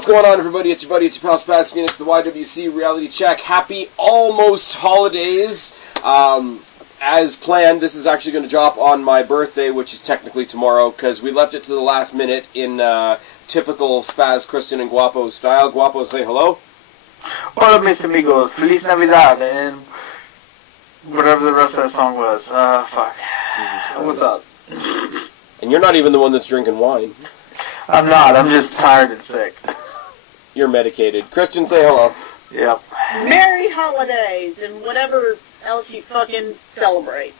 What's going on, everybody? It's your buddy, it's your pal Spaz Phoenix, the YWC Reality Check. Happy almost holidays. As planned, this is actually going to drop on my birthday, which is technically tomorrow, because we left it to the last minute in typical Spaz, Kristen, and Guapo style. Guapo, say hello. Hola, mis amigos. Feliz Navidad, and whatever the rest of that song was. Fuck. Jesus Christ. What's up? And you're not even the one that's drinking wine. I'm not. I'm just tired and sick. You're medicated. Kristen, say hello. Yep. Merry holidays and whatever else you fucking celebrate.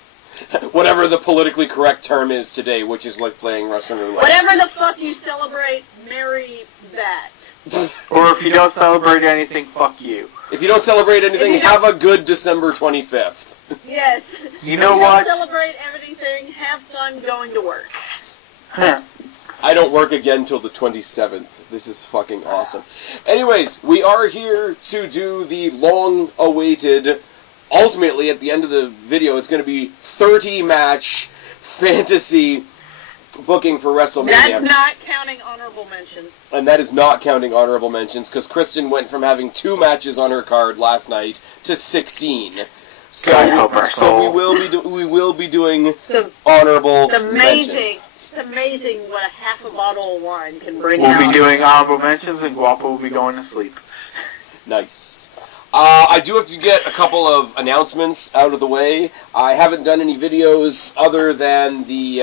Whatever the politically correct term is today, which is like playing Russian roulette. Whatever the fuck you celebrate, marry that. Or if you don't celebrate anything, fuck you. If you don't celebrate anything, have a good December 25th. Yes. You know if what? Don't celebrate everything, have fun going to work. I don't work again till the 27th. This is fucking awesome. Anyways, we are here to do the long-awaited, ultimately at the end of the video, it's going to be 30-match fantasy booking for Wrestlemania. That's not counting honorable mentions. And that is not counting honorable mentions, because Kristen went from having 2 matches on her card last night to 16. So we will be doing honorable mentions. It's amazing what a half a bottle of wine can bring out. We'll be doing honorable mentions, and Guapo will be going to sleep. Nice. I do have to get a couple of announcements out of the way. I haven't done any videos other than the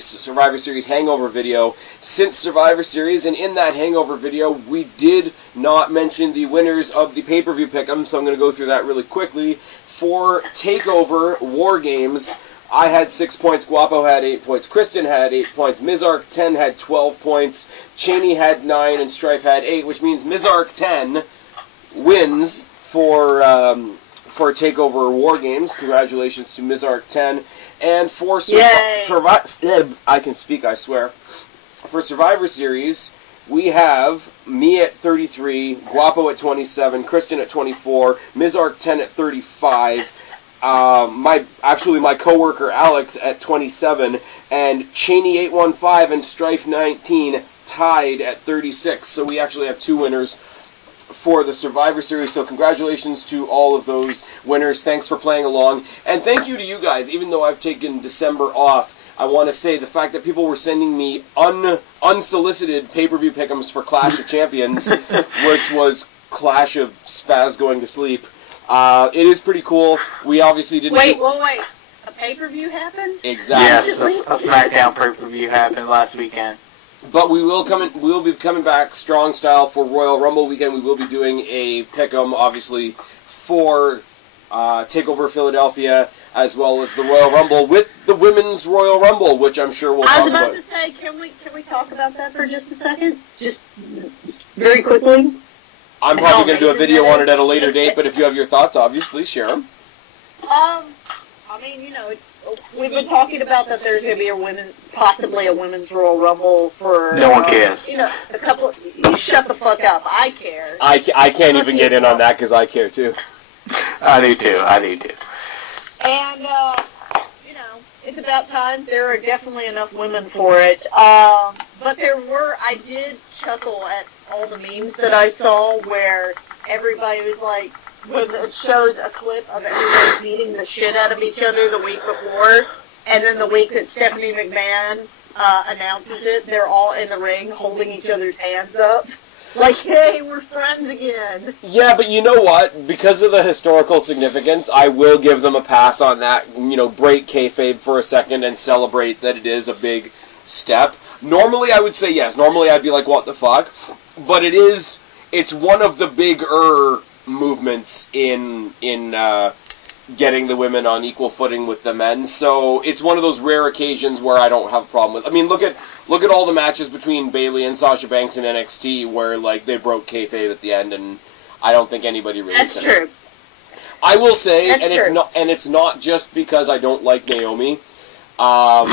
Survivor Series Hangover video since Survivor Series, and in that Hangover video, we did not mention the winners of the pay-per-view pick'em, so I'm going to go through that really quickly. For TakeOver WarGames, I had 6 points, Guapo had 8 points, Kristen had 8 points, Mizark 10 had 12 points, Cheney had 9, and Strife had 8, which means Mizark 10 wins for TakeOver WarGames. Congratulations to Mizark 10. And for I can speak, I swear. For Survivor Series, we have me at 33, Guapo at 27, Kristen at 24, Mizark 10 at 35. My coworker Alex at 27, and Cheney 815 and strifenineteen tied at 36. So we actually have 2 winners for the Survivor Series. So congratulations to all of those winners. Thanks for playing along, and thank you to you guys. Even though I've taken December off, I want to say the fact that people were sending me unsolicited pay-per-view pick'ems for Clash of Champions, which was Clash of Spaz going to sleep. It is pretty cool. We obviously didn't... Wait. A pay-per-view happened? Exactly. Yes, a SmackDown pay-per-view happened last weekend. But we'll be coming back strong style for Royal Rumble weekend. We will be doing a pick'em, obviously, for TakeOver Philadelphia, as well as the Royal Rumble with the Women's Royal Rumble, which I'm sure we'll talk about. I was about to say, can we talk about that for just a second? Just very quickly. I'm probably going to do a video on it at a later date, but if you have your thoughts, obviously, share them. I mean, we've been talking about that there's going to be possibly a women's Royal Rumble for... No one cares. You shut the fuck up. I care. I can't even get in on that because I care too. I do too. And, it's about time. There are definitely enough women for it. But I did chuckle at all the memes that I saw where everybody was like, when it shows a clip of everyone beating the shit out of each other the week before, and then the week that Stephanie McMahon announces it, they're all in the ring holding each other's hands up. Like, hey, we're friends again. Yeah, but you know what? Because of the historical significance, I will give them a pass on that. Break kayfabe for a second and celebrate that it is a big step. Normally, I would say yes. Normally, I'd be like, what the fuck? But it's one of the bigger movements in getting the women on equal footing with the men. So it's one of those rare occasions where I don't have a problem with. I mean, look at all the matches between Bayley and Sasha Banks in NXT where they broke kayfabe at the end, and I don't think anybody really. That's true. I will say, it's not just because I don't like Naomi. All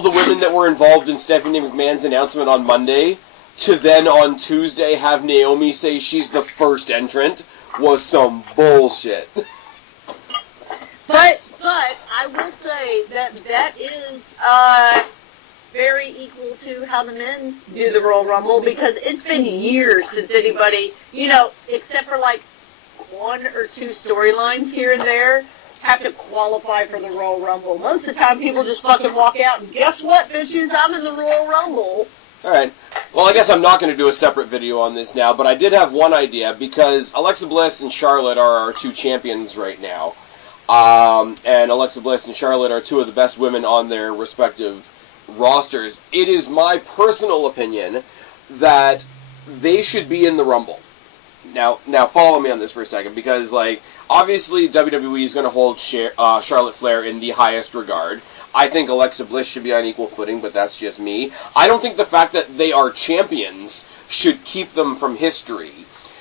the women that were involved in Stephanie McMahon's announcement on Monday to then on Tuesday have Naomi say she's the first entrant was some bullshit. But I will say that is very equal to how the men do the Royal Rumble, because it's been years since anybody, except for like 1 or 2 storylines here and there, have to qualify for the Royal Rumble. Most of the time, people just fucking walk out and guess what, bitches? I'm in the Royal Rumble. Alright. Well, I guess I'm not going to do a separate video on this now, but I did have one idea, because Alexa Bliss and Charlotte are our 2 champions right now. And Alexa Bliss and Charlotte are 2 of the best women on their respective rosters. It is my personal opinion that they should be in the Rumble. Now follow me on this for a second, because, obviously WWE is going to hold Charlotte Flair in the highest regard. I think Alexa Bliss should be on equal footing, but that's just me. I don't think the fact that they are champions should keep them from history.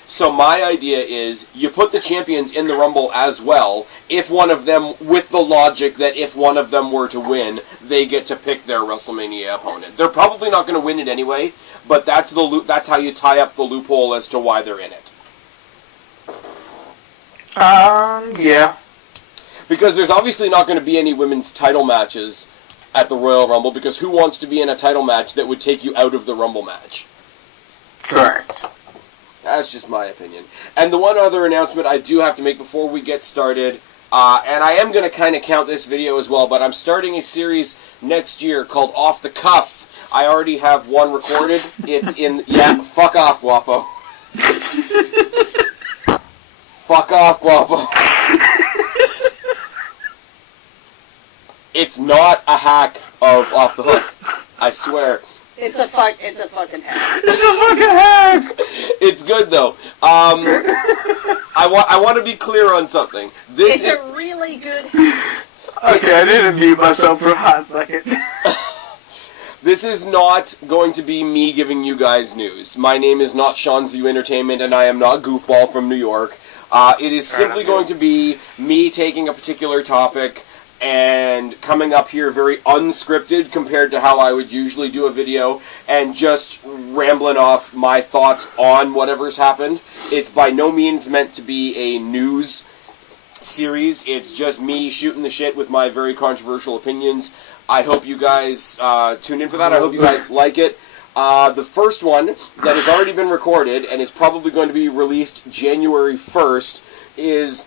So my idea is, you put the champions in the Rumble as well, if one of them, with the logic that if one of them were to win, they get to pick their WrestleMania opponent. They're probably not going to win it anyway, but that's how you tie up the loophole as to why they're in it. Yeah. Because there's obviously not going to be any women's title matches at the Royal Rumble, because who wants to be in a title match that would take you out of the Rumble match? Correct. That's just my opinion. And the one other announcement I do have to make before we get started, and I am going to kind of count this video as well, but I'm starting a series next year called Off the Cuff. I already have one recorded. It's in... Yeah, fuck off, Guapo. Fuck off, Guapo. It's not a hack of Off the Hook. I swear. It's a fucking hack. It's a fucking hack! It's good, though. I want to be clear on something. It's a really good hack. Okay, I didn't mute myself for a hot second. This is not going to be me giving you guys news. My name is not Sean Zhu Entertainment, and I am not Goofball from New York. It is simply going to be me taking a particular topic and coming up here very unscripted compared to how I would usually do a video, and just rambling off my thoughts on whatever's happened. It's by no means meant to be a news series. It's just me shooting the shit with my very controversial opinions. I hope you guys tune in for that. I hope you guys like it. The first one that has already been recorded and is probably going to be released January 1st is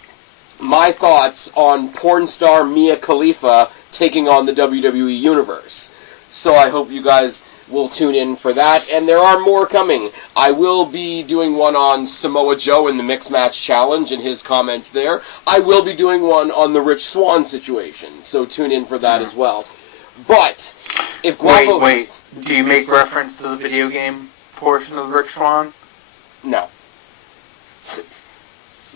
my thoughts on porn star Mia Khalifa taking on the WWE Universe. So I hope you guys will tune in for that, and there are more coming. I will be doing one on Samoa Joe in the Mixed Match Challenge and his comments there. I will be doing one on the Rich Swann situation, so tune in for that as well. But, if Guapo... Wait. Do you make reference to the video game portion of Rich Swann? No.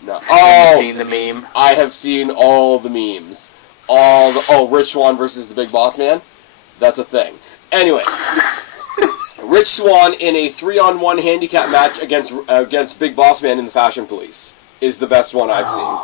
No. Have you seen the meme? I have seen all the memes. Rich Swann versus the Big Boss Man? That's a thing. Anyway, Rich Swann in a 3-on-1 handicap match against Big Boss Man in the Fashion Police is the best one I've seen.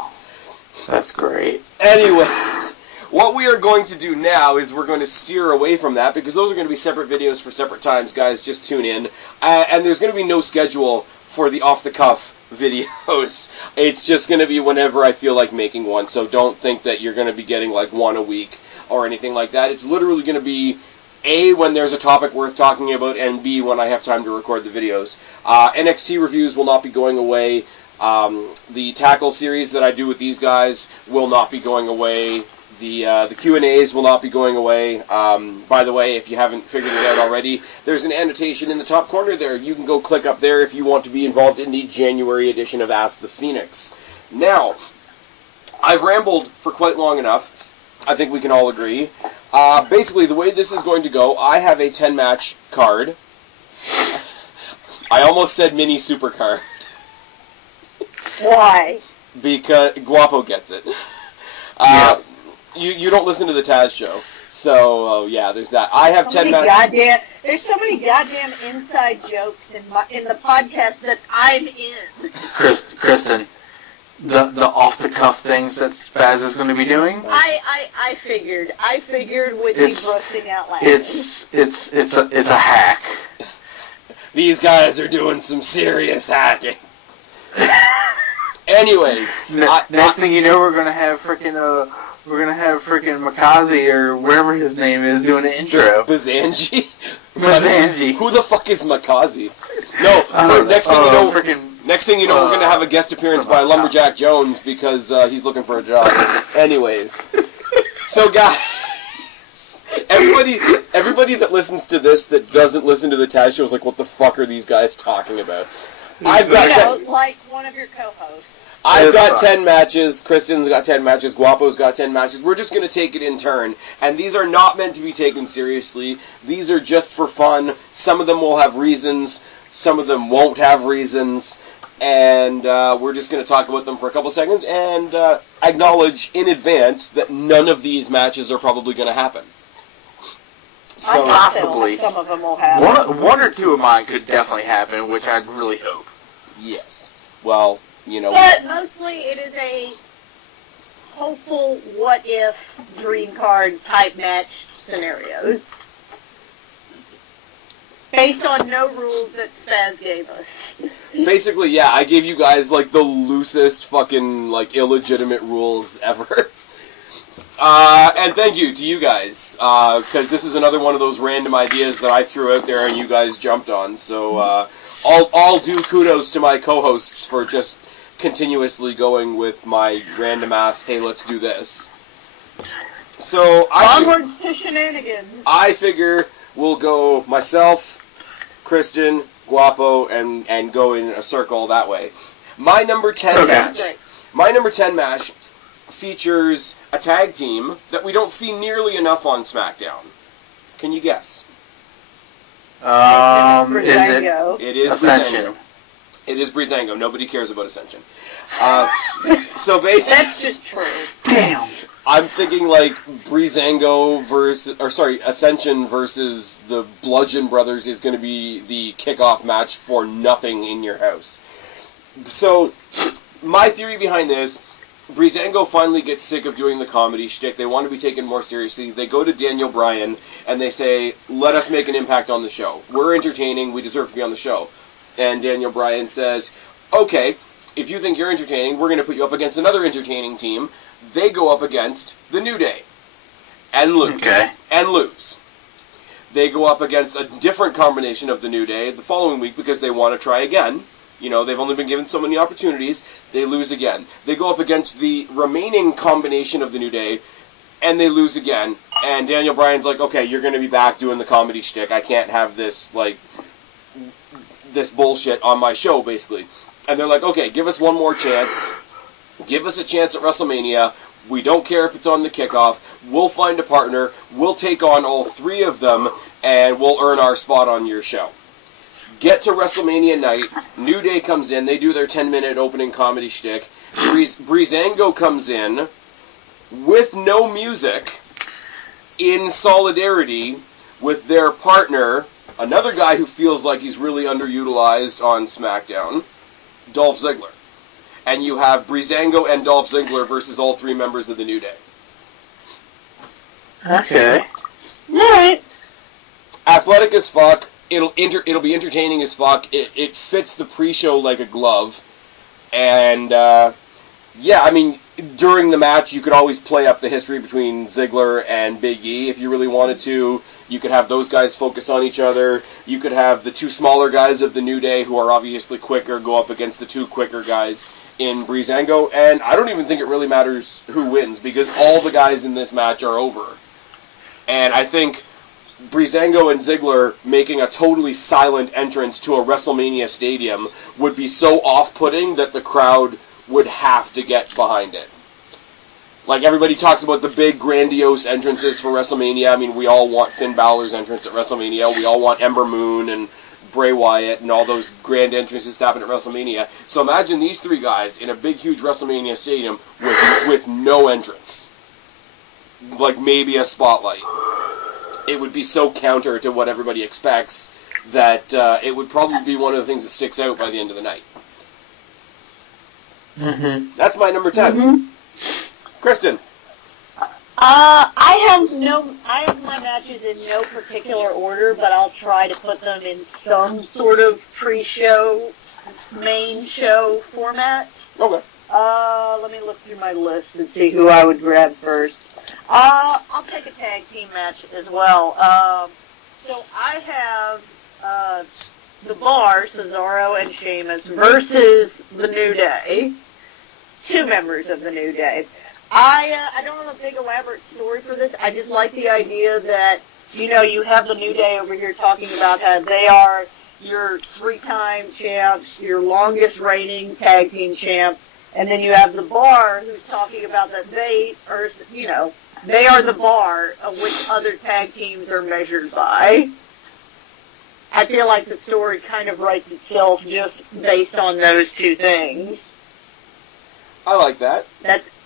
That's great. Anyways, what we are going to do now is we're going to steer away from that, because those are going to be separate videos for separate times, guys. Just tune in. And there's going to be no schedule for the off-the-cuff videos. It's just going to be whenever I feel like making one, so don't think that you're going to be getting like one a week or anything like that. It's literally going to be A, when there's a topic worth talking about, and B, when I have time to record the videos. NXT reviews will not be going away. The tackle series that I do with these guys will not be going away. The Q&As will not be going away. By the way, if you haven't figured it out already, there's an annotation in the top corner there. You can go click up there if you want to be involved in the January edition of Ask the Phoenix. Now, I've rambled for quite long enough. I think we can all agree. Basically, the way this is going to go, I have a 10-match card. I almost said mini super card. Why? Because Guapo gets it. Yeah. You don't listen to the Taz show, so yeah, there's that. I have 10 matches. There's so many goddamn inside jokes in the podcast that I'm in. Kristen, the off the cuff things that Spaz is going to be doing. I figured with me roasting out loud. It's a hack. These guys are doing some serious hacking. Anyways, next thing you know, we're going to have freaking we're gonna have freaking Makazi or whatever his name is doing the intro. Bazanji? Bazanji. Who the fuck is Makazi? No, next thing you know, we're gonna have a guest appearance by Lumberjack Jones because he's looking for a job. Anyways, so guys, everybody that listens to this that doesn't listen to the Taz show is like, what the fuck are these guys talking about? I've got like one of your co-hosts. I've got 10 matches, Kristen's got 10 matches, Guapo's got 10 matches. We're just going to take it in turn. And these are not meant to be taken seriously. These are just for fun. Some of them will have reasons. Some of them won't have reasons. And we're just going to talk about them for a couple seconds and acknowledge in advance that none of these matches are probably going to happen. So possibly. Some of them will happen. One or two of mine could definitely happen, which I'd really hope. Yes. Well, you know. But mostly it is a hopeful what-if dream card type match scenarios. Based on no rules that Spaz gave us. Basically, yeah, I gave you guys, like, the loosest fucking, like, illegitimate rules ever. And thank you to you guys, because this is another one of those random ideas that I threw out there and you guys jumped on. So, I'll do kudos to my co-hosts for just continuously going with my random ass, hey, let's do this. So, onwards to shenanigans. I figure we'll go myself, Kristen, Guapo, and go in a circle that way. My number 10 match features a tag team that we don't see nearly enough on SmackDown. Can you guess? Is it? It is Ascension. Breezango. It is Breezango. Nobody cares about Ascension. So basically, that's just true. Damn. I'm thinking like Ascension versus the Bludgeon Brothers is going to be the kickoff match for nothing in your house. So, my theory behind this, Breezango finally gets sick of doing the comedy shtick. They want to be taken more seriously. They go to Daniel Bryan and they say, let us make an impact on the show. We're entertaining. We deserve to be on the show. And Daniel Bryan says, okay, if you think you're entertaining, we're going to put you up against another entertaining team. They go up against the New Day and lose. Okay. And lose. They go up against a different combination of the New Day the following week because they want to try again. You know, they've only been given so many opportunities. They lose again. They go up against the remaining combination of the New Day, and they lose again. And Daniel Bryan's like, okay, you're going to be back doing the comedy shtick. I can't have this, like, this bullshit on my show, basically. And they're like, okay, give us one more chance. Give us a chance at WrestleMania. We don't care if it's on the kickoff. We'll find a partner. We'll take on all three of them, and we'll earn our spot on your show. Get to WrestleMania night. New Day comes in. They do their 10-minute opening comedy shtick. Breezango comes in with no music in solidarity with their partner, another guy who feels like he's really underutilized on SmackDown, Dolph Ziggler. And you have Breezango and Dolph Ziggler versus all three members of the New Day. Okay. Alright. Athletic as fuck. It'll be entertaining as fuck. It fits the pre-show like a glove. And, yeah, I mean, during the match, you could always play up the history between Ziggler and Big E if you really wanted to. You could have those guys focus on each other. You could have the two smaller guys of the New Day, who are obviously quicker, go up against the two quicker guys in Breezango. And I don't even think it really matters who wins, because all the guys in this match are over. And I think Breezango and Ziggler making a totally silent entrance to a WrestleMania stadium would be so off-putting that the crowd would have to get behind it. Like, everybody talks about the big, grandiose entrances for WrestleMania. I mean, we all want Finn Balor's entrance at WrestleMania. We all want Ember Moon and Bray Wyatt and all those grand entrances to happen at WrestleMania. So imagine these three guys in a big, huge WrestleMania stadium with no entrance. Like, maybe a spotlight. It would be so counter to what everybody expects that it would probably be one of the things that sticks out by the end of the night. Mm-hmm. That's my number 10. Mm-hmm. Kristen. I have my matches in no particular order, but I'll try to put them in some sort of pre-show main show format. Okay. Let me look through my list and see who I would grab first. I'll take a tag team match as well. So I have the Bar, Cesaro and Sheamus, versus the New Day. 2 members of the New Day. I don't have a big elaborate story for this. I just like the idea that, you have the New Day over here talking about how they are your 3-time champs, your longest reigning tag team champs, and then you have the Bar who's talking about that they are, they are the Bar of which other tag teams are measured by. I feel like the story kind of writes itself just based on those 2 things. I like that. That's...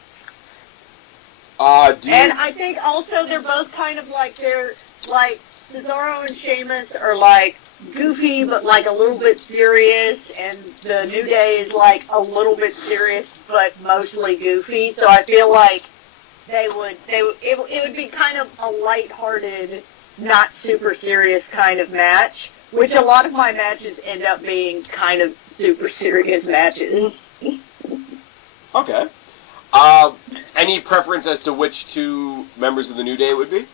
And I think also they're both kind of like, Cesaro and Sheamus are like goofy but like a little bit serious, and the New Day is like a little bit serious but mostly goofy. So I feel like it would be kind of a lighthearted, not super serious kind of match, which a lot of my matches end up being kind of super serious matches. Okay. Any preference as to which 2 members of the New Day it would be?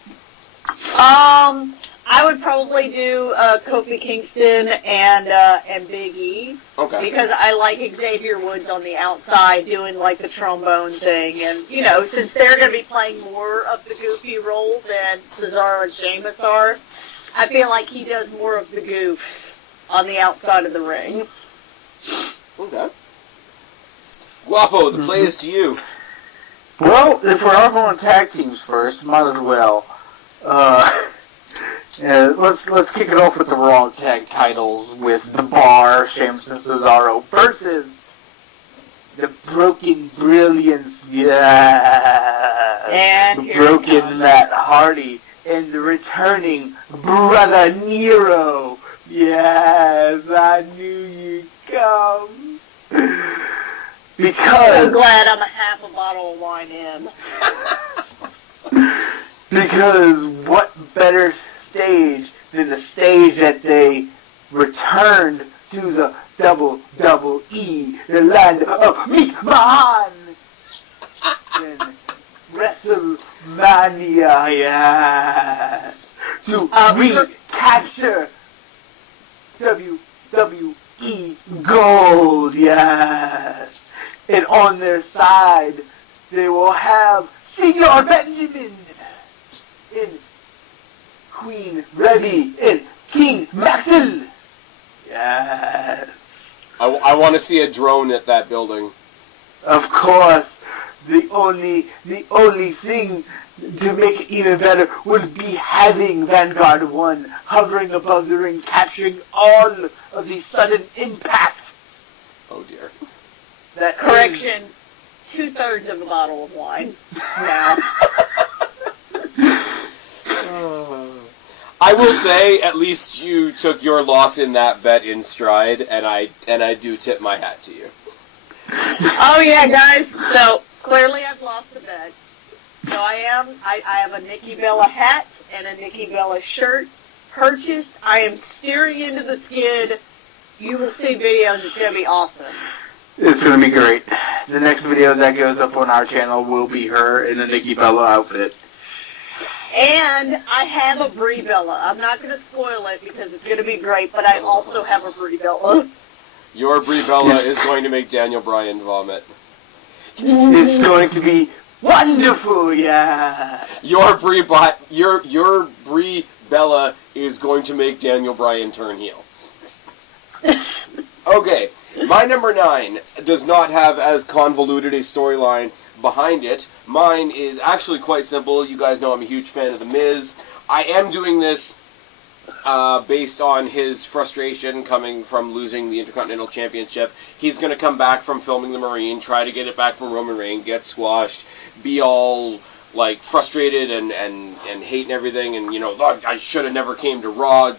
I would probably do Kofi Kingston and Big E. Okay. Because I like Xavier Woods on the outside doing like the trombone thing, and since they're going to be playing more of the goofy role than Cesaro and Sheamus are, I feel like he does more of the goofs on the outside of the ring. Okay. Guapo, the play is to you. Well, if we're all going tag teams first, might as well. Let's kick it off with the Raw tag titles with the Bar, Sheamus and Cesaro versus the Broken Brilliance, And the Broken Matt Hardy, and the returning Brother Nero. Yes, I knew you'd come. Because I'm glad I'm a half a bottle of wine in. Because what better stage than the stage that they returned to the WWE, the land of McMahon, than WrestleMania, yes, to recapture WWE Gold, yes. And on their side, they will have Senor Benjamin and Queen Reby and King Maxwell. Yes. I want to see a drone at that building. Of course, the only thing to make it even better would be having Vanguard 1 hovering above the ring, capturing all of the sudden impact. Oh dear. That Correction, 2/3 of a bottle of wine now. I will say, at least you took your loss in that bet in stride, and I do tip my hat to you. Oh yeah, guys. So clearly I've lost the bet. So I have a Nikki Bella hat and a Nikki Bella shirt purchased. I am steering into the skid. You will see videos. It's gonna be awesome. It's going to be great. The next video that goes up on our channel will be her in a Nikki Bella outfit. And I have a Brie Bella. I'm not going to spoil it because it's going to be great, but I also have a Brie Bella. Your Brie Bella is going to make Daniel Bryan vomit. It's going to be wonderful, yeah. Your Brie Bella is going to make Daniel Bryan turn heel. Okay, my number 9 does not have as convoluted a storyline behind it. Mine is actually quite simple. You guys know I'm a huge fan of The Miz. I am doing this based on his frustration coming from losing the Intercontinental Championship. He's going to come back from filming the Marine, try to get it back from Roman Reigns, get squashed, be all like frustrated and hating everything, and I should have never came to Raw.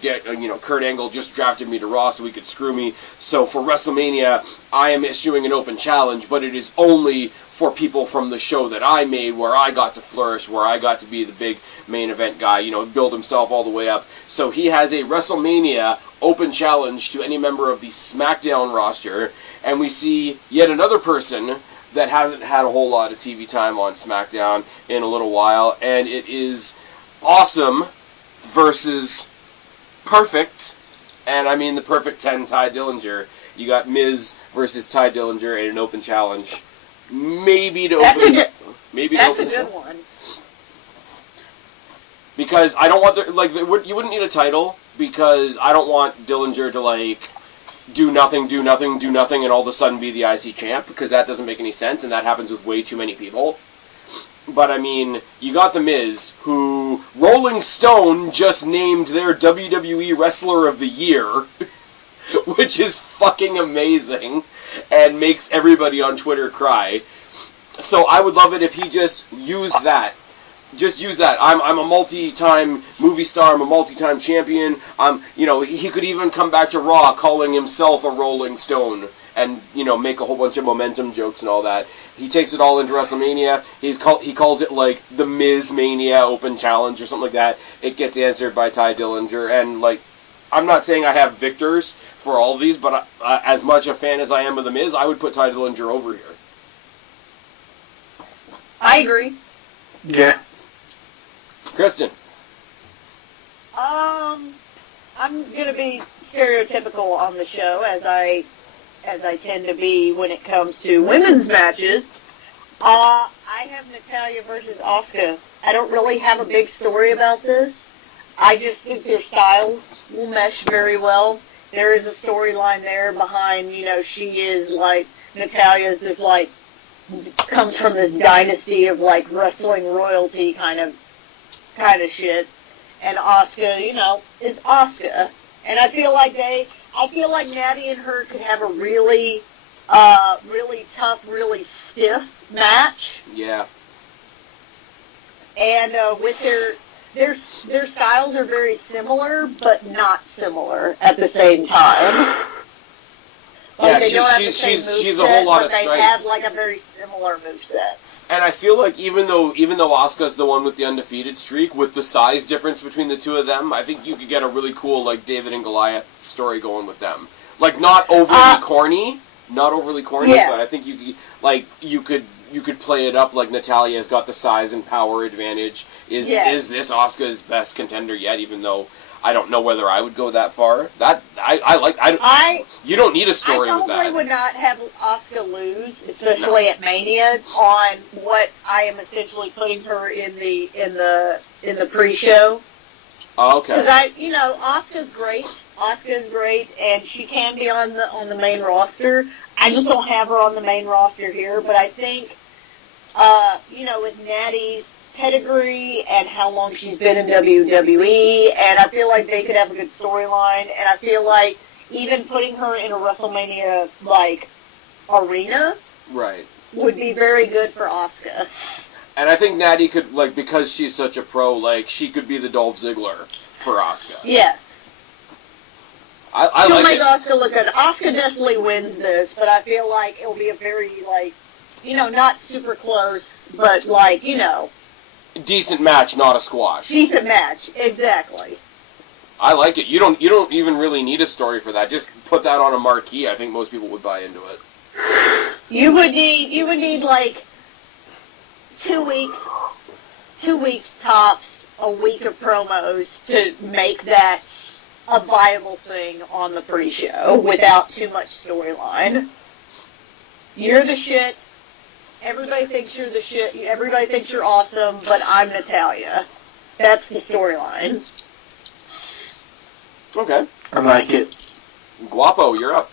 Kurt Angle just drafted me to Raw so he could screw me. So for WrestleMania, I am issuing an open challenge, but it is only for people from the show that I made, where I got to flourish, where I got to be the big main event guy. Build himself all the way up. So he has a WrestleMania open challenge to any member of the SmackDown roster, and we see yet another person that hasn't had a whole lot of TV time on SmackDown in a little while, and it is Awesome versus Perfect, and I mean the Perfect 10, Ty Dillinger. You got Miz versus Ty Dillinger in an open challenge. Maybe to That's open. That's a good one. Because I don't want you wouldn't need a title, because I don't want Dillinger to do nothing, and all of a sudden be the IC champ, because that doesn't make any sense, and that happens with way too many people. But, I mean, you got The Miz, who Rolling Stone just named their WWE Wrestler of the Year, which is fucking amazing, and makes everybody on Twitter cry. So I would love it if he just used that. Just use that. I'm a multi-time movie star. I'm a multi-time champion. He could even come back to Raw calling himself a Rolling Stone and, make a whole bunch of momentum jokes and all that. He takes it all into WrestleMania. He calls it, the Miz Mania Open Challenge or something like that. It gets answered by Ty Dillinger. And, I'm not saying I have victors for all of these, but as much a fan as I am of The Miz, I would put Ty Dillinger over here. I agree. Yeah. Kristen. I'm gonna be stereotypical on the show, as I tend to be when it comes to women's matches. I have Natalya versus Asuka. I don't really have a big story about this. I just think their styles will mesh very well. There is a storyline there behind, she is Natalya's this comes from this dynasty of wrestling royalty kind of shit, and Asuka, it's Asuka, and I feel like Natty and her could have a really tough, really stiff match. Yeah. And with their styles are very similar, but not similar at the same time. Yeah, they don't have the same she's a moveset, whole lot of but strikes. they have a very similar moveset. And I feel like even though Asuka's the one with the undefeated streak, with the size difference between the two of them, I think you could get a really cool David and Goliath story going with them. Not overly corny, yes. but I think you could play it up like Natalya's got the size and power advantage. Is this Asuka's best contender yet? Even though I don't know whether I would go that far. You don't need a story with that. I probably would not have Asuka lose, especially at Mania, on what I am essentially putting her in the pre-show. Oh, okay. Because Asuka's great. Asuka's great, and she can be on the main roster. I just don't have her on the main roster here. But I think, with Natty's pedigree and how long she's been in WWE, and I feel like they could have a good storyline, and I feel like even putting her in a WrestleMania arena right would be very good for Asuka. And I think Natty could, because she's such a pro, she could be the Dolph Ziggler for Asuka. Yes. She'll make Asuka look good. Asuka definitely wins this, but I feel like it'll be a very, not super close, but, decent match, not a squash. Decent match, exactly. I like it. You don't even really need a story for that. Just put that on a marquee. I think most people would buy into it. You would need 2 weeks, 2 weeks tops, a week of promos to make that a viable thing on the pre-show without too much storyline. You're the shit. Everybody thinks you're the shit. Everybody thinks you're awesome, but I'm Natalya. That's the storyline. Okay. I like it. Guapo, you're up.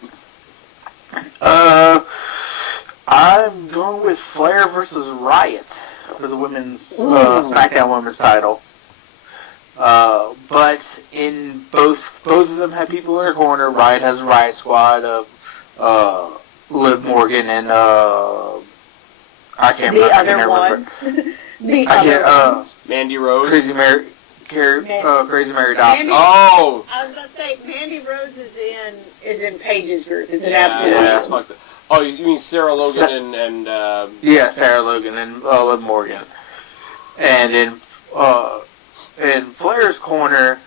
I'm going with Flair versus Riot for the women's SmackDown Women's title. But in both of them have people in their corner. Riot has a Riot Squad of Liv Morgan and I can't The remember. other one. The other one. Mandy Rose. Crazy Mary Dobson. Oh! I was about to say, Mandy Rose is in Paige's group. Is an Yeah, absolute. she's fucked up. Oh, you mean Sarah Logan and Yeah, Sarah Logan and Liv Morgan. And in Flair's corner,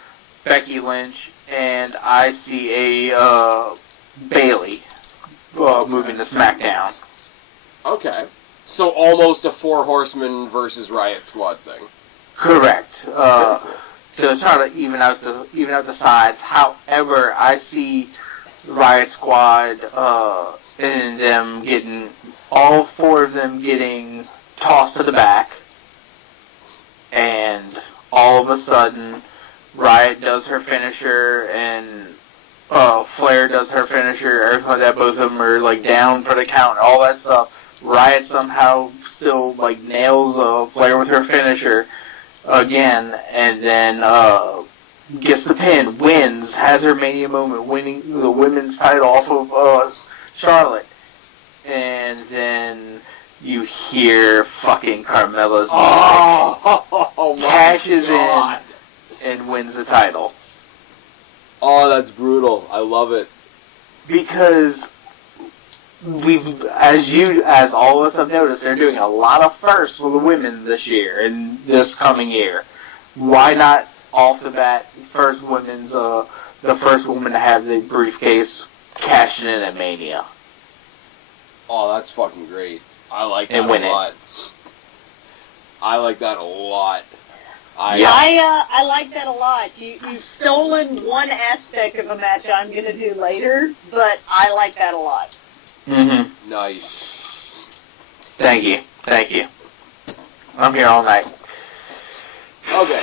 Becky Lynch, and I see a Bailey moving to SmackDown. Okay. So almost a Four Horsemen versus Riot Squad thing. Correct. To try to even out the sides. However, I see Riot Squad and them getting all four of them getting tossed to the back, and all of a sudden, Riot does her finisher and Flair does her finisher. Everything like that. Both of them are like down for the count. All that stuff. Riot somehow still like nails Flair with her finisher again, and then gets the pin, wins, has her Mania moment, winning the women's title off of Charlotte, and then you hear fucking Carmella's music, cashes in and wins the title. Oh, that's brutal. I love it. Because as all of us have noticed, they're doing a lot of firsts for the women this year and this coming year. Why not off the bat, the first woman to have the briefcase cashing in at Mania? Oh, that's fucking great. I like that And win a lot. I like that a lot. I like that a lot. You've stolen one aspect of a match I'm going to do later, but I like that a lot. Mm-hmm. Nice. Thank you. I'm here all night. Okay.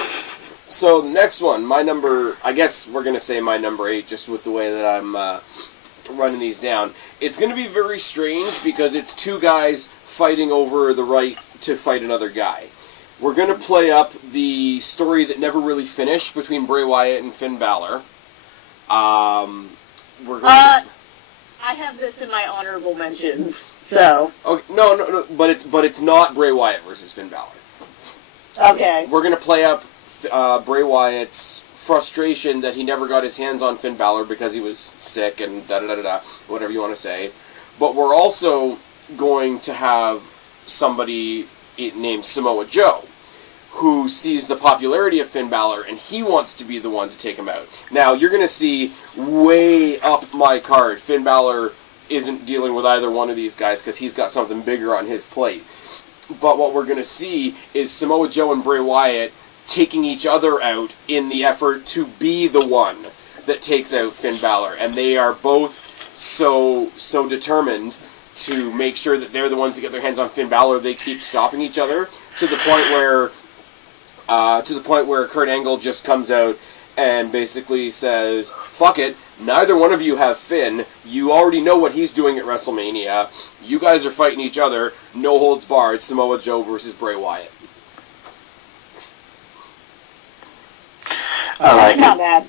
So the next one, I guess we're going to say my number 8, just with the way that I'm running these down. It's going to be very strange because it's two guys fighting over the right to fight another guy. We're going to play up the story that never really finished between Bray Wyatt and Finn Balor. We're going I have this in my honorable mentions, so. Okay, no, but it's not Bray Wyatt versus Finn Balor. Okay. We're going to play up Bray Wyatt's frustration that he never got his hands on Finn Balor because he was sick and da-da-da-da-da, whatever you want to say. But we're also going to have somebody named Samoa Joe, who sees the popularity of Finn Balor, and he wants to be the one to take him out. Now, you're going to see way up my card, Finn Balor isn't dealing with either one of these guys because he's got something bigger on his plate. But what we're going to see is Samoa Joe and Bray Wyatt taking each other out in the effort to be the one that takes out Finn Balor. And they are both so determined to make sure that they're the ones that get their hands on Finn Balor. They keep stopping each other to the point where Kurt Angle just comes out and basically says, fuck it, neither one of you have Finn. You already know what he's doing at WrestleMania. You guys are fighting each other. No holds barred. Samoa Joe versus Bray Wyatt. That's not bad.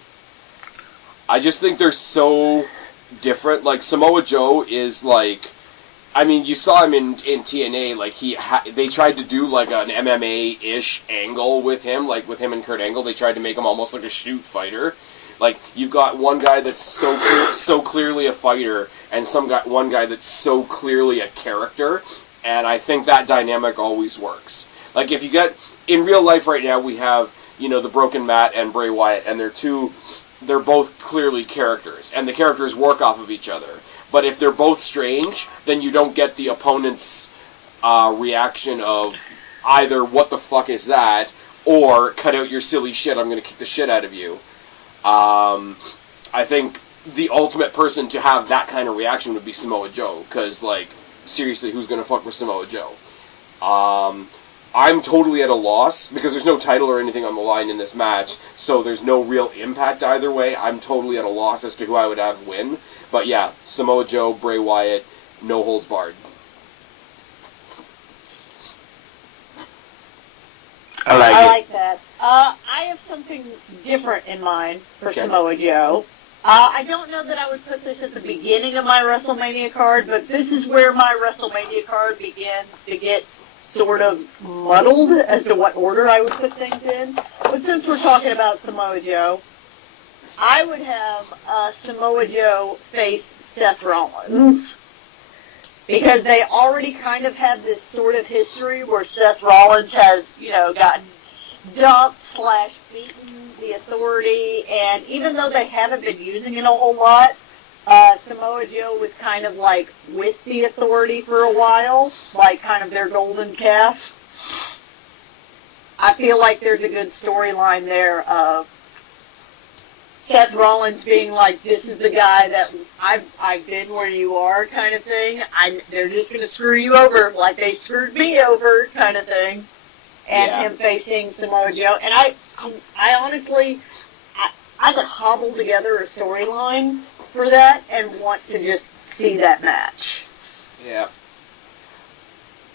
I just think they're so different. Like, Samoa Joe is like... I mean, you saw him in TNA, like, they tried to do, like, an MMA-ish angle with him and Kurt Angle. They tried to make him almost like a shoot fighter. Like, you've got one guy that's so clearly a fighter, and one guy that's so clearly a character, and I think that dynamic always works. Like, if you get... In real life right now, we have, the Broken Matt and Bray Wyatt, and they're both clearly characters, and the characters work off of each other. But if they're both strange, then you don't get the opponent's reaction of either what the fuck is that, or cut out your silly shit, I'm going to kick the shit out of you. I think the ultimate person to have that kind of reaction would be Samoa Joe, because, like, seriously, who's going to fuck with Samoa Joe? I'm totally at a loss, because there's no title or anything on the line in this match, so there's no real impact either way. I'm totally at a loss as to who I would have win. But yeah, Samoa Joe, Bray Wyatt, no holds barred. I like that. I have something different in mind for Samoa Joe. I don't know that I would put this at the beginning of my WrestleMania card, but this is where my WrestleMania card begins to get sort of muddled as to what order I would put things in. But since we're talking about Samoa Joe, I would have Samoa Joe face Seth Rollins. Because they already kind of have this sort of history where Seth Rollins has, gotten dumped / beaten the Authority, and even though they haven't been using it a whole lot, Samoa Joe was kind of like with the Authority for a while, like kind of their golden calf. I feel like there's a good storyline there of Seth Rollins being like, this is the guy that I've been where you are kind of thing. They're just going to screw you over like they screwed me over kind of thing. And him facing Samoa Joe. And I honestly, I could hobble together a storyline for that and want to just see that match. Yeah.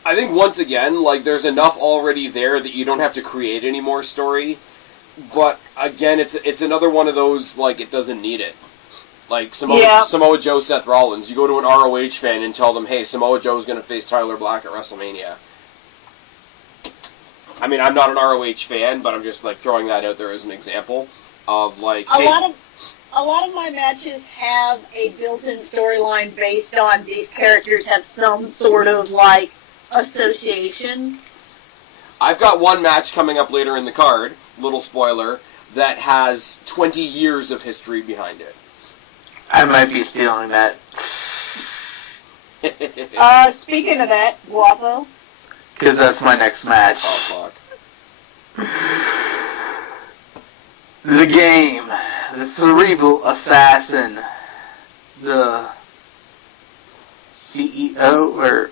I think once again, there's enough already there that you don't have to create any more story. But again, it's another one of those, it doesn't need it. Samoa Joe, Seth Rollins. You go to an ROH fan and tell them, hey, Samoa Joe's going to face Tyler Black at WrestleMania. I mean, I'm not an ROH fan, but I'm just, throwing that out there as an example of, A lot of my matches have a built-in storyline based on these characters have some sort of, association. I've got one match coming up later in the card, little spoiler, that has 20 years of history behind it. I might be stealing that. Speaking of that, Guapo. Because that's my next match. Oh, fuck. The game. The Cerebral Assassin. The CEO, or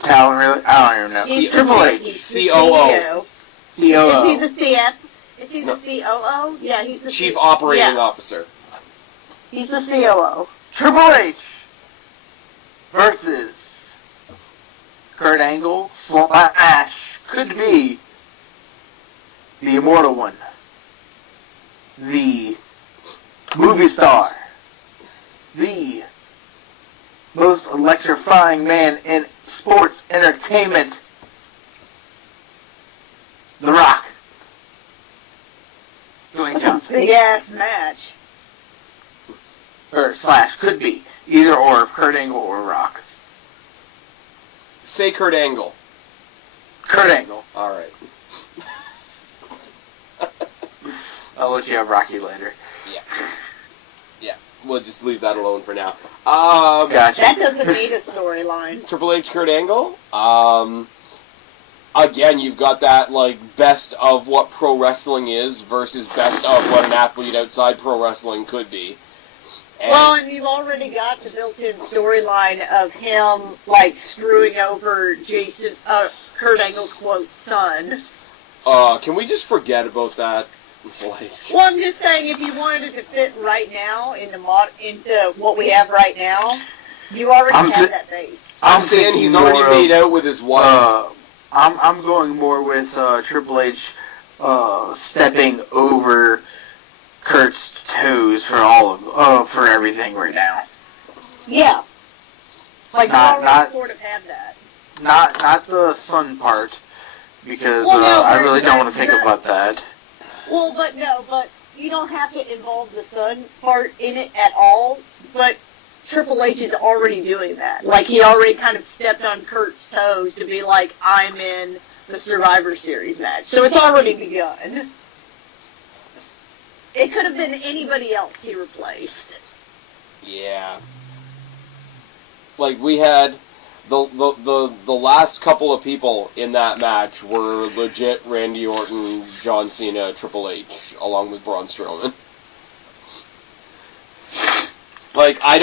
talent, really? I don't even know. Triple H. COO. Is he the CF? Is he the COO? Yeah, he's the Chief Operating Officer. He's the COO. Triple H versus Kurt Angle / could be the Immortal One, the movie star, the most electrifying man in sports entertainment, The Rock. Dwayne Johnson. Big ass match. Or / could be. Either or, Kurt Angle or Rock. Say Kurt Angle. Kurt Angle. Alright. I'll let you have Rocky later. Yeah. We'll just leave that alone for now. Gotcha. That doesn't need a storyline. Triple H, Kurt Angle. Again, you've got that, best of what pro wrestling is versus best of what an athlete outside pro wrestling could be. And you've already got the built-in storyline of him, screwing over Kurt Angle's, quote, son. Can we just forget about that? Well, I'm just saying, if you wanted it to fit right now into what we have right now, you already have that base. I'm saying he's already made out with his wife. I'm going more with Triple H stepping over Kurt's toes for for everything right now. Yeah. You already sort of have that. Not the son part, because I really don't want to think about that. Well, but you don't have to involve the son part in it at all, but Triple H is already doing that. He already kind of stepped on Kurt's toes to be like, I'm in the Survivor Series match. So it's already begun. It could have been anybody else he replaced. Yeah. We had the last couple of people in that match were legit Randy Orton, John Cena, Triple H, along with Braun Strowman. I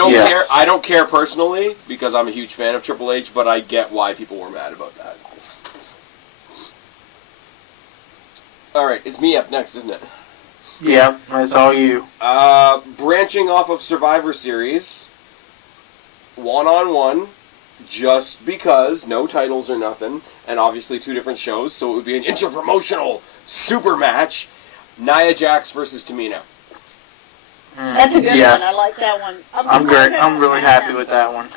don't care personally, because I'm a huge fan of Triple H, but I get why people were mad about that. Alright, it's me up next, isn't it? Yeah, that's all you. Branching off of Survivor Series, one-on-one, just because, no titles or nothing, and obviously 2 different shows, so it would be an inter-promotional super match, Nia Jax versus Tamina. That's a good Yes. one. I like that one. I'm great. I'm really happy with that one.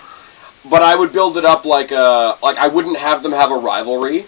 But I would build it up like I wouldn't have them have a rivalry.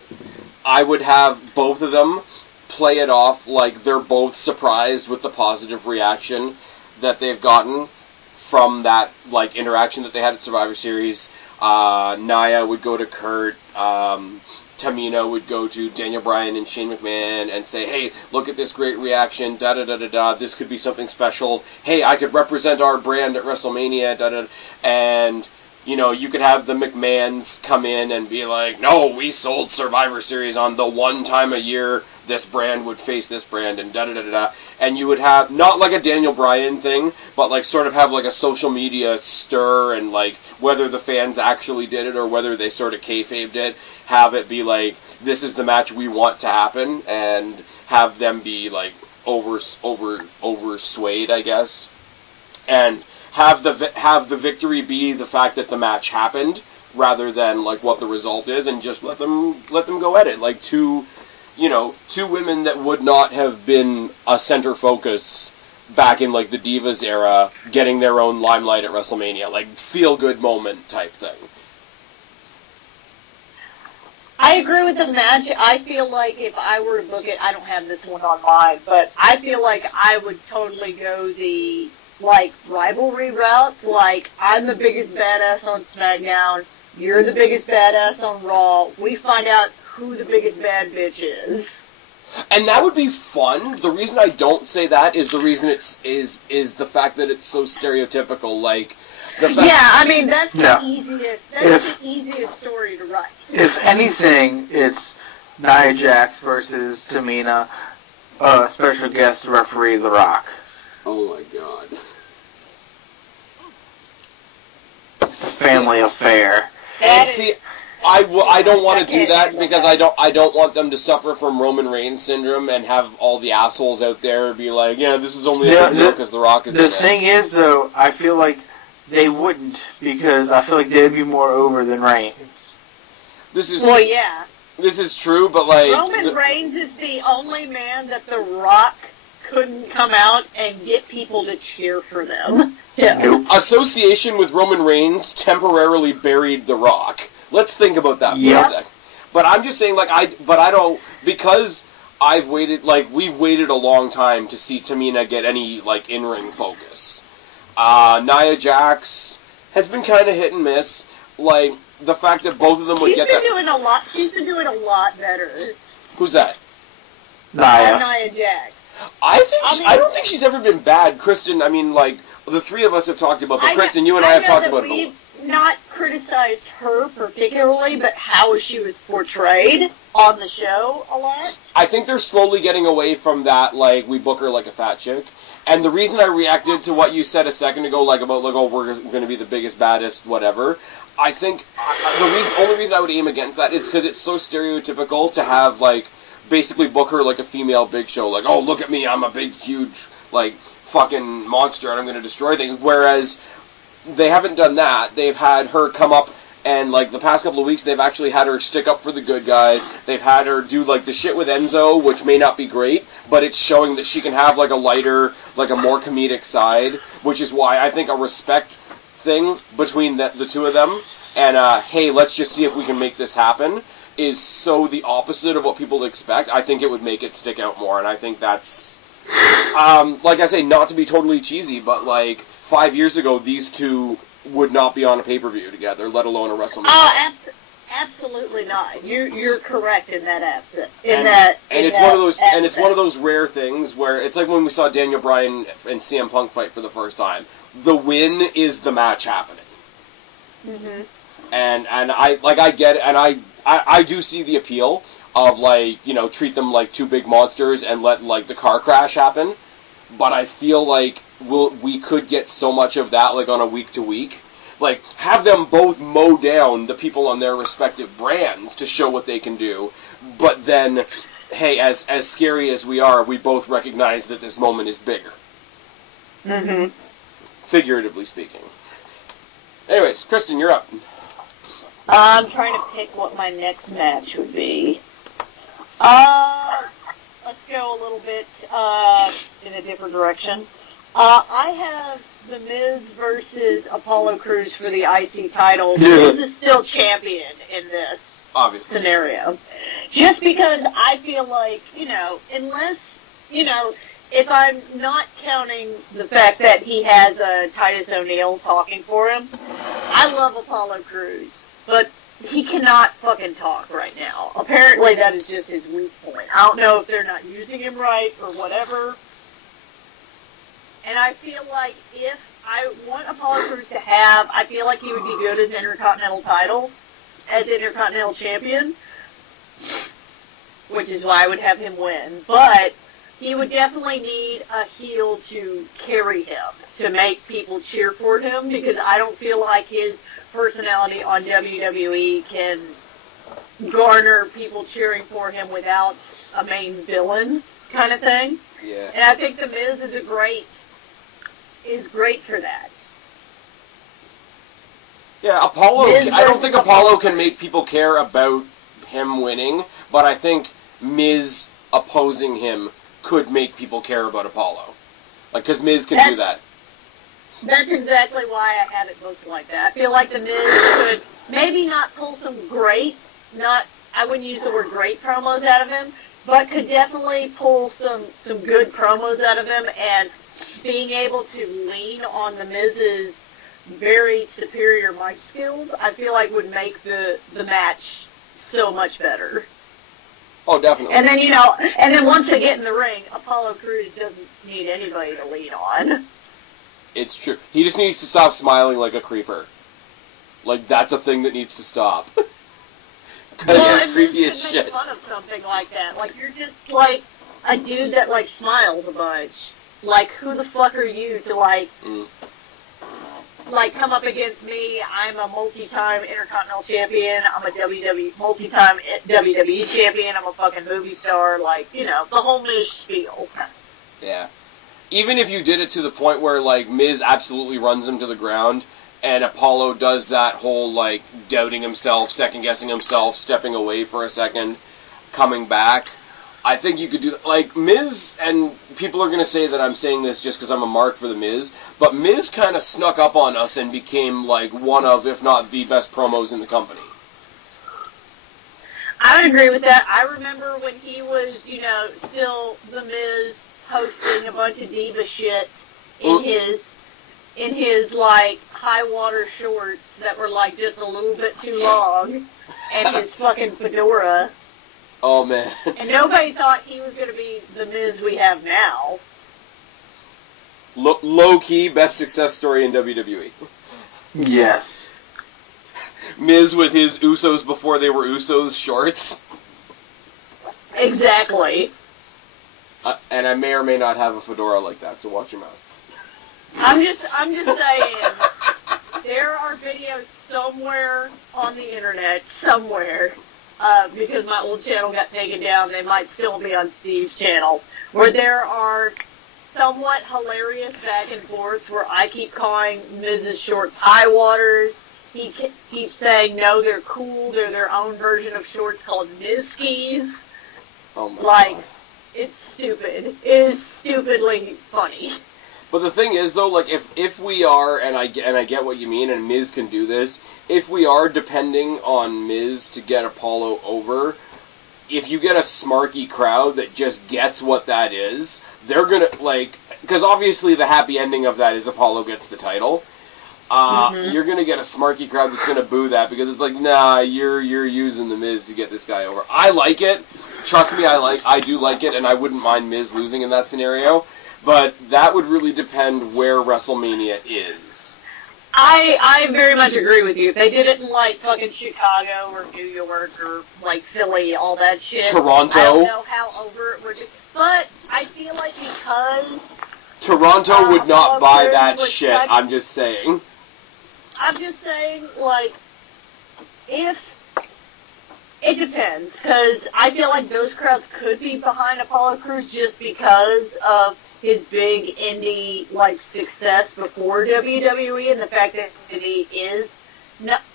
I would have both of them play it off like they're both surprised with the positive reaction that they've gotten from that like interaction that they had at Survivor Series. Nia would go to Kurt. Tamina would go to Daniel Bryan and Shane McMahon and say, hey, look at this great reaction, da-da-da-da-da, this could be something special. Hey, I could represent our brand at WrestleMania, da-da. And, you know, you could have the McMahons come in and be like, no, we sold Survivor Series on the one time a year this brand would face this brand, and da-da-da-da-da. And you would have, not like a Daniel Bryan thing, but like sort of have like a social media stir, and like whether the fans actually did it or whether they sort of kayfabed it, have it be like, this is the match we want to happen, and have them be like overswayed, I guess, and have the victory be the fact that the match happened rather than like what the result is, and just let them go at it like two women that would not have been a center focus back in like the Divas era, getting their own limelight at WrestleMania, like feel good moment type thing. I agree with the match. I feel like if I were to book it, I don't have this one on mine, but I feel like I would totally go the, like, rivalry route. Like, I'm the biggest badass on SmackDown, you're the biggest badass on Raw, we find out who the biggest bad bitch is. And that would be fun. The reason I don't say that is the reason is the fact that it's so stereotypical, like... Yeah, I mean, that's the easiest. That's the easiest story to write. If anything, it's Nia Jax versus Tamina, special guest referee The Rock. Oh my god. It's a family affair. And see, I don't want to do that because I don't want them to suffer from Roman Reigns syndrome and have all the assholes out there be like, yeah, this is only a big deal because The Rock is in it. The thing is, though, I feel like they wouldn't, because I feel like they'd be more over than Reigns. This is true, but like Roman Reigns is the only man that The Rock couldn't come out and get people to cheer for them. Yeah. Nope. Association with Roman Reigns temporarily buried The Rock. Let's think about that for a sec. But I'm just saying, like, I don't, because we've waited a long time to see Tamina get any like in-ring focus. Nia Jax has been kind of hit and miss. Like, the fact that both of them would get that... She's been doing a lot better. Who's that? Nia Jax. I don't think she's ever been bad. Kristen, I mean, like, the three of us have talked about, but Kristen, you and I have talked about it. We've not criticized her particularly, but how she was portrayed on the show a lot. I think they're slowly getting away from that, like, we book her like a fat chick. And the reason I reacted to what you said a second ago, like, about, like, oh, we're going to be the biggest, baddest, whatever, I think the only reason I would aim against that is because it's so stereotypical to have, like, basically book her like a female Big Show. Like, oh, look at me, I'm a big, huge, like, fucking monster and I'm going to destroy things. Whereas they haven't done that. They've had her come up and, like, the past couple of weeks, they've actually had her stick up for the good guys. They've had her do, like, the shit with Enzo, which may not be great, but it's showing that she can have, like, a lighter, like, a more comedic side, which is why I think a respect thing between the two of them and, hey, let's just see if we can make this happen, is so the opposite of what people expect. I think it would make it stick out more, and I think that's... like I say, not to be totally cheesy, but, like, 5 years ago, these two would not be on a pay-per-view together, let alone a WrestleMania. Oh, absolutely not. You're correct in that It's one of those rare things where it's like when we saw Daniel Bryan and CM Punk fight for the first time. The win is the match happening. Mm-hmm. And I get it, and I do see the appeal of, like, you know, treat them like two big monsters and let, like, the car crash happen. But I feel like we could get so much of that, like, on a week-to-week. Like, have them both mow down the people on their respective brands to show what they can do. But then, hey, as scary as we are, we both recognize that this moment is bigger. Mm-hmm. Figuratively speaking. Anyways, Kristen, you're up. I'm trying to pick what my next match would be. Let's go a little bit in a different direction. I have The Miz versus Apollo Crews for the IC title. The Miz is still champion in this scenario. Just because I feel like, unless, if I'm not counting the fact that he has Titus O'Neil talking for him, I love Apollo Crews, but he cannot fucking talk right now. Apparently that is just his weak point. I don't know if they're not using him right or whatever. And I feel like if I want Apollo Crews to have, I feel like he would be good as Intercontinental title, as Intercontinental Champion, which is why I would have him win. But he would definitely need a heel to carry him, to make people cheer for him, because I don't feel like his personality on WWE can garner people cheering for him without a main villain kind of thing. Yeah. And I think The Miz is great for that. Yeah, I don't think Apollo can make people care about him winning, but I think Miz opposing him could make people care about Apollo. Because Miz can do that. That's exactly why I have it booked like that. I feel like The Miz could maybe not pull some I wouldn't use the word great promos out of him, but could definitely pull some good promos out of him, and being able to lean on The Miz's very superior mic skills, I feel like would make the match so much better. Oh, definitely. And then, and then once they get in the ring, Apollo Crews doesn't need anybody to lean on. It's true. He just needs to stop smiling like a creeper. That's a thing that needs to stop. Because it's creepy as shit. Make fun of something like that. You're just, a dude that, smiles a bunch. Who the fuck are you to, come up against me? I'm a multi-time Intercontinental Champion. I'm a multi-time WWE Champion. I'm a fucking movie star. The whole Miz spiel. Yeah. Even if you did it to the point where, Miz absolutely runs him to the ground, and Apollo does that whole, doubting himself, second-guessing himself, stepping away for a second, coming back, I think you could do that. Miz, and people are going to say that I'm saying this just because I'm a mark for the Miz, but Miz kind of snuck up on us and became, one of, if not the best promos in the company. I would agree with that. I remember when he was, still the Miz, hosting a bunch of diva shit in his high water shorts that were just a little bit too long, and his fucking fedora. Oh man. And nobody thought he was gonna be the Miz we have now. Low key, best success story in WWE. Yes. Miz with his Usos before they were Usos shorts. Exactly. And I may or may not have a fedora like that, so watch your mouth. I'm just saying, there are videos somewhere on the internet, because my old channel got taken down, they might still be on Steve's channel, where there are somewhat hilarious back and forths where I keep calling Mrs. Shorts high waters. He keeps saying, no, they're cool, they're their own version of shorts called Mizkis. Oh my God. It's stupid. It is stupidly funny. But the thing is, though, if we are, and I get what you mean, and Miz can do this, if we are depending on Miz to get Apollo over, if you get a smarky crowd that just gets what that is, they're gonna, because obviously the happy ending of that is Apollo gets the title. You're gonna get a smarky crowd that's gonna boo that because it's nah, you're using the Miz to get this guy over. I like it. Trust me, I do like it, and I wouldn't mind Miz losing in that scenario. But that would really depend where WrestleMania is. I very much agree with you. If they did it in fucking Chicago or New York or Philly, all that shit. Toronto. I don't know how over it would be. But I feel like because Toronto would not buy that shit. I'm just saying. If it depends, because I feel like those crowds could be behind Apollo Crews just because of his big indie success before WWE and the fact that he is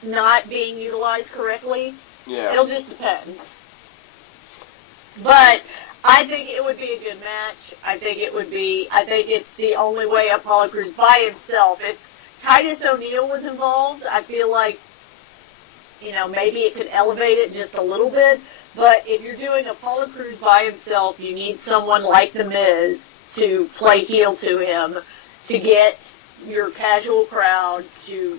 not being utilized correctly. Yeah. It'll just depend. But I think it would be a good match. I think it's the only way Apollo Crews by himself. If Titus O'Neil was involved, I feel like, maybe it could elevate it just a little bit. But if you're doing Apollo Crews by himself, you need someone like The Miz to play heel to him to get your casual crowd to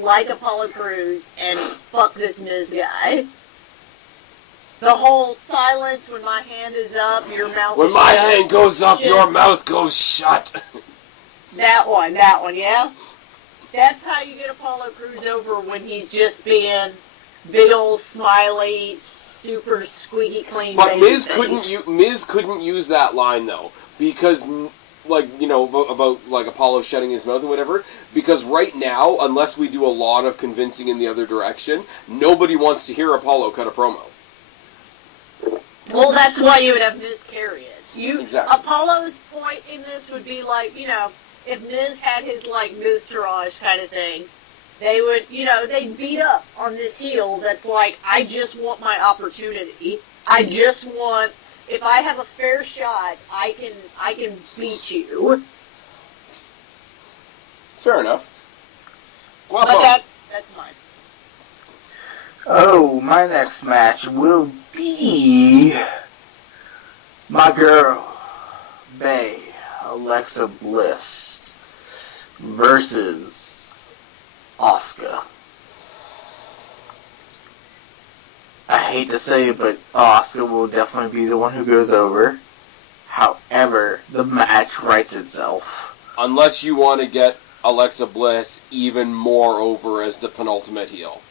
like Apollo Crews and fuck this Miz guy. The whole silence when my hand is up, your mouth When is my shut. hand goes up, your mouth goes shut. That one, yeah? That's how you get Apollo Crews over, when he's just being big old smiley, super squeaky clean But Miz babyface. Miz couldn't use that line, though, because, about Apollo shutting his mouth and whatever, because right now, unless we do a lot of convincing in the other direction, nobody wants to hear Apollo cut a promo. Well, that's why you would have Miz carry it. Exactly. Apollo's point in this would be like, if Miz had his, Miz-tourage kind of thing, they would, they'd beat up on this heel that's like, I just want my opportunity. I just want, if I have a fair shot, I can beat you. Fair enough. Guapo. But that's mine. Oh, my next match will be my girl, Bae, Alexa Bliss, versus Asuka. I hate to say it, but Asuka will definitely be the one who goes over. However, the match writes itself. Unless you want to get Alexa Bliss even more over as the penultimate heel.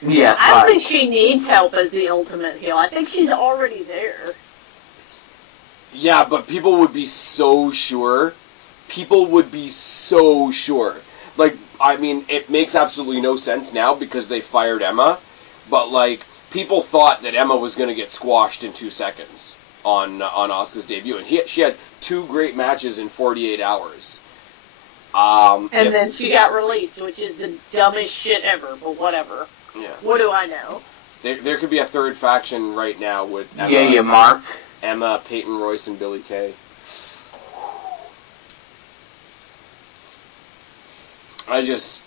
Yes, I don't think she needs help as the ultimate heel. I think she's already there. Yeah, but people would be so sure. People would be so sure. It makes absolutely no sense now because they fired Emma, but, people thought that Emma was going to get squashed in 2 seconds on Asuka's debut, and she had 2 great matches in 48 hours. Then she got released, which is the dumbest shit ever, but whatever. Yeah. What do I know? There could be a third faction right now with Emma, Yeah, Mark. Emma, Peyton Royce, and Billie Kay. It's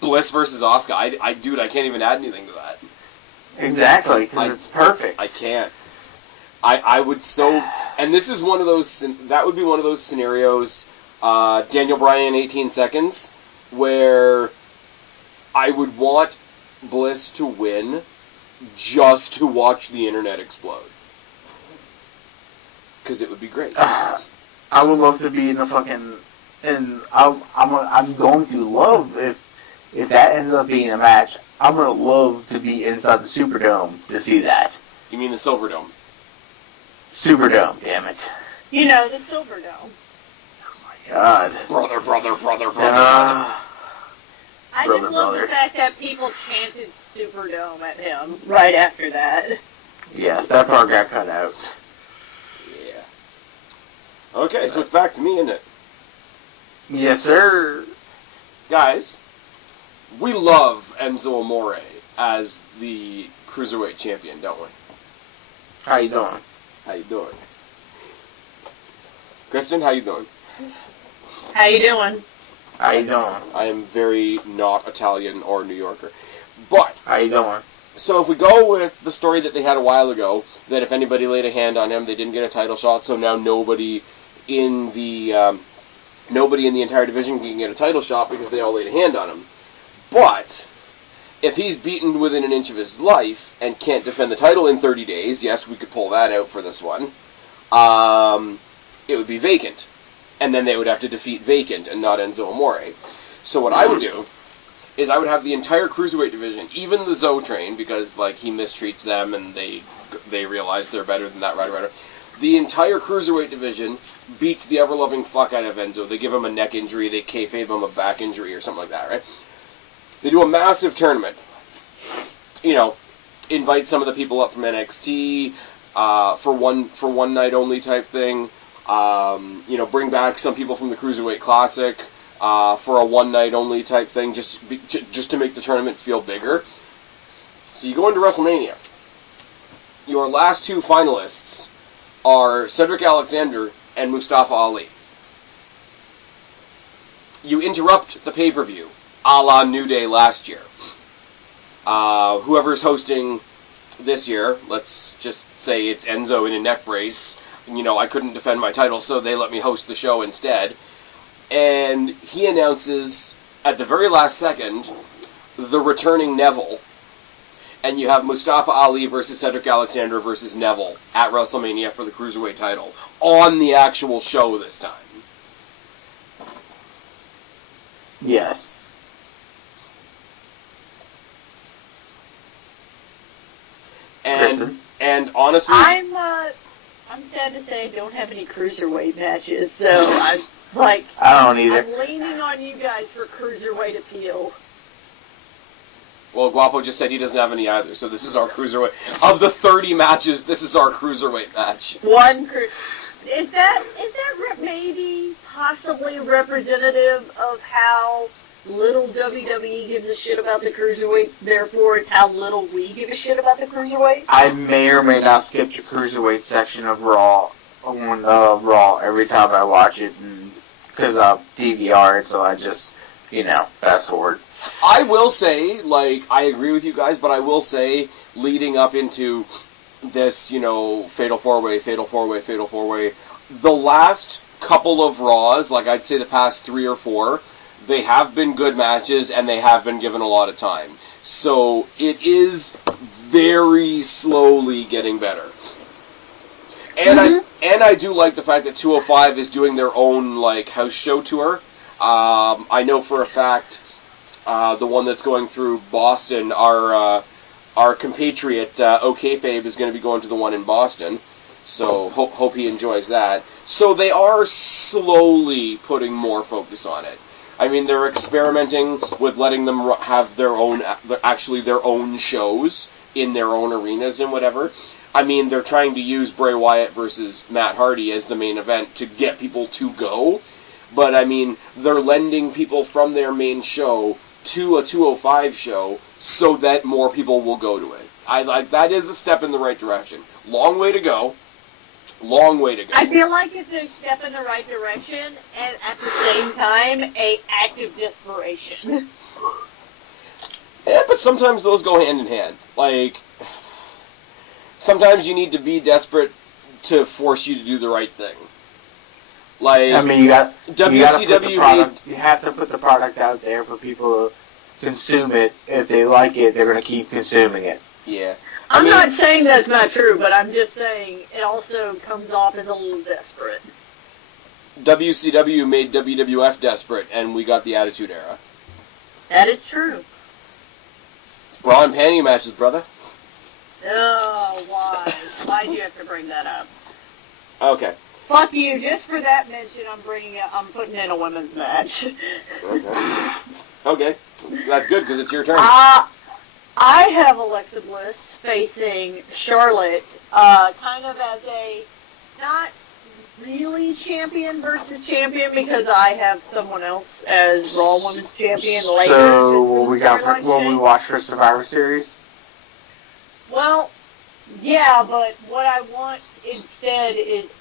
Bliss versus Asuka. I can't even add anything to that. Exactly, because it's perfect. I can't. I would so, and this is one of those, that would be one of those scenarios, Daniel Bryan 18 seconds, where I would want Bliss to win just to watch the internet explode. Because it would be great. I would love to be in the fucking, and I'm going to love if that ends up being a match. I'm gonna love to be inside the Superdome to see that. You mean the Silverdome? Superdome, damn it. The Silverdome. Oh my god. Brother. I just love the fact that people chanted Superdome at him right after that. Yes, that part got cut out. Yeah. Okay, so it's back to me, isn't it? Yes, sir. Guys, we love Enzo Amore as the Cruiserweight champion, don't we? How you doing? How you doing? Kristen, how you doing? How you doing? How you doing? I am very not Italian or New Yorker. But, How you doing? so if we go with the story that they had a while ago, that if anybody laid a hand on him, they didn't get a title shot, so now nobody in the entire division can get a title shot because they all laid a hand on him. But, if he's beaten within an inch of his life and can't defend the title in 30 days, yes, we could pull that out for this one, it would be vacant. And then they would have to defeat Vacant and not Enzo Amore. So what I would do is I would have the entire Cruiserweight division, even the Zoe train, because he mistreats them and they realize they're better than that, right. The entire Cruiserweight division beats the ever-loving fuck out of Enzo. They give him a neck injury, they kayfabe him a back injury or something like that, right? They do a massive tournament. Invite some of the people up from NXT for one night only type thing. Bring back some people from the Cruiserweight Classic. for a one-night-only type thing, just to make the tournament feel bigger. So you go into WrestleMania. Your last two finalists are Cedric Alexander and Mustafa Ali. You interrupt the pay-per-view, a la New Day last year. Whoever's hosting this year, let's just say it's Enzo in a neck brace. I couldn't defend my title, so they let me host the show instead. And he announces, at the very last second, the returning Neville. And you have Mustafa Ali versus Cedric Alexander versus Neville at WrestleMania for the Cruiserweight title on the actual show this time. Yes. And honestly, I'm sad to say I don't have any cruiserweight matches, so I'm like, I don't either. I'm leaning on you guys for cruiserweight appeal. Well, Guapo just said he doesn't have any either, so this is our cruiserweight. Of the 30 matches, this is our cruiserweight match. Is that maybe possibly representative of how little WWE gives a shit about the cruiserweights, therefore it's how little we give a shit about the cruiserweights? I may or may not skip the cruiserweight section of Raw every time I watch it, because I'll DVR it, so I just, fast forward. I will say, I agree with you guys, but I will say, leading up into this, fatal four-way, the last couple of Raws, I'd say the past 3 or 4, they have been good matches, and they have been given a lot of time. So, it is very slowly getting better. And I do like the fact that 205 is doing their own, house show tour. I know for a fact, the one that's going through Boston, our compatriot, OKFabe, is going to be going to the one in Boston. So, hope he enjoys that. So, they are slowly putting more focus on it. I mean, they're experimenting with letting them have their own shows in their own arenas and whatever. I mean, they're trying to use Bray Wyatt versus Matt Hardy as the main event to get people to go. But, I mean, they're lending people from their main show to a 205 show so that more people will go to it. That is a step in the right direction. Long way to go. I feel like it's a step in the right direction, and at the same time, a act of desperation. Yeah, but sometimes those go hand in hand. Sometimes you need to be desperate to force you to do the right thing. WCW you have to put the product out there for people to consume it. If they like it, they're going to keep consuming it. Yeah. I'm not saying that's not true, but I'm just saying it also comes off as a little desperate. WCW made WWF desperate, and we got the Attitude Era. That is true. Bra and panty matches, brother. Oh, why? Why do you have to bring that up? Okay. Fuck you, just for that mention, I'm putting in a women's match. Okay. That's good, because it's your turn. I have Alexa Bliss facing Charlotte, kind of as a, not really champion versus champion, because I have someone else as Raw Women's Champion later. So, will we watch for Survivor Series? Well, yeah, but what I want instead is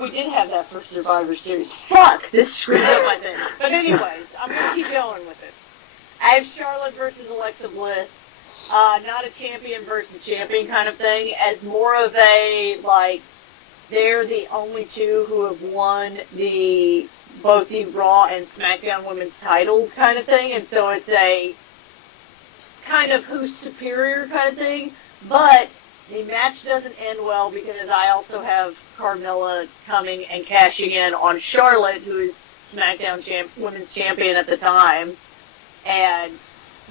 we did have that for Survivor Series. Fuck! This screwed up my thing. But anyways, I'm going to keep going with it. I have Charlotte versus Alexa Bliss. Not a champion versus champion kind of thing, as more of a, they're the only two who have won both the Raw and SmackDown women's titles kind of thing, and so it's a kind of who's superior kind of thing, but the match doesn't end well because I also have Carmella coming and cashing in on Charlotte, who is SmackDown Women's Champion at the time, and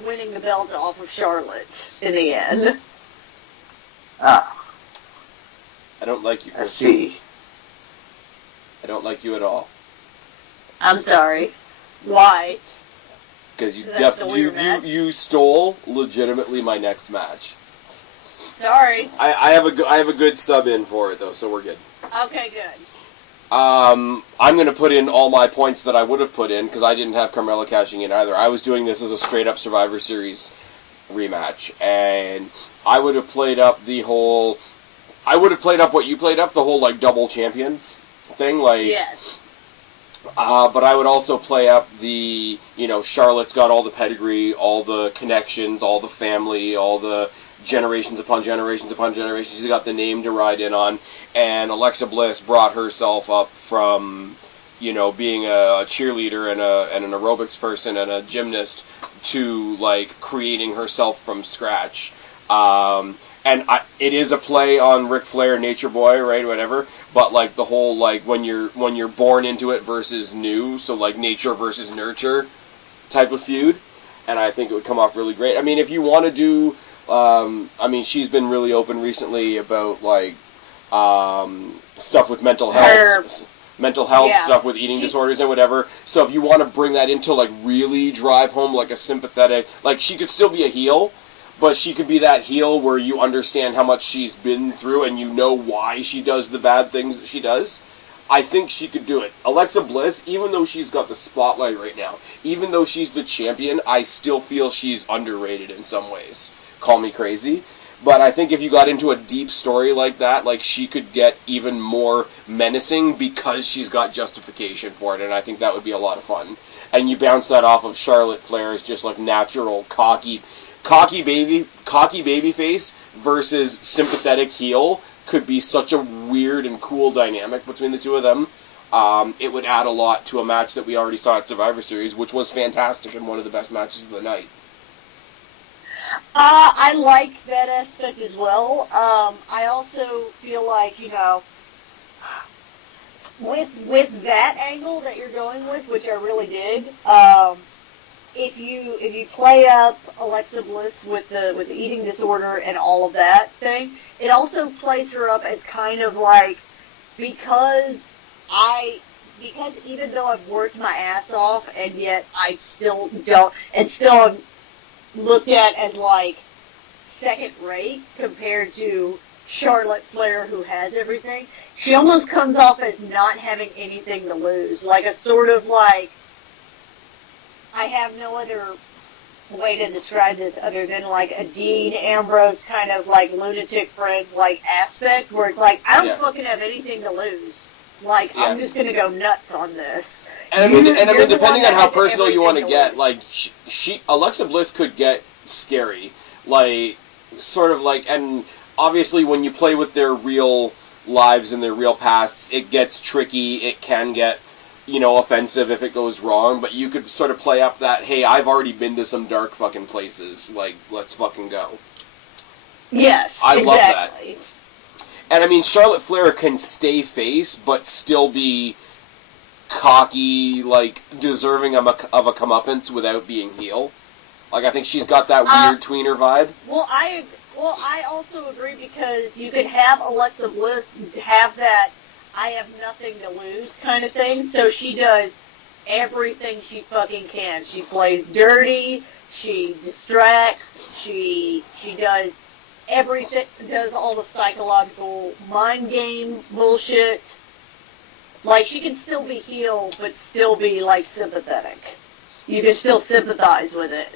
winning the belt off of Charlotte in the end. Ah. I don't like you, Kristen. I see. I don't like you at all. I'm sorry. Why? Because you stole legitimately my next match. Sorry. I have a good sub in for it though, so we're good. Okay, good. I'm going to put in all my points that I would have put in because I didn't have Carmella cashing in either. I was doing this as a straight-up Survivor Series rematch, and I would have played up the whole... I would have played up what you played up, the whole, like, double champion thing, like... Yes. But I would also play up the, you know, Charlotte's got all the pedigree, all the connections, all the family, all the generations upon generations upon generations. She's got the name to ride in on. And Alexa Bliss brought herself up from, you know, being a cheerleader and an aerobics person and a gymnast to, like, creating herself from scratch. It is a play on Ric Flair, Nature Boy, right, whatever. But, like, the whole, like, when you're born into it versus new, so, like, nature versus nurture type of feud. And I think it would come off really great. I mean, if you want to do, I mean, she's been really open recently about, like, stuff with mental health. Mental health Yeah. stuff with eating disorders and whatever. So if you want to bring that into, like, really drive home, like, a sympathetic... Like, she could still be a heel, but she could be that heel where you understand how much she's been through and you know why she does the bad things that she does. I think she could do it. Alexa Bliss, even though she's got the spotlight right now, even though she's the champion, I still feel she's underrated in some ways. Call me crazy. But I think if you got into a deep story like that, like, she could get even more menacing because she's got justification for it, and I think that would be a lot of fun. And you bounce that off of Charlotte Flair as just, like, natural, cocky baby face versus sympathetic heel could be such a weird and cool dynamic between the two of them. It would add a lot to a match that we already saw at Survivor Series, which was fantastic and one of the best matches of the night. I like that aspect as well. I also feel like, you know, with that angle that you're going with, which I really dig, if you play up Alexa Bliss with the eating disorder and all of that thing, it also plays her up as kind of like, because even though I've worked my ass off and yet I still don't, and still I'm looked at as like second rate compared to Charlotte Flair, who has everything, she almost comes off as not having anything to lose, like a sort of like, I have no other way to describe this other than like a Dean Ambrose kind of like lunatic friend like aspect where it's like, I don't fucking have anything to lose. Like, I'm just gonna go nuts on this. And I mean, depending on how personal you want to get, like, Alexa Bliss could get scary. Like, sort of like, and obviously when you play with their real lives and their real pasts, it gets tricky, it can get, you know, offensive if it goes wrong, but you could sort of play up that, hey, I've already been to some dark fucking places, like, let's fucking go. Yes, I exactly. love that. And I mean, Charlotte Flair can stay face, but still be cocky, like, deserving of a comeuppance without being heel. Like, I think she's got that weird tweener vibe. Well, I also agree, because you could have Alexa Bliss have that I have nothing to lose kind of thing, so she does everything she fucking can. She plays dirty, she distracts, she does everything, does all the psychological mind game bullshit. Like, she can still be heel, but still be, like, sympathetic. You can still sympathize with it.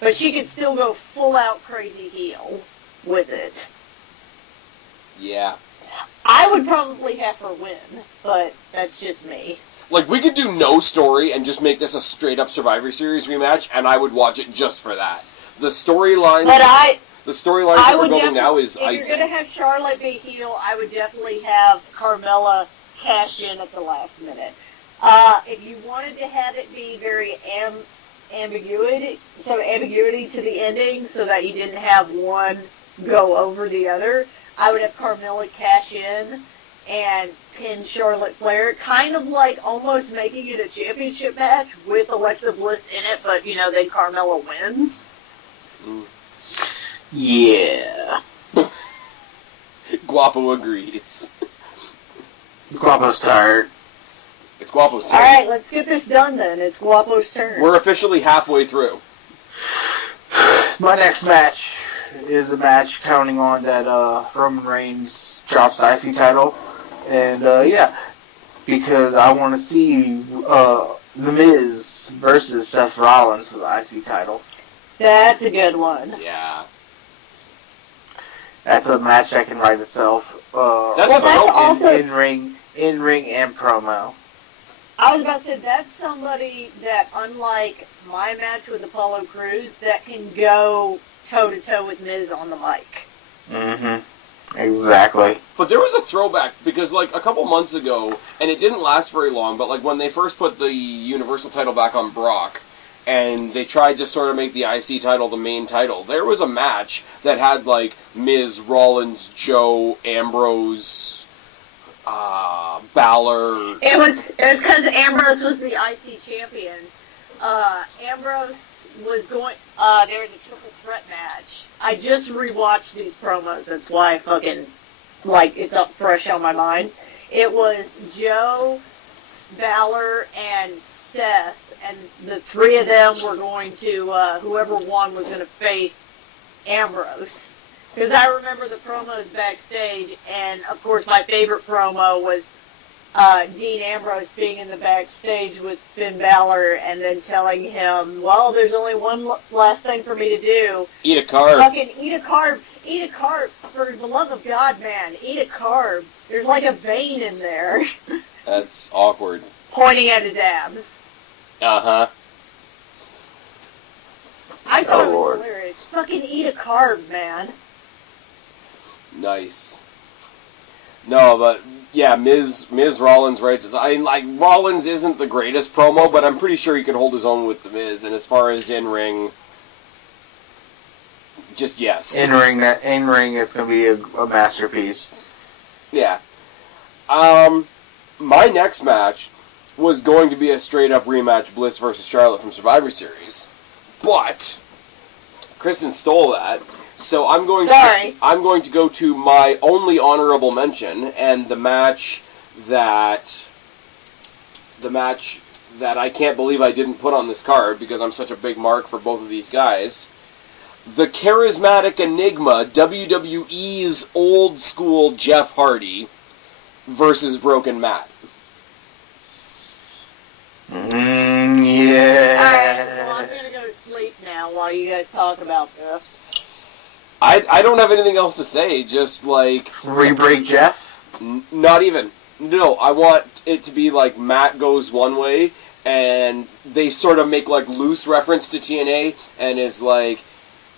But she can still go full-out crazy heel with it. Yeah. I would probably have her win, but that's just me. Like, we could do no story and just make this a straight-up Survivor Series rematch, and I would watch it just for that. The storyline... The storyline that we're building now is icing. If you're going to have Charlotte be heel, I would definitely have Carmella cash in at the last minute. If you wanted to have it be very ambiguity to the ending, so that you didn't have one go over the other, I would have Carmella cash in and pin Charlotte Flair, kind of like almost making it a championship match with Alexa Bliss in it, but, you know, then Carmella wins. Yeah. Guapo agrees. Guapo's tired. It's Guapo's turn. Alright, let's get this done then. It's Guapo's turn. We're officially halfway through. My next match is a match counting on that Roman Reigns drops the IC title. And, yeah. because I want to see The Miz versus Seth Rollins for the IC title. That's a good one. Yeah. That's a match that can write itself. That's also in ring and promo. I was about to say, that's somebody that, unlike my match with Apollo Crews, that can go toe-to-toe with Miz on the mic. Mm-hmm. Exactly. But there was a throwback, because, like, a couple months ago, and it didn't last very long, but, like, when they first put the Universal title back on Brock, and they tried to sort of make the IC title the main title, there was a match that had, like, Miz, Rollins, Joe, Ambrose, Balor. It was because Ambrose was the IC champion. Ambrose was going. There was a triple threat match. I just rewatched these promos. That's why I fucking it's up fresh on my mind. It was Joe, Balor, and Seth, and the three of them were going to whoever won was going to face Ambrose. Because I remember the promos backstage, and of course my favorite promo was Dean Ambrose being in the backstage with Finn Balor and then telling him, well, there's only one last thing for me to do. Eat a carb. Fucking eat a carb. Eat a carb. For the love of God, man. Eat a carb. There's like a vein in there. That's awkward. Pointing at his abs. Uh-huh. I thought it was hilarious. Fucking eat a carb, man. Nice. No, but yeah, Miz Rollins writes. Rollins isn't the greatest promo, but I'm pretty sure he could hold his own with the Miz. And as far as in ring, just yes. In ring, it's gonna be a masterpiece. Yeah. My next match was going to be a straight up rematch, Bliss versus Charlotte from Survivor Series, but Kristen stole that. So I'm going to go to my only honorable mention, and the match that I can't believe I didn't put on this card because I'm such a big mark for both of these guys. The charismatic enigma, WWE's old school Jeff Hardy versus Broken Matt. Yeah. Alright, well, I'm gonna go to sleep now while you guys talk about this. I don't have anything else to say, just like... Re-break Jeff? Not even. No, I want it to be like Matt goes one way, and they sort of make like loose reference to TNA, and is like,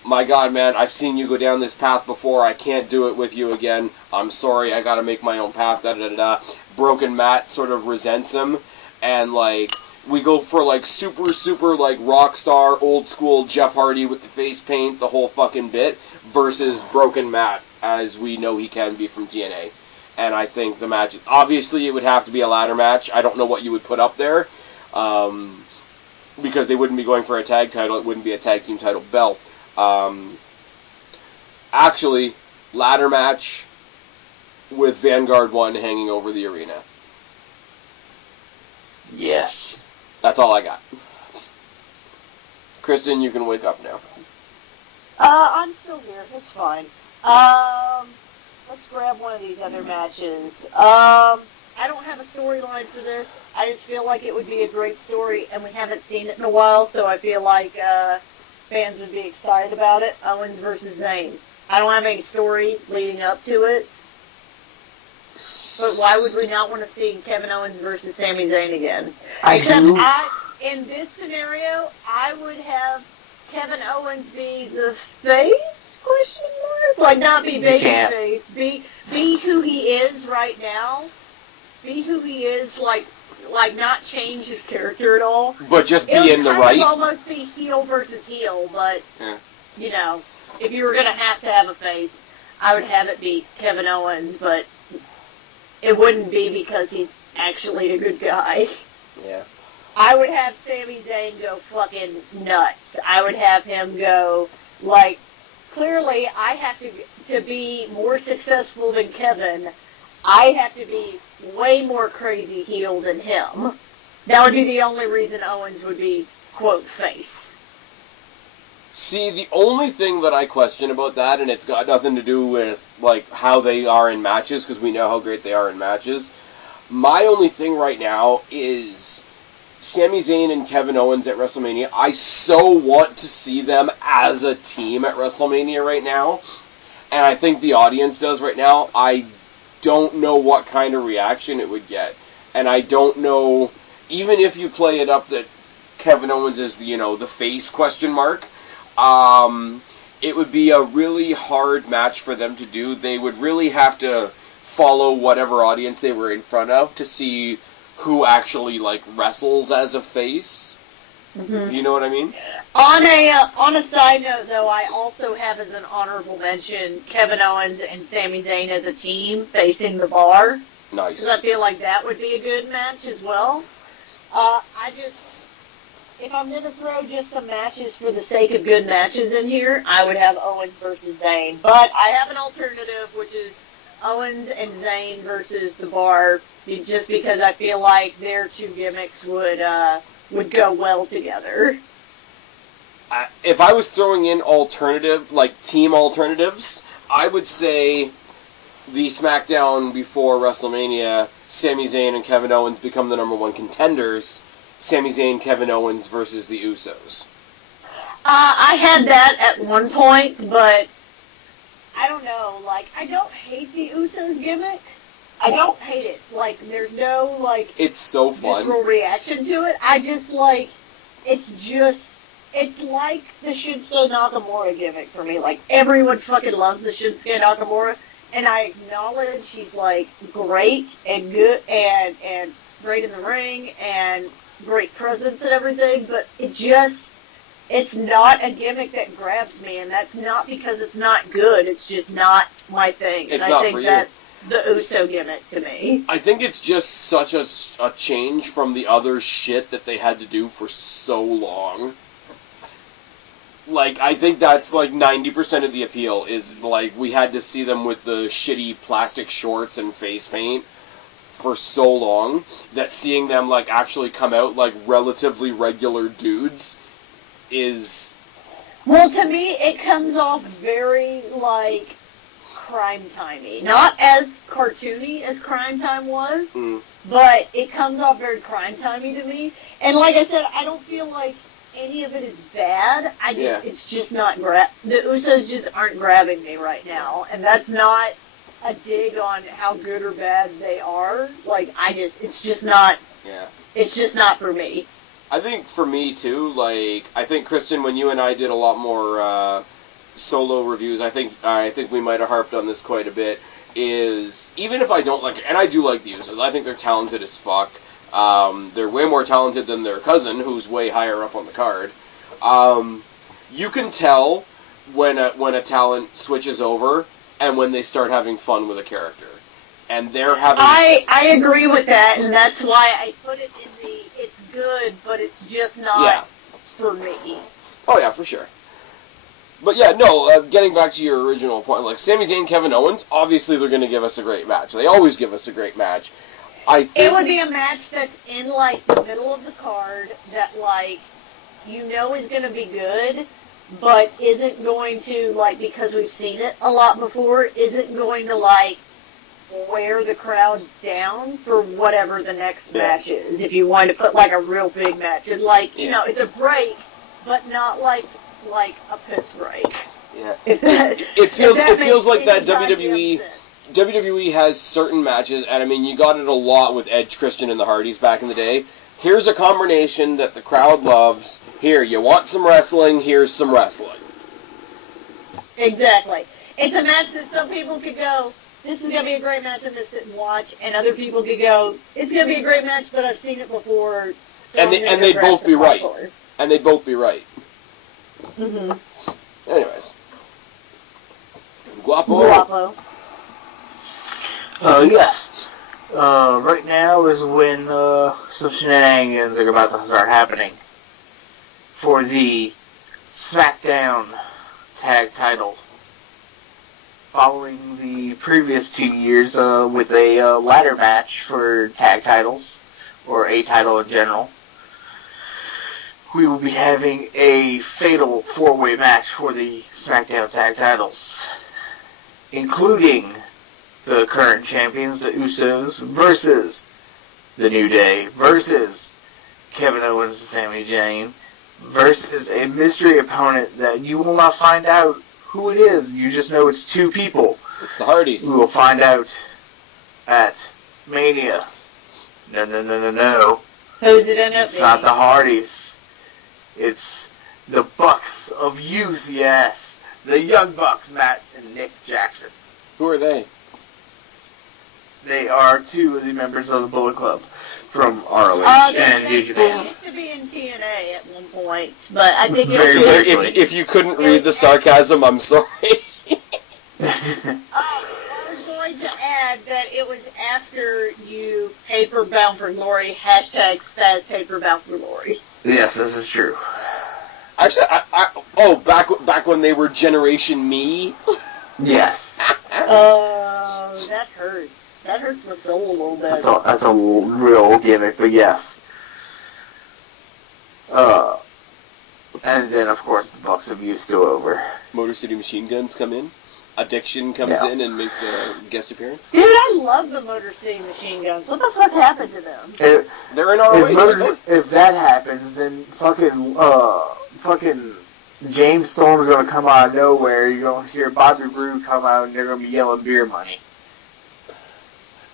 my God, man, I've seen you go down this path before, I can't do it with you again, I'm sorry, I gotta make my own path, da-da-da-da. Broken Matt sort of resents him, and like... We go for, like, super, like, rock star, old school Jeff Hardy with the face paint, the whole fucking bit, versus Broken Matt, as we know he can be from TNA. And I think the match, obviously it would have to be a ladder match. I don't know what you would put up there, because they wouldn't be going for a tag title. It wouldn't be a tag team title belt. Actually, ladder match with Vanguard 1 hanging over the arena. Yes. That's all I got. Kristen, you can wake up now. I'm still here. It's fine. Let's grab one of these other matches. I don't have a storyline for this. I just feel like it would be a great story, and we haven't seen it in a while, so I feel like fans would be excited about it. Owens versus Zayn. I don't have any story leading up to it, but why would we not want to see Kevin Owens versus Sami Zayn again? In this scenario, I would have Kevin Owens be the face, question mark? Like, not be babyface. Be who he is right now. Be who he is, like not change his character at all. But just be in the right. It would almost be heel versus heel, but, you know, if you were going to have a face, I would have it be Kevin Owens, but it wouldn't be because he's actually a good guy. Yeah. I would have Sami Zayn go fucking nuts. I would have him go, like, clearly I have to be more successful than Kevin. I have to be way more crazy heel than him. That would be the only reason Owens would be, quote, face. See, the only thing that I question about that, and it's got nothing to do with, like, how they are in matches, because we know how great they are in matches, My only thing right now is Sami Zayn and Kevin Owens at WrestleMania. I so want to see them as a team at WrestleMania right now, and I think the audience does right now. I don't know what kind of reaction it would get, and I don't know, even if you play it up that Kevin Owens is, the face question mark, it would be a really hard match for them to do. They would really have to follow whatever audience they were in front of to see who actually, wrestles as a face. Mm-hmm. Do you know what I mean? On a side note, though, I also have as an honorable mention Kevin Owens and Sami Zayn as a team facing the Bar. Nice. Because I feel like that would be a good match as well. If I'm going to throw just some matches for the sake of good matches in here, I would have Owens versus Zayn. But I have an alternative, which is Owens and Zayn versus the Bar, just because I feel like their two gimmicks would go well together. If I was throwing in team alternatives, I would say the SmackDown before WrestleMania, Sami Zayn and Kevin Owens become the number one contenders. Sami Zayn, Kevin Owens versus the Usos. I had that at one point, but I don't know. I don't hate the Usos gimmick. I don't hate it. There's no, it's so fun. Visceral reaction to it. I just, it's like the Shinsuke Nakamura gimmick for me. Everyone fucking loves the Shinsuke Nakamura, and I acknowledge he's, great and good and great in the ring and great presence and everything, but it's not a gimmick that grabs me, and that's not because it's not good. It's just not my thing. It's and not I think for you. that's the Uso gimmick to me. I think it's just such a change from the other shit that they had to do for so long. I think that's 90% of the appeal is we had to see them with the shitty plastic shorts and face paint for so long that seeing them actually come out relatively regular dudes is... Well, to me, it comes off very, Crime Timey. Not as cartoony as Crime Time was, but it comes off very Crime Timey to me. And like I said, I don't feel like any of it is bad. It's just not the Usos just aren't grabbing me right now. And that's not a dig on how good or bad they are. It's just not... Yeah. It's just not for me. I think for me, too, I think, Kristen, when you and I did a lot more solo reviews, I think we might have harped on this quite a bit, is, even if I don't like it, and I do like the Usos, I think they're talented as fuck. They're way more talented than their cousin, who's way higher up on the card. You can tell when a talent switches over and when they start having fun with a character. And they're having... I agree with that, and that's why I put it in the it's good, but it's just not for me. Oh, yeah, for sure. But yeah, no, getting back to your original point, Sami Zayn, Kevin Owens, obviously they're going to give us a great match. They always give us a great match. It would be a match that's in, the middle of the card that, is going to be good, but isn't going to, because we've seen it a lot before, isn't going to, wear the crowd down for whatever the next match is, if you want to put, a real big match. And, it's a break, but not, a piss break. Yeah. It feels like that WWE has certain matches, and you got it a lot with Edge, Christian, and the Hardys back in the day. Here's a combination that the crowd loves. Here, you want some wrestling, here's some wrestling. Exactly. It's a match that some people could go, this is going to be a great match, I'm going to sit and watch, and other people could go, it's going to be a great match, but I've seen it before. So and they'd both be right. And they'd both be right. Mm-hmm. Anyways. Guapo. Yes. Right now is when some shenanigans are about to start happening for the SmackDown Tag Title. Following the previous 2 years with a ladder match for tag titles, or a title in general, we will be having a fatal 4-way match for the SmackDown Tag Titles, including the current champions, the Usos, versus The New Day versus Kevin Owens and Sami Zayn versus a mystery opponent that you will not find out who it is. You just know it's two people. It's the Hardys. We will find out at Mania. No. Who's it end up It's being? not the Hardys. It's the Bucks of Youth, yes. The Young Bucks, Matt and Nick Jackson. Who are they? They are two of the members of the Bullet Club from ROH and New They Japan. used to be in TNA at one point, but I think Very it was... briefly. If you couldn't read the sarcasm, I'm sorry. I was going to add that it was after you paper bound for glory, hashtag Spaz paper bound for glory. Yes, this is true. Actually, back when they were Generation Me. Yes. Oh, that hurts. That hurts my soul a little bit. That's a real gimmick, but yes. And then, of course, the Bucks of Youth go over. Motor City Machine Guns come in. Addiction comes in and makes a guest appearance. Dude, I love the Motor City Machine Guns. What the fuck happened to them? They're in ROH. If that happens, then fucking James Storm's gonna come out of nowhere. You're gonna hear Bobby Roode come out, and they're gonna be yelling beer money.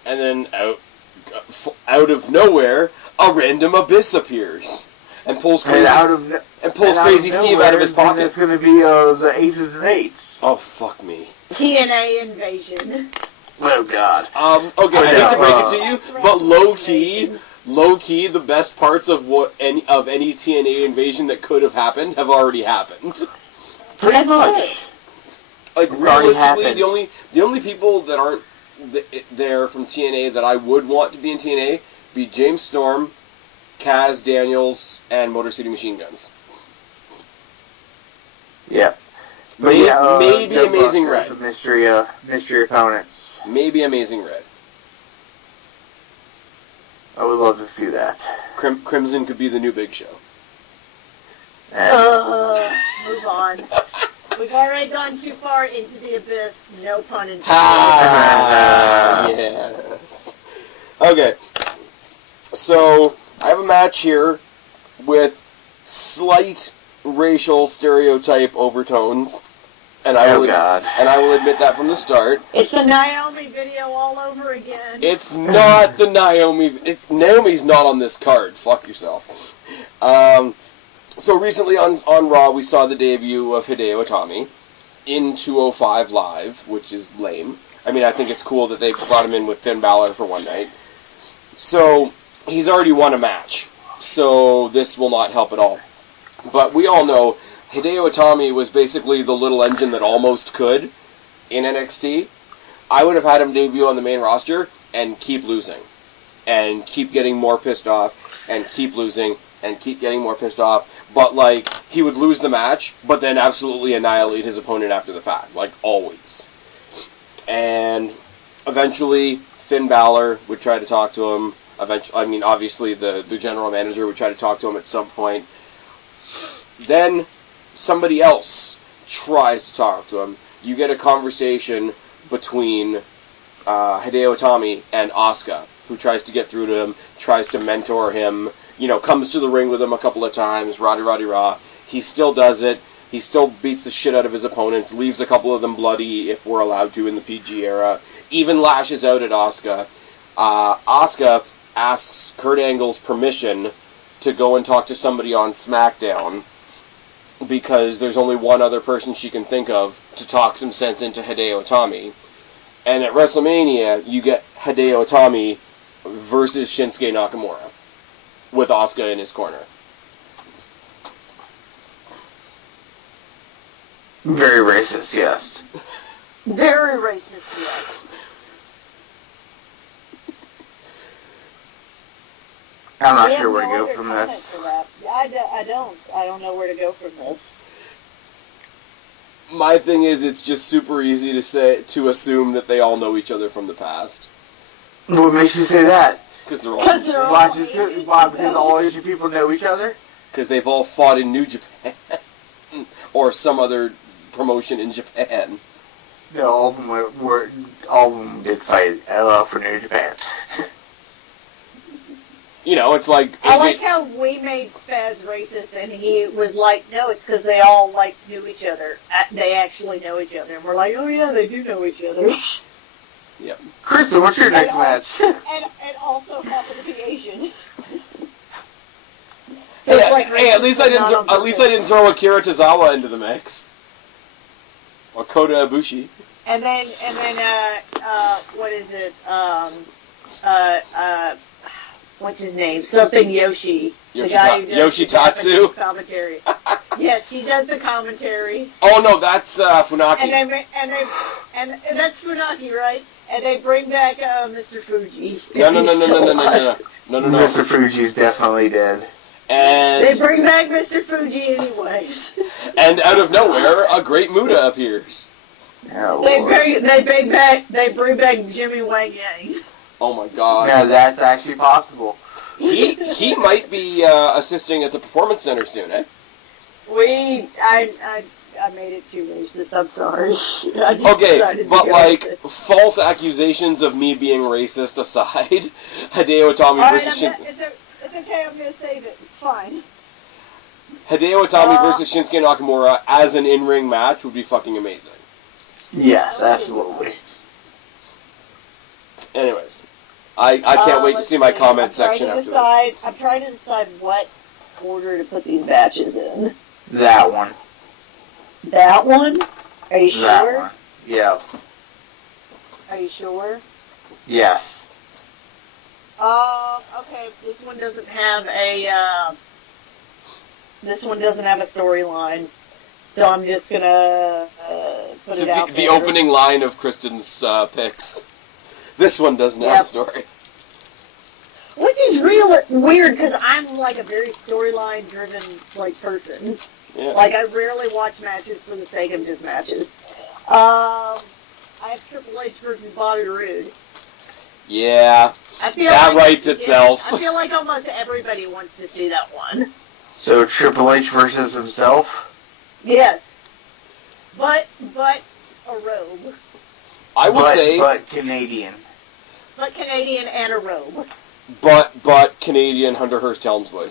And then out of nowhere, a random Abyss appears and pulls Crazy Steve out of his pocket. It's gonna be the Aces and Eights. Oh fuck me. TNA Invasion. Oh god. Okay, I hate to break it to you, but low key, the best parts of any TNA invasion that could have happened have already happened. Pretty much. Like It's already realistically, happened. the only people that aren't there from TNA that I would want to be in TNA be James Storm, Kaz Daniels, and Motor City Machine Guns. Yeah. But Maybe the Amazing Bucks Red. as the mystery opponents. Maybe Amazing Red. I would love to see that. Crimson could be the new Big Show. Move on. We've already gone too far into the abyss, no pun intended. Yes. Okay. So, I have a match here with slight racial stereotype overtones. And I will admit that from the start. It's the Naomi video all over again. It's not the Naomi. Naomi's not on this card. Fuck yourself. So recently on Raw, we saw the debut of Hideo Itami in 205 Live, which is lame. I mean, I think it's cool that they brought him in with Finn Balor for one night. So he's already won a match. So this will not help at all. But we all know Hideo Itami was basically the little engine that almost could in NXT. I would have had him debut on the main roster and keep losing. And keep getting more pissed off. And keep losing. And keep getting more pissed off. But, like, he would lose the match, but then absolutely annihilate his opponent after the fact. Like, always. And eventually, Finn Balor would try to talk to him. Obviously, the general manager would try to talk to him at some point. Then somebody else tries to talk to him. You get a conversation between Hideo Itami and Asuka, who tries to get through to him, tries to mentor him, comes to the ring with him a couple of times, rah. He still does it. He still beats the shit out of his opponents, leaves a couple of them bloody if we're allowed to in the PG era, even lashes out at Asuka. Asuka asks Kurt Angle's permission to go and talk to somebody on SmackDown, because there's only one other person she can think of to talk some sense into Hideo Itami. And at WrestleMania, you get Hideo Itami versus Shinsuke Nakamura, with Asuka in his corner. Very racist, yes. Very racist, yes. I'm not sure where to go from this. I don't know where to go from this. My thing is, it's just super easy to assume that they all know each other from the past. What makes you say that? Because they're all... Because all Asian people know each other? Because they've all fought in New Japan. Or some other promotion in Japan. No, all of them did fight for New Japan. You know, it's like... I like how we made Spaz racist, and he was like, no, it's because they all, like, knew each other. They actually know each other. And we're like, oh, yeah, they do know each other. Yep. Kristen, what's your next match? And also happen to be Asian. So Hey, it's like at least I racist, but not on didn't throw Akira Tozawa into the mix. Or Kota Ibushi. And then, what is it? What's his name? Something Yoshi. The guy who does the Yoshitatsu? Japanese commentary. Yes, he does the commentary. Oh no, that's Funaki. And that's Funaki, right? And they bring back Mr. Fuji. No. Mr. Fuji's definitely dead. And they bring back Mr. Fuji anyways. And out of nowhere, a Great Muta appears. Oh, They bring back Jimmy Wang Yang. Oh my god. Now that's actually possible. He might be assisting at the Performance Center soon, eh? I made it too racist. I'm sorry. Okay, but like false accusations of me being racist aside, Hideo Itami versus Shinsuke. It's okay. I'm gonna save it. It's fine. Hideo Itami versus Shinsuke Nakamura as an in-ring match would be fucking amazing. Yes, absolutely. Anyways, I can't wait to see my comment section after this. I'm trying to decide what order to put these matches in. That one. That one? Are you sure? That one. Yeah. Are you sure? Yes. Okay, this one doesn't have a storyline, so I'm just gonna put it out there. The opening line of Kristen's picks. This one doesn't have a story. Which is weird, because I'm like a very storyline-driven person. Yeah. Like, I rarely watch matches for the sake of just matches. I have Triple H versus Bobby Roode. Yeah, that writes itself. I feel like almost everybody wants to see that one. So Triple H versus himself? Yes. But a robe. I will say... But Canadian. But Canadian and a robe. But Canadian Hunter Hearst Helmsley.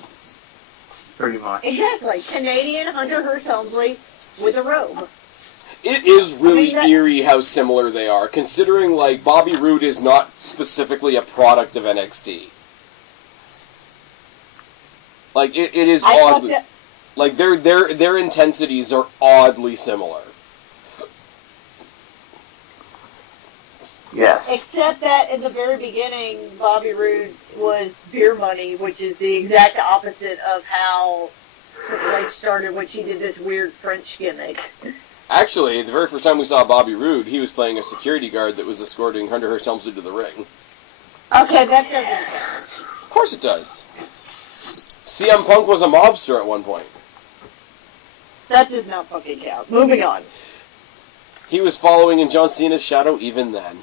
Pretty much. Exactly. Canadian Hunter Hearst Helmsley with a robe. It is really eerie how similar they are, considering, like, Bobby Roode is not specifically a product of NXT. Like, it is oddly... Like, their intensities are oddly similar. Yes. Except that in the very beginning, Bobby Roode was beer money, which is the exact opposite of how Triple H started when she did this weird French gimmick. Actually, the very first time we saw Bobby Roode, he was playing a security guard that was escorting Hunter Hearst Helmsley to the ring. Okay, that doesn't count. Of course it does. CM Punk was a mobster at one point. That does not fucking count. Moving on. He was following in John Cena's shadow even then.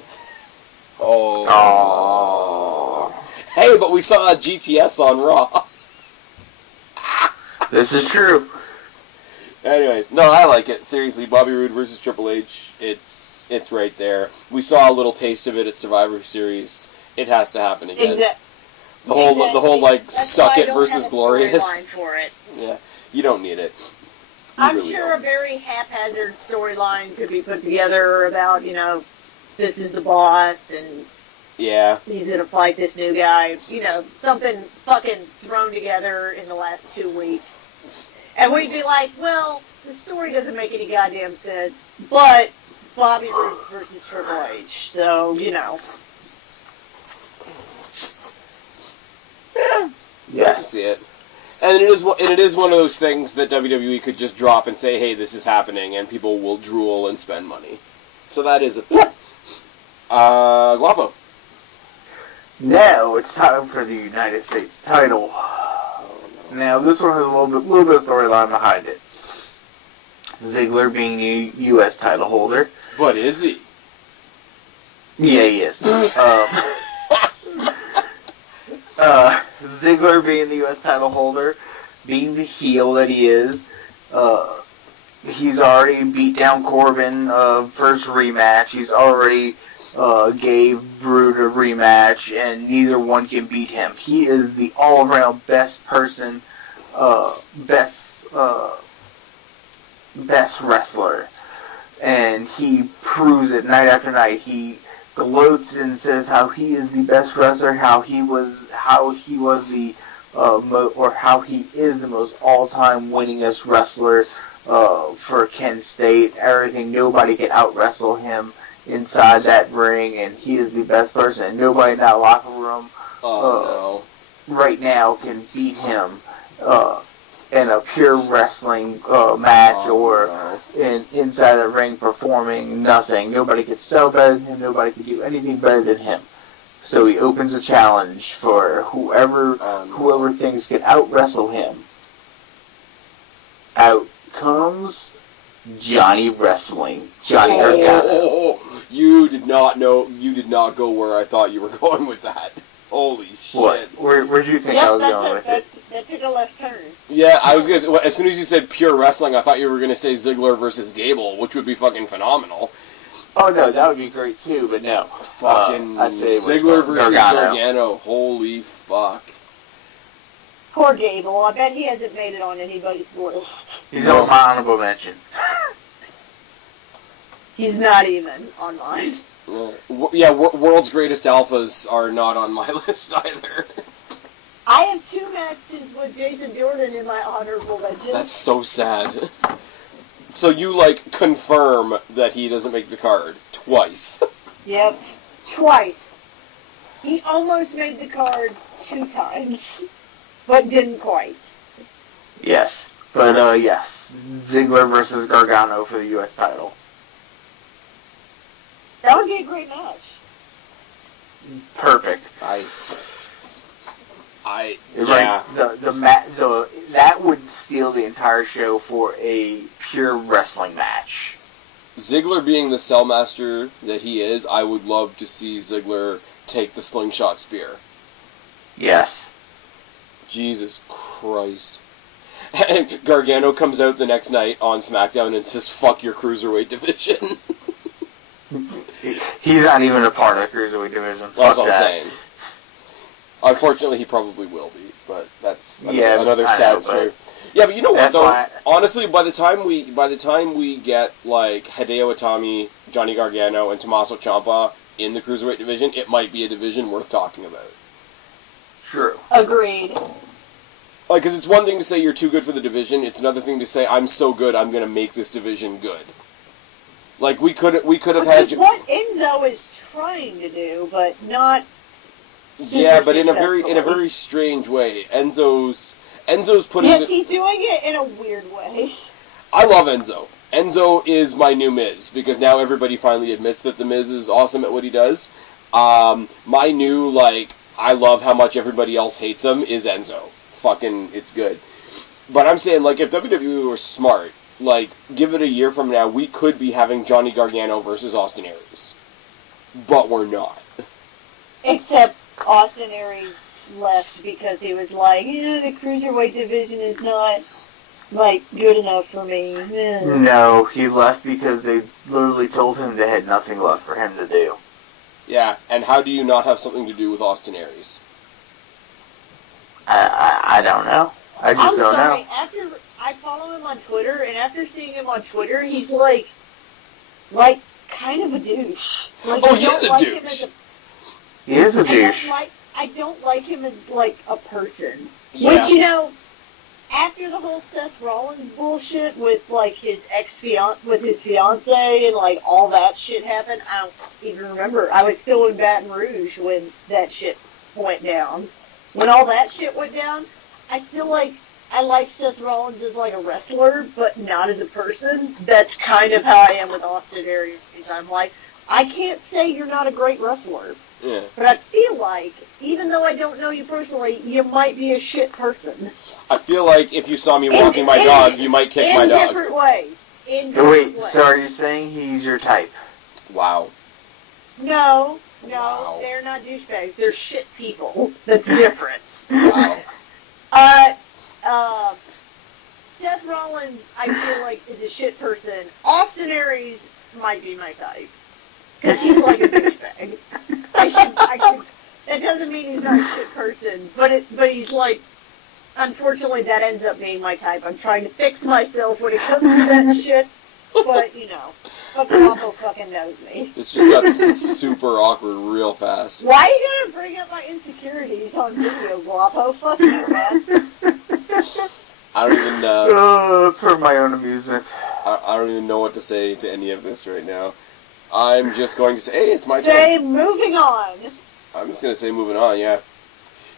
Oh. Hey, but we saw a GTS on Raw. This is true. Anyways, no, I like it. Seriously, Bobby Roode versus Triple H, it's right there. We saw a little taste of it at Survivor Series. It has to happen again. The whole like suck it versus glorious. For it. Yeah, you don't need it. I'm sure a very haphazard storyline could be put together about, this is the boss and he's gonna fight this new guy. Something fucking thrown together in the last 2 weeks. And we'd be like, well, the story doesn't make any goddamn sense, but Bobby Roode versus Triple H, so, Yeah, I can see it. And it is one of those things that WWE could just drop and say, hey, this is happening, and people will drool and spend money. So that is a thing. Guapo. Now it's time for the United States title. Now this one has a little bit of storyline behind it. Ziggler being the U.S. title holder. But is he? Yeah, he is. Ziggler being the U.S. title holder, being the heel that he is, he's already beat down Corbin first rematch. He's already gave Brood a rematch, and neither one can beat him. He is the all-around best person, best wrestler, and he proves it night after night. He gloats and says how he is the best wrestler, how he is the most all-time winningest wrestler for Kent State. Everything, nobody can out-wrestle him inside that ring, and he is the best person. And nobody in that locker room right now can beat him in a pure wrestling match inside the ring performing nothing. Nobody could sell better than him. Nobody could do anything better than him. So he opens a challenge for whoever thinks can out-wrestle him. Out comes Johnny Wrestling. Johnny Gargano. You did not go where I thought you were going with that. Holy shit. What? Where'd you think I was going with it? That took a left turn. Yeah, I was gonna say, as soon as you said pure wrestling, I thought you were gonna say Ziggler versus Gable, which would be fucking phenomenal. Oh no, that would be great too, but no. Fucking I say Ziggler versus Gargano. Holy fuck. Poor Gable. I bet he hasn't made it on anybody's list. He's on my honorable mention. He's not even on mine. Yeah, World's Greatest Alphas are not on my list either. I have 2 matches with Jason Jordan in my honorable mention. That's so sad. So you, confirm that he doesn't make the card twice. Yep, twice. He almost made the card 2 times, but didn't quite. Yes, but yes, Ziggler versus Gargano for the U.S. title. That would be a great match. Perfect. Nice. That would steal the entire show for a pure wrestling match. Ziggler being the cell master that he is, I would love to see Ziggler take the slingshot spear. Yes. Jesus Christ. And Gargano comes out the next night on SmackDown and says, "Fuck your cruiserweight division." He's not even a part of the cruiserweight division. That's what I'm saying. Unfortunately, he probably will be, but that's another sad story. Yeah, but you know what though? Honestly, by the time we get Hideo Itami, Johnny Gargano, and Tommaso Ciampa in the cruiserweight division, it might be a division worth talking about. True. Agreed. Because it's one thing to say you're too good for the division; it's another thing to say I'm so good I'm going to make this division good. We could have had. Which is what Enzo is trying to do, but not. Yeah, but in a very strange way. Enzo's putting. Yes, he's doing it in a weird way. I love Enzo. Enzo is my new Miz because now everybody finally admits that the Miz is awesome at what he does. My new I love how much everybody else hates him is Enzo. Fucking, it's good. But I'm saying if WWE were smart, give it a year from now, we could be having Johnny Gargano versus Austin Aries. But we're not. Except Austin Aries left because he was the cruiserweight division is not, good enough for me. No, he left because they literally told him they had nothing left for him to do. Yeah, and how do you not have something to do with Austin Aries? I don't know. I just don't know. After I follow him on Twitter, and after seeing him on Twitter, he's kind of a douche. He is a douche. He is a douche. I don't like him as a person. Yeah. Which after the whole Seth Rollins bullshit with his fiance and all that shit happened, I don't even remember. I was still in Baton Rouge when that shit went down. When all that shit went down, I still I like Seth Rollins as a wrestler, but not as a person. That's kind of how I am with Austin Aries. I'm I can't say you're not a great wrestler. Yeah. But I feel even though I don't know you personally, you might be a shit person. I feel if you saw me walking my dog, you might kick my dog. In different ways. Wait, so are you saying he's your type? Wow. No, they're not douchebags. They're shit people. That's different. Wow. Seth Rollins, I feel is a shit person. Austin Aries might be my type. Because he's like a douchebag. That doesn't mean he's not a shit person, but he's like, unfortunately, that ends up being my type. I'm trying to fix myself when it comes to that shit, but, but Guapo fucking knows me. This just got super awkward real fast. Why are you gonna bring up my insecurities on video, Guapo? Fuck you, man. I don't even, it's for my own amusement. I don't even know what to say to any of this right now. I'm just going to say, hey, it's my turn. Say, moving on. I'm just going to say moving on, yeah.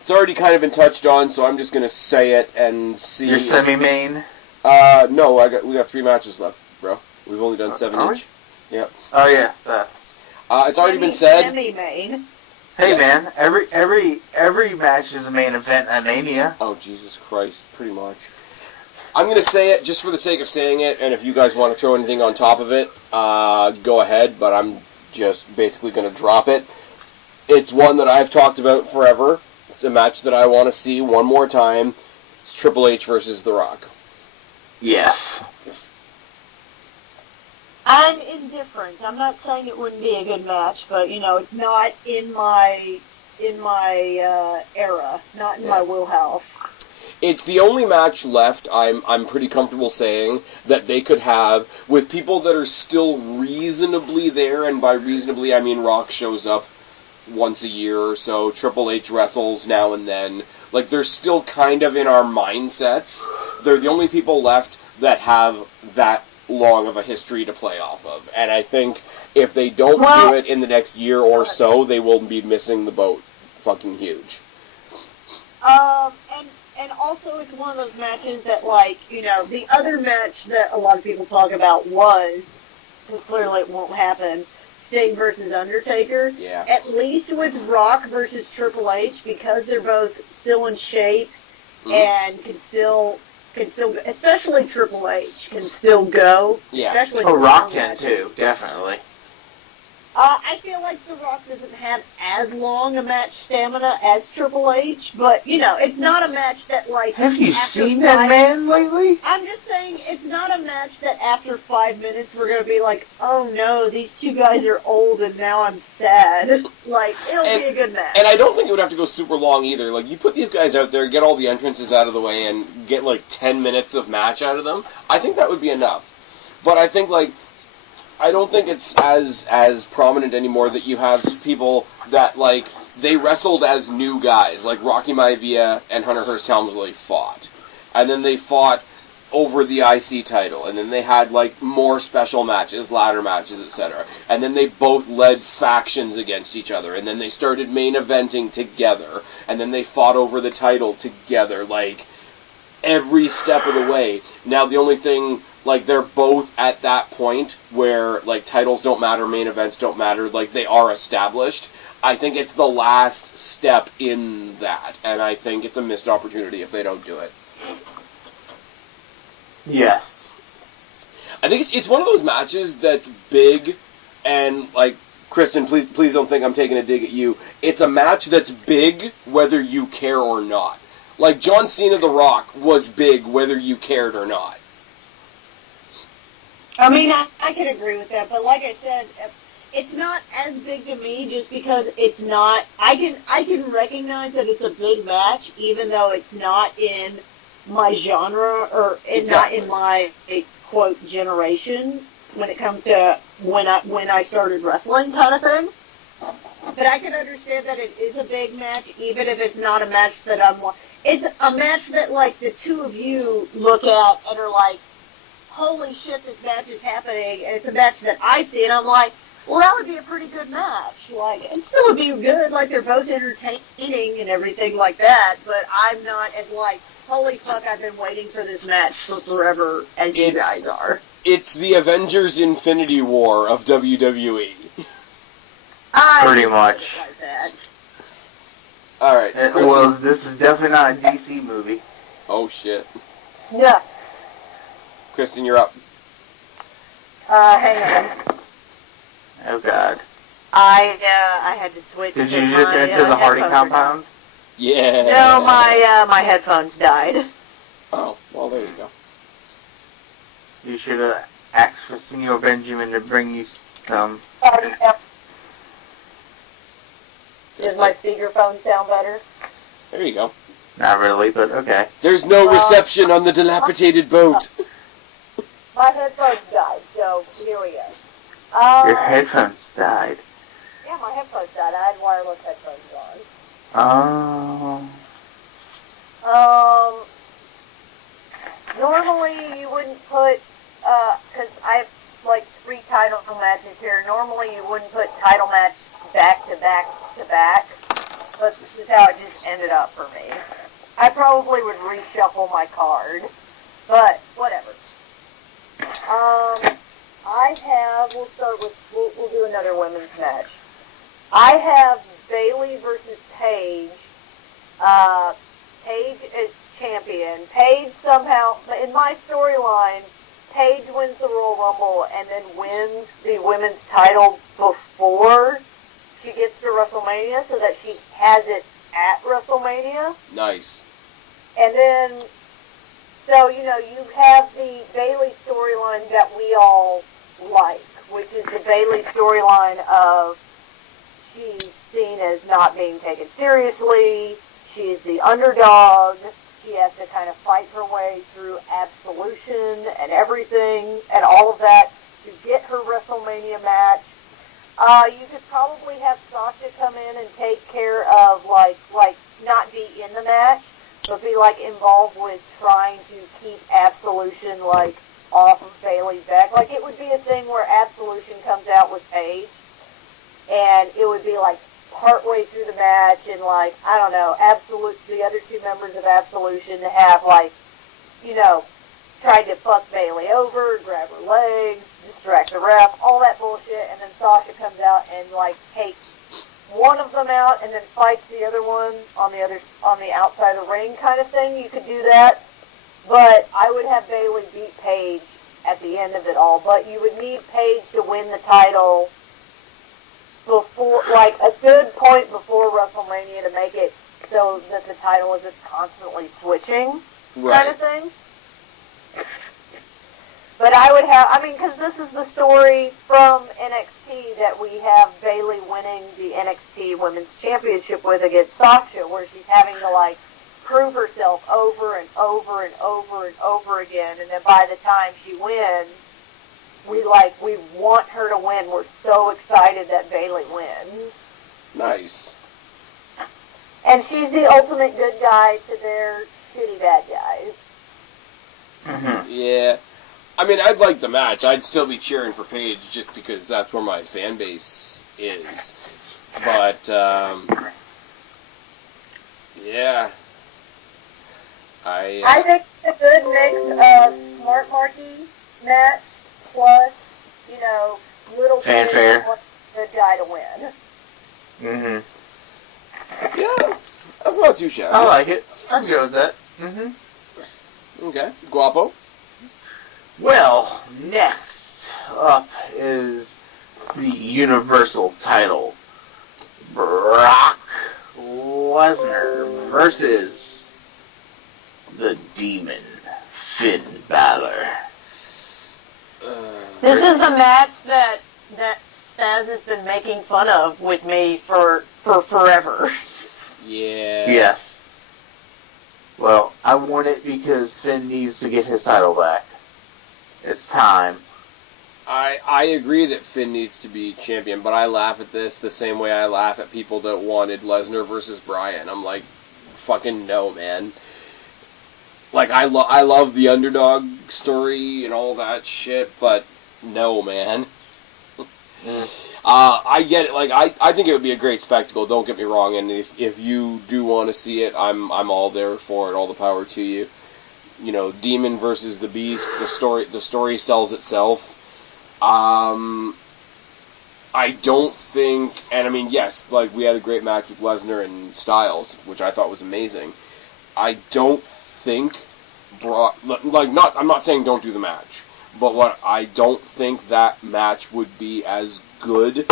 It's already kind of been touched on, so I'm just going to say it and see. Your semi-main? No, we got 3 matches left, bro. We've only done 7 each. Yep. Oh, yeah, that's... it's already been said. Semi-main. Hey, Yeah. man, every match is a main event at Mania. Oh, Jesus Christ, pretty much. I'm going to say it just for the sake of saying it, and if you guys want to throw anything on top of it, go ahead, but I'm just basically going to drop it. It's one that I've talked about forever. It's a match that I want to see one more time. It's Triple H versus The Rock. Yes. I'm indifferent. I'm not saying it wouldn't be a good match, but, it's not in my era, not in my wheelhouse. It's the only match left I'm pretty comfortable saying that they could have with people that are still reasonably there, and by reasonably I mean Rock shows up once a year or so, Triple H wrestles now and then. Like, they're still kind of in our mindsets. They're the only people left that have that long of a history to play off of. And I think if they don't do it in the next year or so, they will be missing the boat fucking huge. And also it's one of those matches that, the other match that a lot of people talk about was, because clearly it won't happen, Sting versus Undertaker. Yeah. At least with Rock versus Triple H, because they're both still in shape and can still, especially Triple H, can still go. Yeah. Especially Rock can too, definitely. I feel like The Rock doesn't have as long a match stamina as Triple H, but, it's not a match that, Have you after seen that man lately? I'm just saying, it's not a match that after 5 minutes we're going to be like, oh no, these two guys are old and now I'm sad. It'll be a good match. And I don't think it would have to go super long either. Like, you put these guys out there, get all the entrances out of the way, and get, 10 minutes of match out of them. I think that would be enough. But I think, I don't think it's as prominent anymore that you have people that, they wrestled as new guys. Like, Rocky Maivia and Hunter Hearst Helmsley fought. And then they fought over the IC title. And then they had, more special matches, ladder matches, etc. And then they both led factions against each other. And then they started main eventing together. And then they fought over the title together. Every step of the way. Now, the only thing... they're both at that point where, titles don't matter, main events don't matter, they are established. I think it's the last step in that, and I think it's a missed opportunity if they don't do it. Yes. I think it's one of those matches that's big, and, Kristen, please don't think I'm taking a dig at you. It's a match that's big whether you care or not. John Cena The Rock was big whether you cared or not. I mean, I can agree with that, but like I said, it's not as big to me just because it's not. I can recognize that it's a big match, even though it's not in my genre or it's not in my quote generation when it comes to when I started wrestling kind of thing. But I can understand that it is a big match, even if it's not a match that I'm. It's a match that the two of you look at and are like, holy shit, this match is happening, and it's a match that I see, and I'm like, well, that would be a pretty good match. It still would be good, they're both entertaining and everything like that, but I'm not as holy fuck, I've been waiting for this match for forever, as you guys are. It's the Avengers Infinity War of WWE. Pretty much. Like that. Alright. Well, this is definitely not a DC movie. Oh, shit. Yeah. Kristen, you're up. Hang on. Oh, God. I had to switch. Did you just enter the Hardy compound? Yeah. No, my headphones died. Oh, well, there you go. You should have asked for Senor Benjamin to bring you some. Does my speakerphone sound better? There you go. Not really, but okay. There's no reception on the dilapidated boat. My headphones died, so here we go. Your headphones died. Yeah, my headphones died. I had wireless headphones on. Oh. Normally you wouldn't put, because I have like 3 title matches here. Normally you wouldn't put title match back to back to back, but this is how it just ended up for me. I probably would reshuffle my card, but whatever. We'll start with, we'll do another women's match. I have Bayley versus Paige. Paige is champion. Paige somehow, in my storyline, Paige wins the Royal Rumble and then wins the women's title before she gets to WrestleMania so that she has it at WrestleMania. Nice. And then, so, you have the Bayley storyline that we all like, which is the Bayley storyline of she's seen as not being taken seriously, she's the underdog, she has to kind of fight her way through absolution and everything, and all of that to get her WrestleMania match. You could probably have Sasha come in and take care of, like not be in the match, but be, involved with trying to keep absolution, off of Bayley's back. It would be a thing where absolution comes out with Paige, and it would be, partway through the match, and, I don't know, the other 2 members of Absolution have, tried to fuck Bayley over, grab her legs, distract the ref, all that bullshit, and then Sasha comes out and, takes one of them out and then fights the other one on the outside of the ring kind of thing. You could do that, but I would have Bayley beat Paige at the end of it all, but you would need Paige to win the title before, a good point before WrestleMania to make it so that the title isn't constantly switching, kind of thing. But I would have, because this is the story from NXT that we have Bayley winning the NXT Women's Championship with against Sasha, where she's having to, prove herself over and over and over and over again, and then by the time she wins, we want her to win. We're so excited that Bayley wins. Nice. And she's the ultimate good guy to their shitty bad guys. Mm-hmm. Yeah. I'd like the match. I'd still be cheering for Paige just because that's where my fan base is. But, yeah. I think a good mix of smart marky match plus, little fanfare, good guy to win. Mm-hmm. Yeah, that's not too shabby. I like it. I'd go with that. Mm-hmm. Okay. Guapo? Well, next up is the Universal title. Brock Lesnar versus the Demon Finn Balor. This is the match that Spaz has been making fun of with me for forever. Yeah. Yes. Well, I want it because Finn needs to get his title back. It's time. I agree that Finn needs to be champion, but I laugh at this the same way I laugh at people that wanted Lesnar versus Bryan. I'm like, fucking no, man. I love the underdog story and all that shit, but no, man. I get it. I think it would be a great spectacle. Don't get me wrong. And if you do want to see it, I'm all there for it. All the power to you. Demon versus the Beast. The story sells itself. I don't think, and yes, we had a great match with Lesnar and Styles, which I thought was amazing. I don't think I'm not saying don't do the match, but what I don't think that match would be as good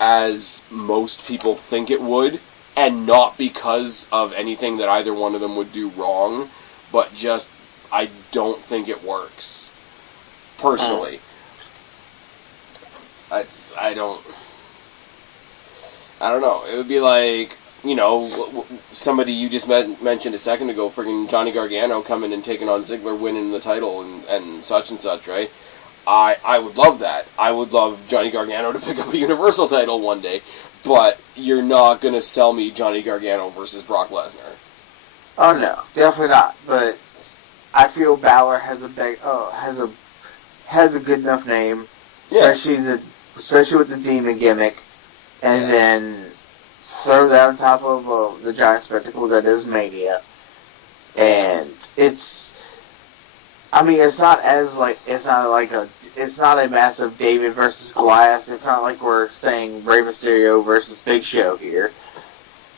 as most people think it would, and not because of anything that either one of them would do wrong, but just I don't think it works. Personally. I don't know. It would be like, you know, somebody you just mentioned a second ago, friggin' Johnny Gargano coming and taking on Ziggler, winning the title and such, right? I would love that. I would love Johnny Gargano to pick up a Universal title one day, but you're not going to sell me Johnny Gargano versus Brock Lesnar. Oh no, definitely not. But I feel Balor has a good enough name, especially with the demon gimmick, and then serve that on top of the giant spectacle that is Mania, and it's not a massive David versus Goliath. It's not like we're saying Rey Mysterio versus Big Show here.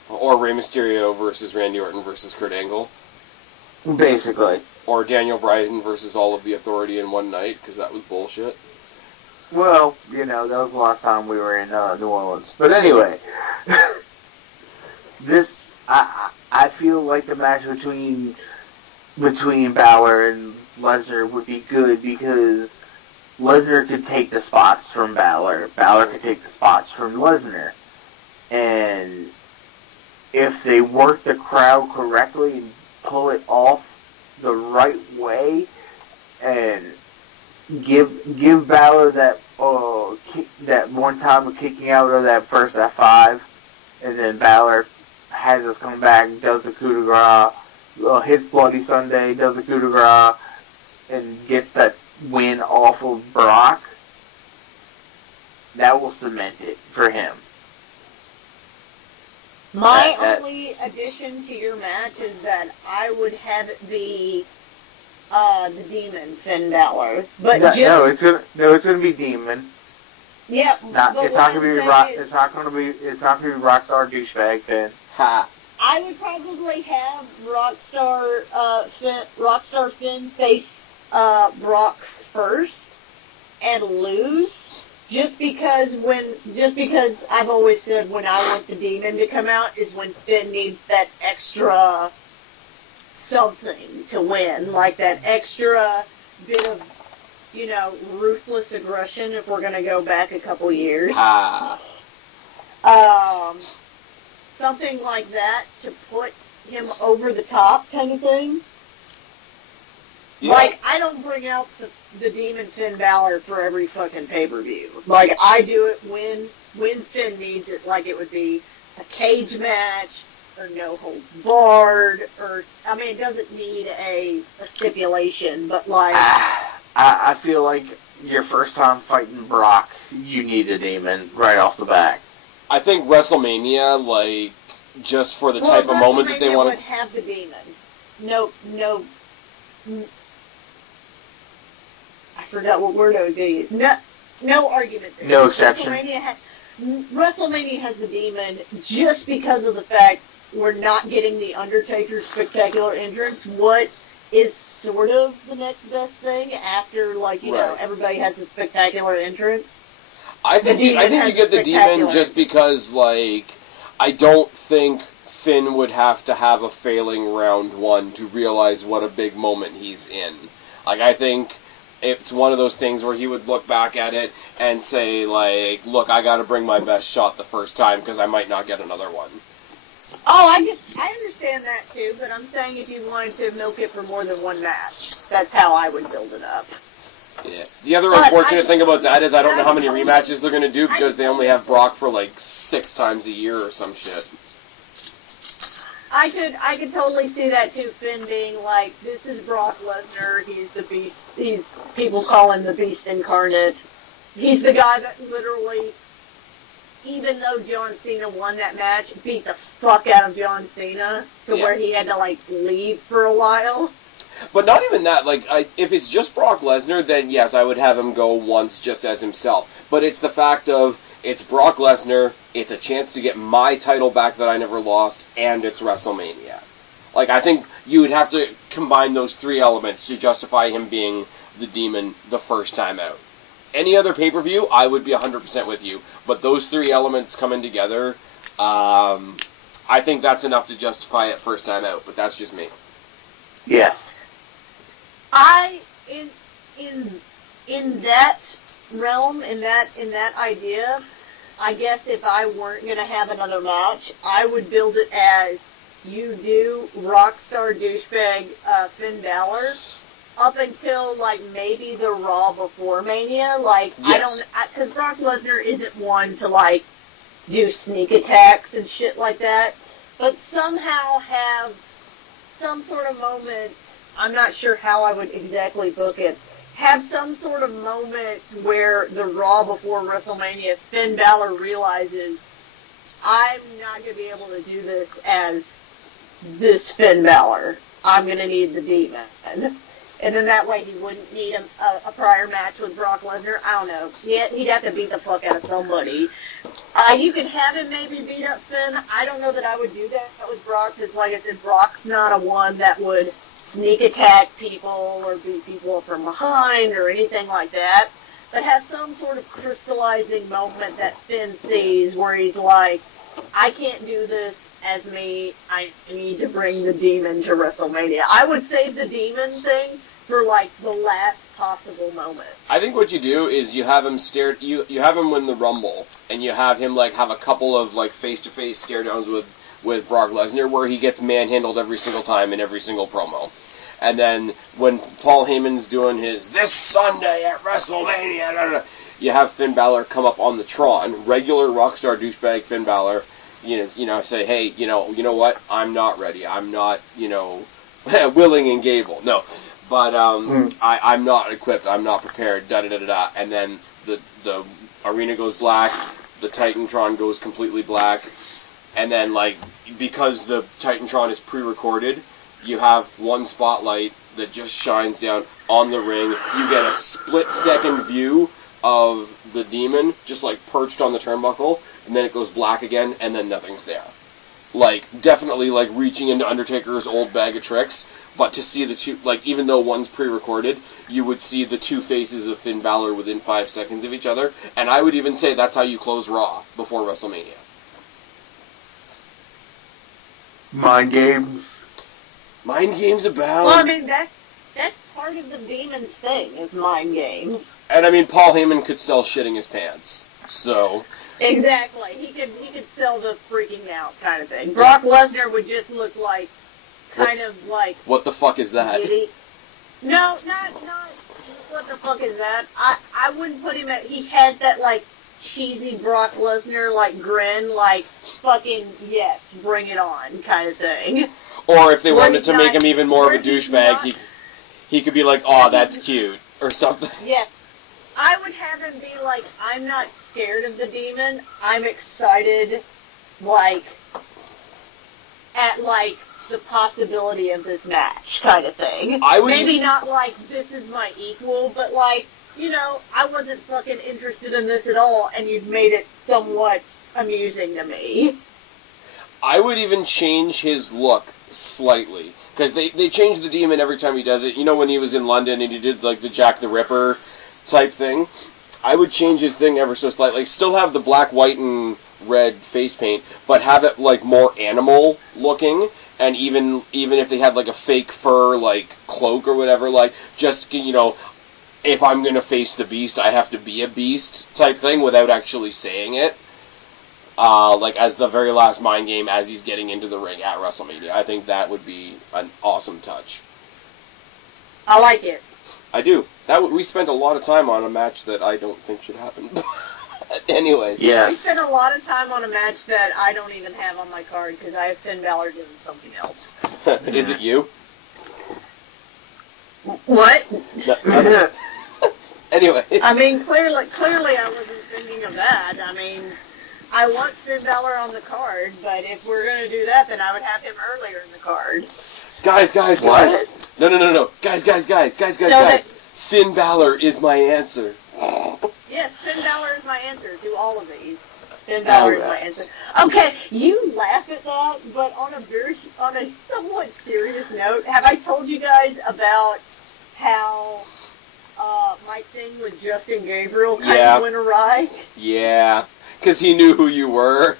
Or Rey Mysterio versus Randy Orton versus Kurt Angle. Basically. Or Daniel Bryan versus all of the Authority in one night, because that was bullshit. Well, that was the last time we were in New Orleans. But anyway, I feel like the match between Balor and Lesnar would be good because Lesnar could take the spots from Balor. Balor could take the spots from Lesnar. And if they work the crowd correctly and pull it off the right way and give Balor that one time of kicking out of that first F5, and then Balor has us come back, does the coup de grace, hits Bloody Sunday, does the coup de grace, and gets that win off of Brock, that will cement it for him. My only addition to your match is that I would have it be the Demon Finn Balor, but it's gonna be Demon. Yep. It's not gonna be Rockstar douchebag Finn. Ha. I would probably have Rockstar Finn face Brock first and lose. Just because I've always said when I want the Demon to come out is when Finn needs that extra something to win, like that extra bit of, ruthless aggression if we're gonna go back a couple years. Something like that to put him over the top kind of thing. Yeah. Like, I don't bring out the Demon Finn Balor for every fucking pay-per-view. Like, I do it when Finn needs it, like it would be a cage match, or no holds barred, or, it doesn't need a stipulation, but like... I feel like your first time fighting Brock, you need a Demon right off the bat. I think WrestleMania, just for the type of moment that they want to... would have the Demon. No... I forgot what word I was going to use. No argument there. No exception. WrestleMania has the Demon just because of the fact we're not getting the Undertaker's spectacular entrance. What is sort of the next best thing after, everybody has a spectacular entrance? I think you get the Demon just because, I don't think Finn would have to have a failing round one to realize what a big moment he's in. I think it's one of those things where he would look back at it and say, look, I gotta bring my best shot the first time because I might not get another one. Oh, I understand that too, but I'm saying if you wanted to milk it for more than one match, that's how I would build it up. Yeah. The other unfortunate thing about that is I don't know how many rematches they're gonna do because they only have Brock for 6 times a year or some shit. I could totally see that too, Finn being like, this is Brock Lesnar, he's the Beast, people call him the Beast Incarnate. He's the guy that literally, even though John Cena won that match, beat the fuck out of John Cena to where he had to, leave for a while. But not even that, if it's just Brock Lesnar, then yes, I would have him go once just as himself. But it's the fact of, it's Brock Lesnar, it's a chance to get my title back that I never lost, and it's WrestleMania. I think you would have to combine those 3 elements to justify him being the Demon the first time out. Any other pay-per-view, I would be 100% with you. But those 3 elements coming together, I think that's enough to justify it first time out. But that's just me. Yes. In that realm, in that idea, I guess if I weren't going to have another match, I would build it as you do Rockstar douchebag Finn Balor up until, like, maybe the Raw before Mania. Like, Yes. because Brock Lesnar isn't one to, like, do sneak attacks and shit like that, but somehow have some sort of moment, I'm not sure how I would exactly book it, have some sort of moment where the Raw before WrestleMania, Finn Balor realizes, I'm not going to be able to do this as this Finn Balor. I'm going to need the Demon. And then that way he wouldn't need a prior match with Brock Lesnar. I don't know. He'd have to beat the fuck out of somebody. You could have him maybe beat up Finn. I don't know that I would do that with Brock, because like I said, Brock's not a one that would sneak attack people or beat people from behind or anything like that, but has some sort of crystallizing moment that Finn sees where he's like, I can't do this as me, I need to bring the Demon to WrestleMania. I would save the Demon thing for like the last possible moment. I think what you do is you have him you have him win the Rumble, and you have him like have a couple of like face-to-face stare downs with Brock Lesnar where he gets manhandled every single time in every single promo. And then when Paul Heyman's doing his this Sunday at WrestleMania, you have Finn Balor come up on the Tron, regular Rockstar douchebag Finn Balor, you know, say, hey, you know what? I'm not ready. I'm not, willing and Gable. No, but I'm not equipped. I'm not prepared. Da da da da da. And then the arena goes black. The Titantron goes completely black. And then like because the Titantron is pre-recorded, you have one spotlight that just shines down on the ring. You get a split-second view of the Demon just like perched on the turnbuckle, and then it goes black again, and then nothing's there. Like, definitely like reaching into Undertaker's old bag of tricks, but to see the two, like, even though one's pre-recorded, you would see the two faces of Finn Balor within 5 seconds of each other, and I would even say that's how you close Raw before WrestleMania. Mind games. Mind games abound. Well, I mean, that's part of the Demon's thing, is mind games. And I mean, Paul Heyman could sell shitting his pants, so... Exactly. He could sell the freaking out kind of thing. Brock Lesnar would just look like, kind of like... What the fuck is that? Giddy. No, not what the fuck is that. I wouldn't put him at... He has that, like, cheesy Brock Lesnar, like, grin, like, fucking, yes, bring it on kind of thing. Or if they Where wanted he's to not- make him even more of a where he's douchebag, not- he could be like, "Aw, that's cute," or something. Yes. I would have him be like, I'm not scared of the Demon. I'm excited, like, at, like, the possibility of this match kind of thing. Maybe not like, this is my equal, but like, I wasn't fucking interested in this at all, and you've made it somewhat amusing to me. I would even change his look slightly. Because they change the Demon every time he does it. You know when he was in London and he did like the Jack the Ripper type thing? I would change his thing ever so slightly. Still have the black, white, and red face paint, but have it like more animal looking. And even if they had like a fake fur like cloak or whatever, like just, if I'm going to face the beast, I have to be a beast type thing without actually saying it. Like as the very last mind game as he's getting into the ring at WrestleMania. I think that would be an awesome touch. I like it. I do. We spent a lot of time on a match that I don't think should happen. Anyways. Yes. We spent a lot of time on a match that I don't even have on my card because I have Finn Balor doing something else. Is it you? What? No. Anyways. I mean, clearly I wasn't thinking of that. I mean, I want Finn Balor on the card, but if we're going to do that, then I would have him earlier in the card. Guys. What? No. Guys. Finn Balor is my answer. Yes, Finn Balor is my answer to all of these. Finn Balor is my answer. Okay, you laugh at that, but on a somewhat serious note, have I told you guys about how my thing with Justin Gabriel kind of went awry? Yeah. Because he knew who you were.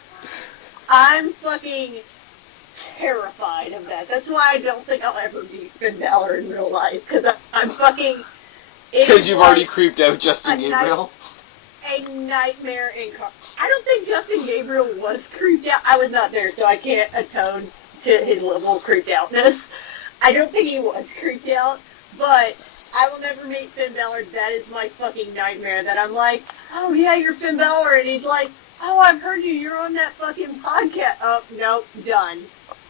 I'm fucking terrified of that. That's why I don't think I'll ever beat Finn Balor in real life. Because I'm fucking... Because you've already creeped out Justin Gabriel? A nightmare I don't think Justin Gabriel was creeped out. I was not there, so I can't atone to his level of creeped outness. I don't think he was creeped out, but I will never meet Finn Balor. That is my fucking nightmare. That I'm like, oh yeah, you're Finn Balor, and he's like, oh, I've heard you. You're on that fucking podcast. Oh, no, done.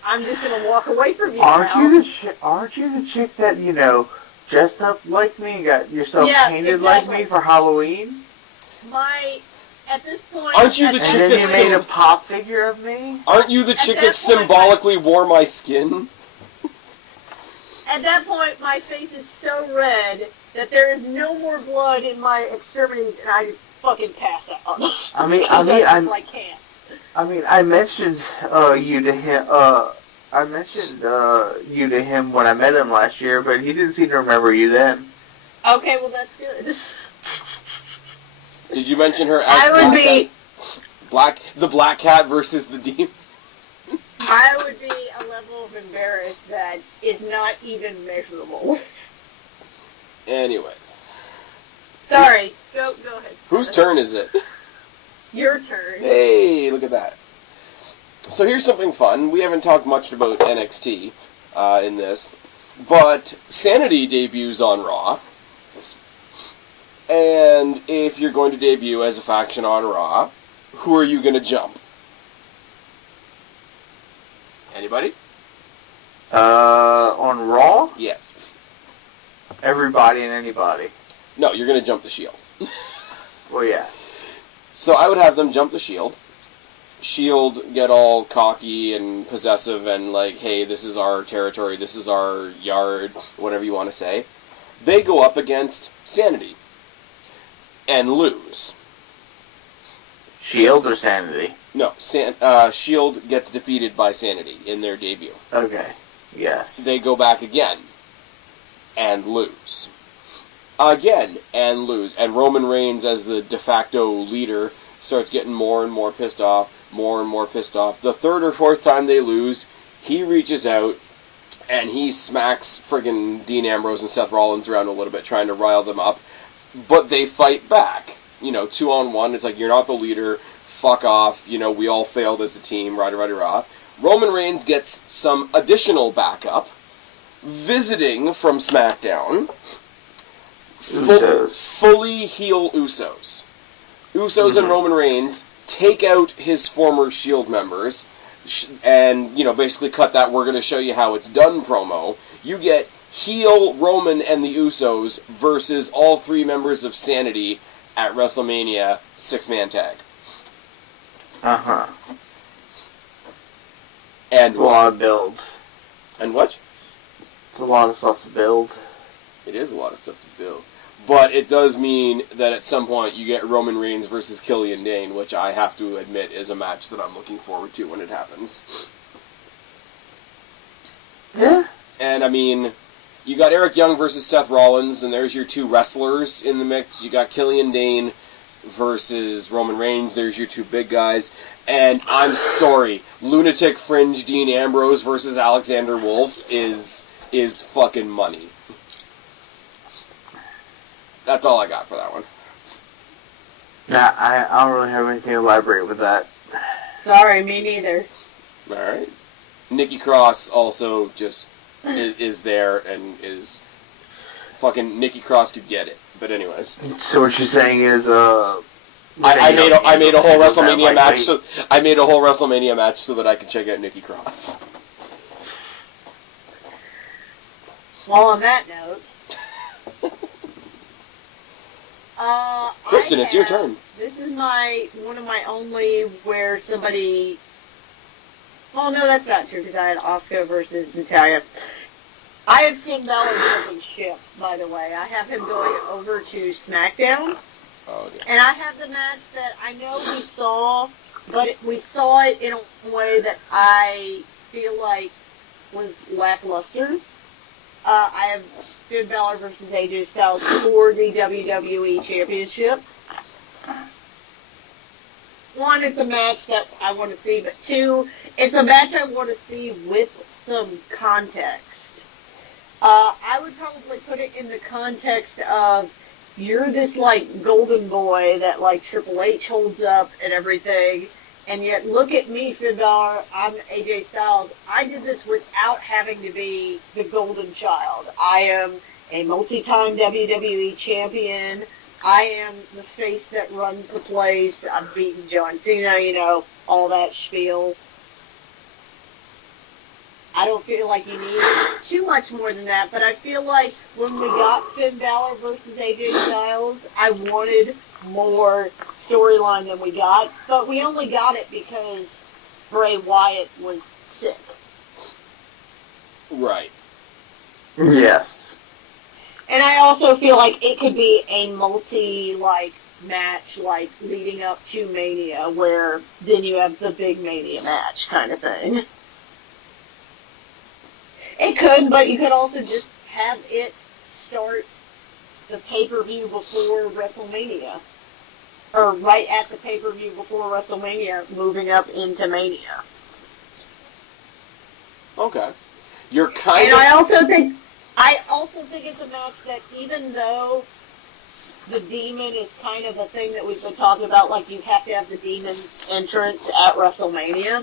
I'm just gonna walk away from you Aren't now. Aren't you the chick that, you know, dressed up like me and got yourself painted exactly. like me for Halloween? At this point... Aren't you the And chick then that you made a pop figure of me? Aren't you the chick that symbolically wore my skin? At that point, my face is so red that there is no more blood in my extremities, and I just fucking pass out. I mentioned you to him. I mentioned you to him when I met him last year, but he didn't seem to remember you then. Okay, well that's good. Did you mention her as the Black Cat versus the Demon? I would be a level of embarrassed that is not even measurable. Anyways. Sorry, go ahead. Whose turn is it? Your turn. Hey, look at that. So here's something fun. We haven't talked much about NXT in this, but Sanity debuts on Raw. And if you're going to debut as a faction on Raw, who are you going to jump? Anybody? On Raw? Yes. Everybody and anybody. No, you're going to jump the Shield. Well, yeah. So I would have them jump the Shield. Shield get all cocky and possessive and like, hey, this is our territory, this is our yard, whatever you want to say. They go up against Sanity and lose. Shield or Sanity? No, Shield gets defeated by Sanity in their debut. Okay, yes. They go back again and lose. Again and lose. And Roman Reigns, as the de facto leader, starts getting more and more pissed off, more and more pissed off. The third or fourth time they lose, he reaches out and he smacks friggin' Dean Ambrose and Seth Rollins around a little bit, trying to rile them up. But they fight back. 2-on-1. It's like, you're not the leader. Fuck off. We all failed as a team. Rah-rah-rah-rah. Roman Reigns gets some additional backup, visiting from SmackDown. Fully heel Usos. Usos and Roman Reigns take out his former Shield members and, basically cut that "we're going to show you how it's done" promo. You get heel Roman and the Usos versus all three members of Sanity at WrestleMania 6-man tag. Uh-huh. And it's a lot of build. And what? It's a lot of stuff to build. It is a lot of stuff to build. But it does mean that at some point you get Roman Reigns versus Killian Dane, which I have to admit is a match that I'm looking forward to when it happens. Yeah. And, you got Eric Young versus Seth Rollins, and there's your two wrestlers in the mix. You got Killian Dane versus Roman Reigns. There's your two big guys. And I'm sorry, Lunatic Fringe Dean Ambrose versus Alexander Wolf is fucking money. That's all I got for that one. Yeah, I don't really have anything to elaborate with that. Sorry, me neither. Alright. Nikki Cross also just is there and is fucking Nikki Cross could get it. But anyways. So what you're saying is I made a whole WrestleMania match so I made a whole WrestleMania match so that I could check out Nikki Cross. Well, on that note, Kristen, it's your turn. This is one of my only where somebody. Well, no, that's not true because I had Asuka versus Natalya. I have Finn Balor jumping ship, by the way. I have him going over to SmackDown. Oh, dear. And I have the match that I know we saw, but we saw it in a way that I feel like was lackluster. I have Finn Balor versus AJ Styles for the WWE Championship. One, it's a match that I want to see, but two, it's a match I want to see with some context. I would probably put it in the context of you're this, like, golden boy that, like, Triple H holds up and everything, and yet look at me, Finn Balor, I'm AJ Styles. I did this without having to be the golden child. I am a multi-time WWE champion. I am the face that runs the place. I've beaten John Cena, you know, all that spiel. I don't feel like you need too much more than that, but I feel like when we got Finn Balor versus AJ Styles, I wanted more storyline than we got, but we only got it because Bray Wyatt was sick. Right. Yes. And I also feel like it could be a match, like, leading up to Mania, where then you have the big Mania match kind of thing. It could, but you could also just have it start the pay-per-view before WrestleMania. Or right at the pay-per-view before WrestleMania, moving up into Mania. Okay. You're kind And of... I also think it's a match that, even though the Demon is kind of a thing that we've been talking about, like you have to have the Demon's entrance at WrestleMania,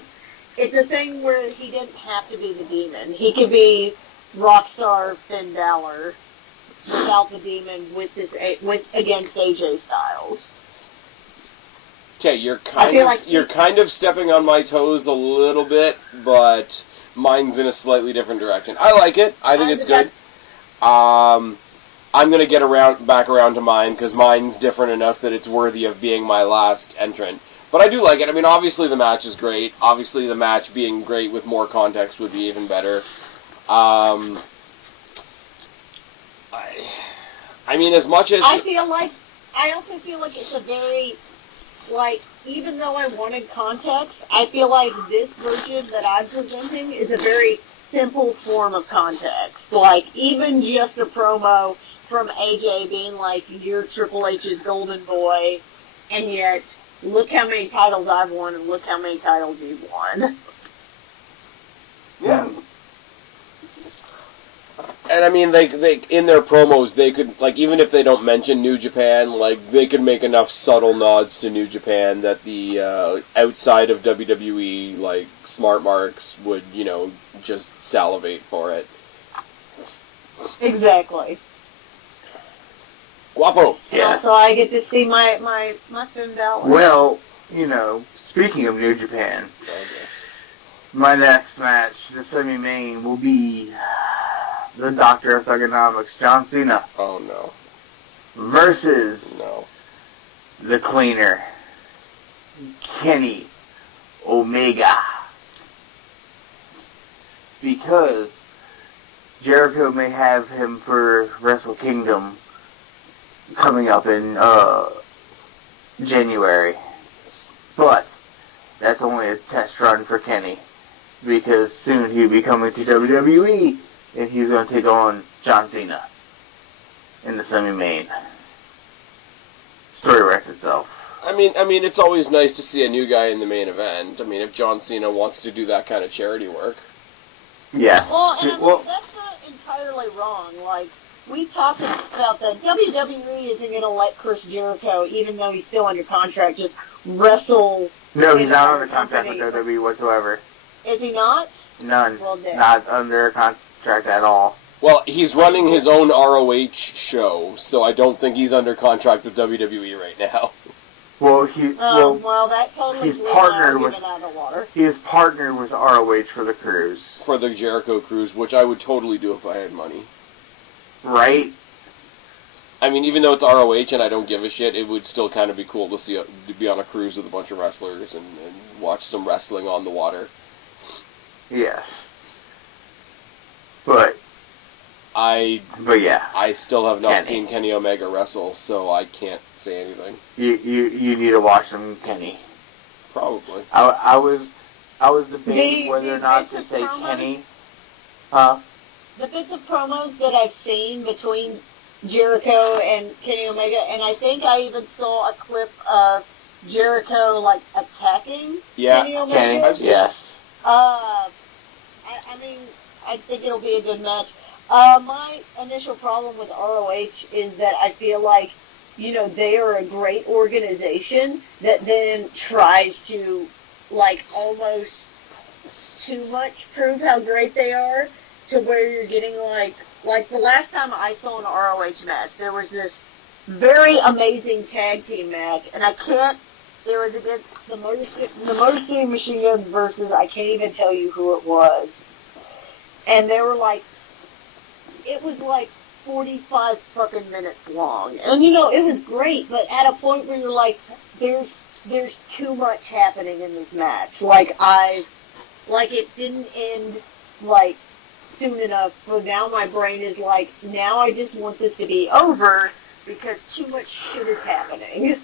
it's a thing where he didn't have to be the Demon. He could be Rockstar Finn Balor without the Demon against AJ Styles. Okay, you're kind of stepping on my toes a little bit, but mine's in a slightly different direction. I like it. I think it's good. I'm gonna get back around to mine because mine's different enough that it's worthy of being my last entrant. But I do like it. I mean, obviously the match is great. Obviously the match being great with more context would be even better. I mean, as much as... I also feel like it's a very, like, even though I wanted context, I feel like this version that I'm presenting is a very simple form of context. Like, even just a promo from AJ being like, you're Triple H's golden boy, and yet... look how many titles I've won, and look how many titles you've won. Yeah. And I mean, they in their promos, they could, like, even if they don't mention New Japan, like, they could make enough subtle nods to New Japan that the outside of WWE, like, smart marks would, you know, just salivate for it. Exactly. Guapo. Yeah. So I get to see my Finn Balor. Well, you know, speaking of New Japan, my next match, the semi-main, will be the Doctor of Thugonomics, John Cena. Oh, no. Versus the Cleaner, Kenny Omega. Because Jericho may have him for Wrestle Kingdom coming up in January, but that's only a test run for Kenny, because soon he'll be coming to WWE, and he's going to take on John Cena in the semi-main. Story wrecks itself. I mean, it's always nice to see a new guy in the main event. I mean, if John Cena wants to do that kind of charity work. Yes. Well, and I mean, that's not entirely wrong. Like, we talked about that. WWE isn't going to let Chris Jericho, even though he's still under contract, just wrestle. No, he's not under contract with WWE whatsoever. Is he not? None. Well, then. Not under contract at all. Well, he's running his own ROH show, so I don't think he's under contract with WWE right now. Well, well, that totally he's partnered with out of the water. He is partnered with ROH for the cruise. For the Jericho cruise, which I would totally do if I had money. Right? I mean, even though it's ROH and I don't give a shit, it would still kind of be cool to be on a cruise with a bunch of wrestlers and watch some wrestling on the water. Yes. But yeah. I still have not seen Kenny Omega wrestle, so I can't say anything. You need to watch him, Kenny. Probably. I was debating whether or not to say Kenny. Huh? The bits of promos that I've seen between Jericho and Kenny Omega, and I think I even saw a clip of Jericho, like, attacking Kenny Omega. Kenny, yes. I mean, I think it'll be a good match. My initial problem with ROH is that I feel like they are a great organization that then tries to, like, almost too much prove how great they are, to where you're getting, like the last time I saw an ROH match, there was this very amazing tag team match, and it was against the Motor City Machine Guns versus, I can't even tell you who it was. And they were like, it was like 45 fucking minutes long. And it was great, but at a point where you're like, there's too much happening in this match. Like it didn't end, like, soon enough, but now my brain is like, now I just want this to be over, because too much shit is happening.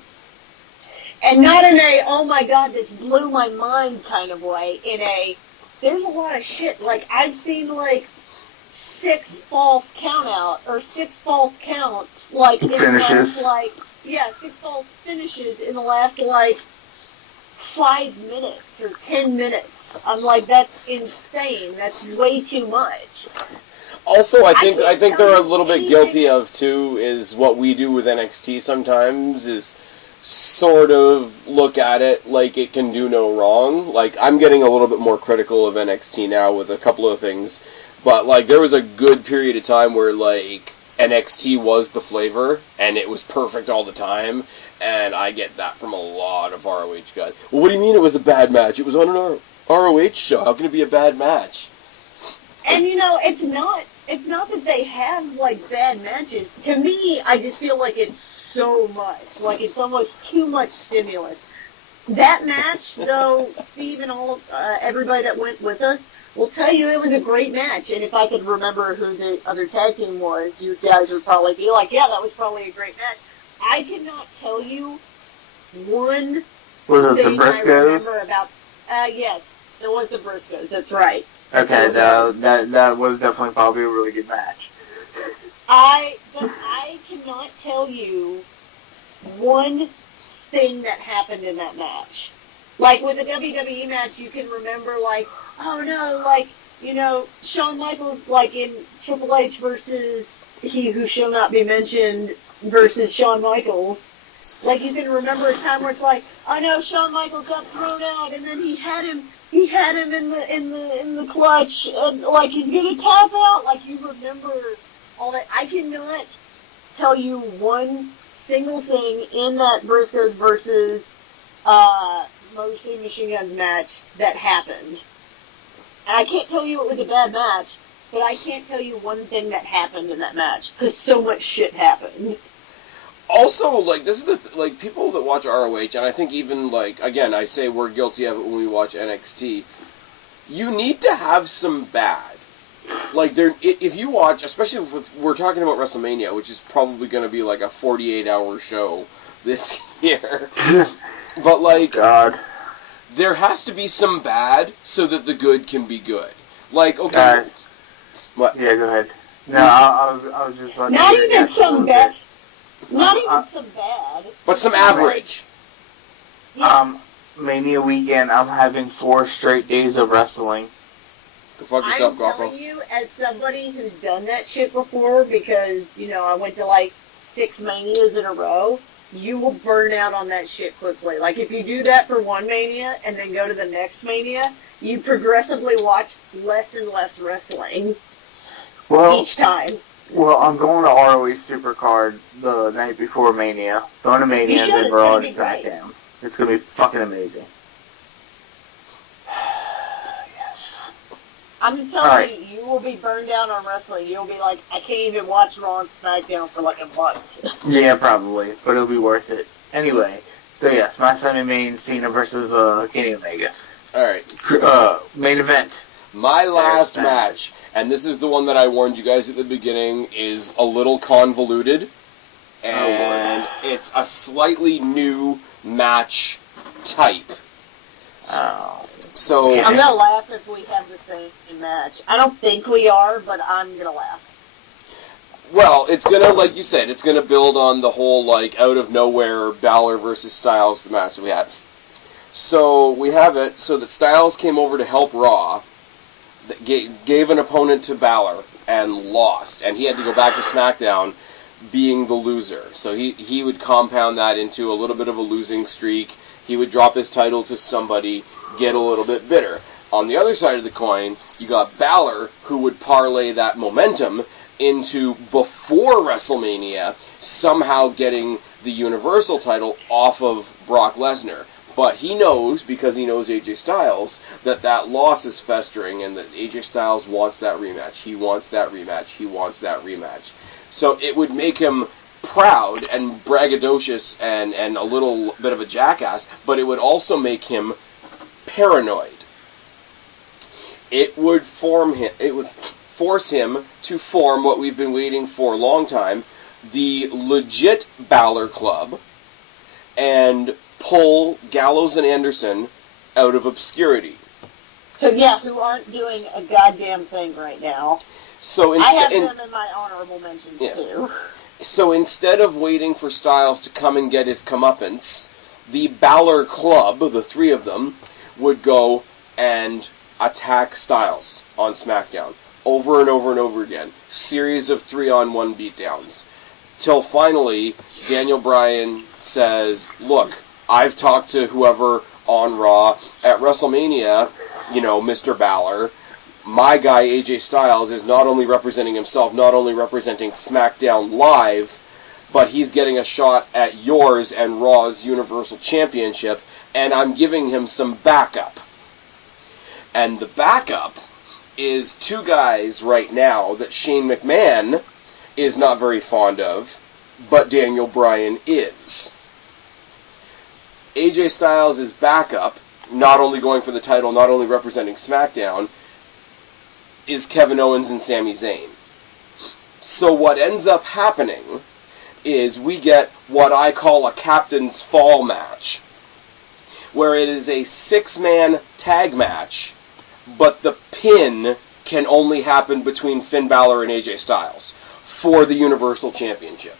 And not in a, oh my god, this blew my mind kind of way, in a, there's a lot of shit. Like, I've seen, like, 6 false counts, like, in finishes. the last, 6 false finishes in the last, 5 minutes or 10 minutes. I'm like, that's insane. That's way too much. Also, I think they're a little bit guilty of, too, is what we do with NXT sometimes, is sort of look at it like it can do no wrong. Like, I'm getting a little bit more critical of NXT now with a couple of things, but, like, there was a good period of time where, like, NXT was the flavor, and it was perfect all the time, and I get that from a lot of ROH guys. Well, what do you mean it was a bad match? It was on an ROH show. How can it be a bad match? And, it's not that they have, like, bad matches. To me, I just feel like it's so much. Like, it's almost too much stimulus. That match, though, Steve and everybody that went with us will tell you it was a great match. And if I could remember who the other tag team was, you guys would probably be like, yeah, that was probably a great match. I cannot tell you one Was it the thing I Briscoes? remember about... yes, it was the Briscoes, that's right. Okay, that was definitely probably a really good match. But I cannot tell you one thing that happened in that match. Like, with a WWE match, you can remember, like, oh no, like, Shawn Michaels, like, in Triple H versus He Who Shall Not Be Mentioned versus Shawn Michaels. Like, you can remember a time where it's like, oh no, Shawn Michaels got thrown out, and then he had him in the clutch, and, like, he's gonna tap out. Like, you remember all that. I cannot tell you one single thing in that Briscoes versus Motor City Machine Guns match that happened. And I can't tell you it was a bad match, but I can't tell you one thing that happened in that match, because so much shit happened. Also, like, this is like, people that watch ROH, and I think even, like, again, I say we're guilty of it when we watch NXT, you need to have some bad. Like, if you watch, especially if we're talking about Wrestlemania, which is probably going to be, like, a 48-hour show this year, but, like, God. there has to be some bad so that the good can be good. Like, okay. What? Yeah, go ahead. No, I was just about to Not say even yes, some bad. Not even some bad. But some average. Yeah. Mania weekend, I'm having 4 straight days of wrestling. Go fuck yourself, I'm Guapo. telling you, as somebody who's done that shit before, because, I went to, like, 6 Manias in a row, you will burn out on that shit quickly. Like, if you do that for one Mania and then go to the next Mania, you progressively watch less and less wrestling each time. Well, I'm going to ROH Supercard the night before Mania. Going to Mania and then Raw and SmackDown. It's going to be fucking amazing. Yes. I'm just telling you, you will be burned out on wrestling. You'll be like, I can't even watch Raw and SmackDown for like a month. Yeah, probably. But it'll be worth it. Anyway, so yes, my Sunday main, Cena versus Kenny Omega. Alright. Main event. My last match, and this is the one that I warned you guys at the beginning, is a little convoluted, and it's a slightly new match type. Oh. So I'm gonna laugh if we have the same match. I don't think we are, but I'm gonna laugh. Well, it's gonna, like you said, it's gonna build on the whole, like, out of nowhere Balor versus Styles, the match that we had. So we have it so that Styles came over to help Raw, gave an opponent to Balor and lost, and he had to go back to SmackDown being the loser. So he would compound that into a little bit of a losing streak. He would drop his title to somebody, get a little bit bitter. On the other side of the coin, you got Balor, who would parlay that momentum into, before WrestleMania, somehow getting the Universal title off of Brock Lesnar. But he knows, because he knows AJ Styles, that loss is festering and that AJ Styles wants that rematch. He wants that rematch. He wants that rematch. So it would make him proud and braggadocious and a little bit of a jackass, but it would also make him paranoid. It would force him to form what we've been waiting for a long time, the legit Balor Club, and pull Gallows and Anderson out of obscurity. Who aren't doing a goddamn thing right now. So I have them in my honorable mentions, too. So instead of waiting for Styles to come and get his comeuppance, the Balor Club, the three of them, would go and attack Styles on SmackDown over and over and over again. Series of 3-on-1 beatdowns. Till finally, Daniel Bryan says, look, I've talked to whoever on Raw at WrestleMania, Mr. Balor. My guy, AJ Styles, is not only representing himself, not only representing SmackDown Live, but he's getting a shot at yours and Raw's Universal Championship, and I'm giving him some backup. And the backup is two guys right now that Shane McMahon is not very fond of, but Daniel Bryan is. AJ Styles' backup, not only going for the title, not only representing SmackDown, is Kevin Owens and Sami Zayn. So what ends up happening is we get what I call a captain's fall match, where it is a 6-man tag match, but the pin can only happen between Finn Balor and AJ Styles for the Universal Championship.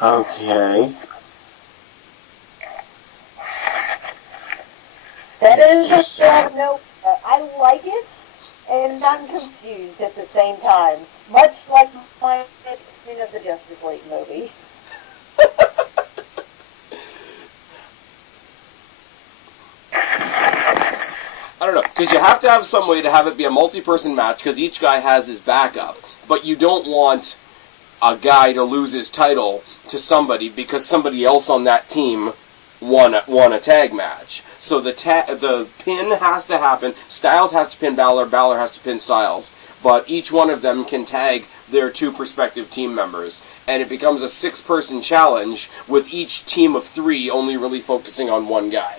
Okay. That is I like it, and I'm confused at the same time. Much like my opinion of the Justice League movie. I don't know, because you have to have some way to have it be a multi-person match, because each guy has his backup, but you don't want a guy to lose his title to somebody because somebody else on that team won a tag match. So the pin has to happen. Styles has to pin Balor, Balor has to pin Styles, but each one of them can tag their two prospective team members, and it becomes a 6-person challenge with each team of 3 only really focusing on one guy.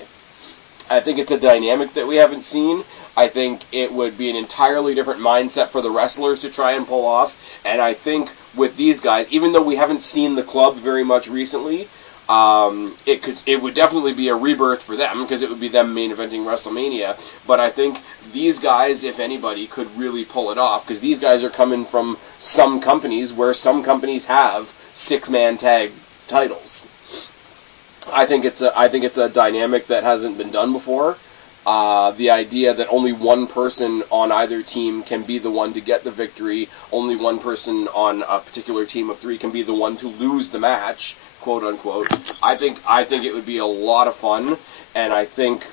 I think it's a dynamic that we haven't seen. I think it would be an entirely different mindset for the wrestlers to try and pull off, and I think with these guys, even though we haven't seen the club very much recently, it would definitely be a rebirth for them, because it would be them main eventing WrestleMania. But I think these guys, if anybody, could really pull it off, because these guys are coming from some companies where some companies have 6-man tag titles. I think it's a dynamic that hasn't been done before. The idea that only one person on either team can be the one to get the victory, only one person on a particular team of 3 can be the one to lose the match, quote unquote. I think it would be a lot of fun, and I think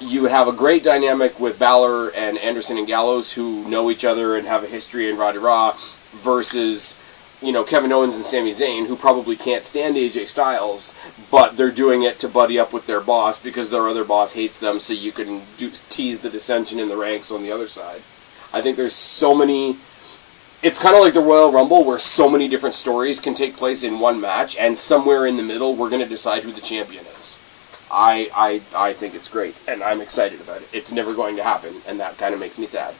you would have a great dynamic with Balor and Anderson and Gallows, who know each other and have a history in Raw, versus Kevin Owens and Sami Zayn, who probably can't stand AJ Styles, but they're doing it to buddy up with their boss because their other boss hates them, so you can tease the dissension in the ranks on the other side. I think there's so many... It's kind of like the Royal Rumble, where so many different stories can take place in one match, and somewhere in the middle, we're going to decide who the champion is. I think it's great, and I'm excited about it. It's never going to happen, and that kind of makes me sad.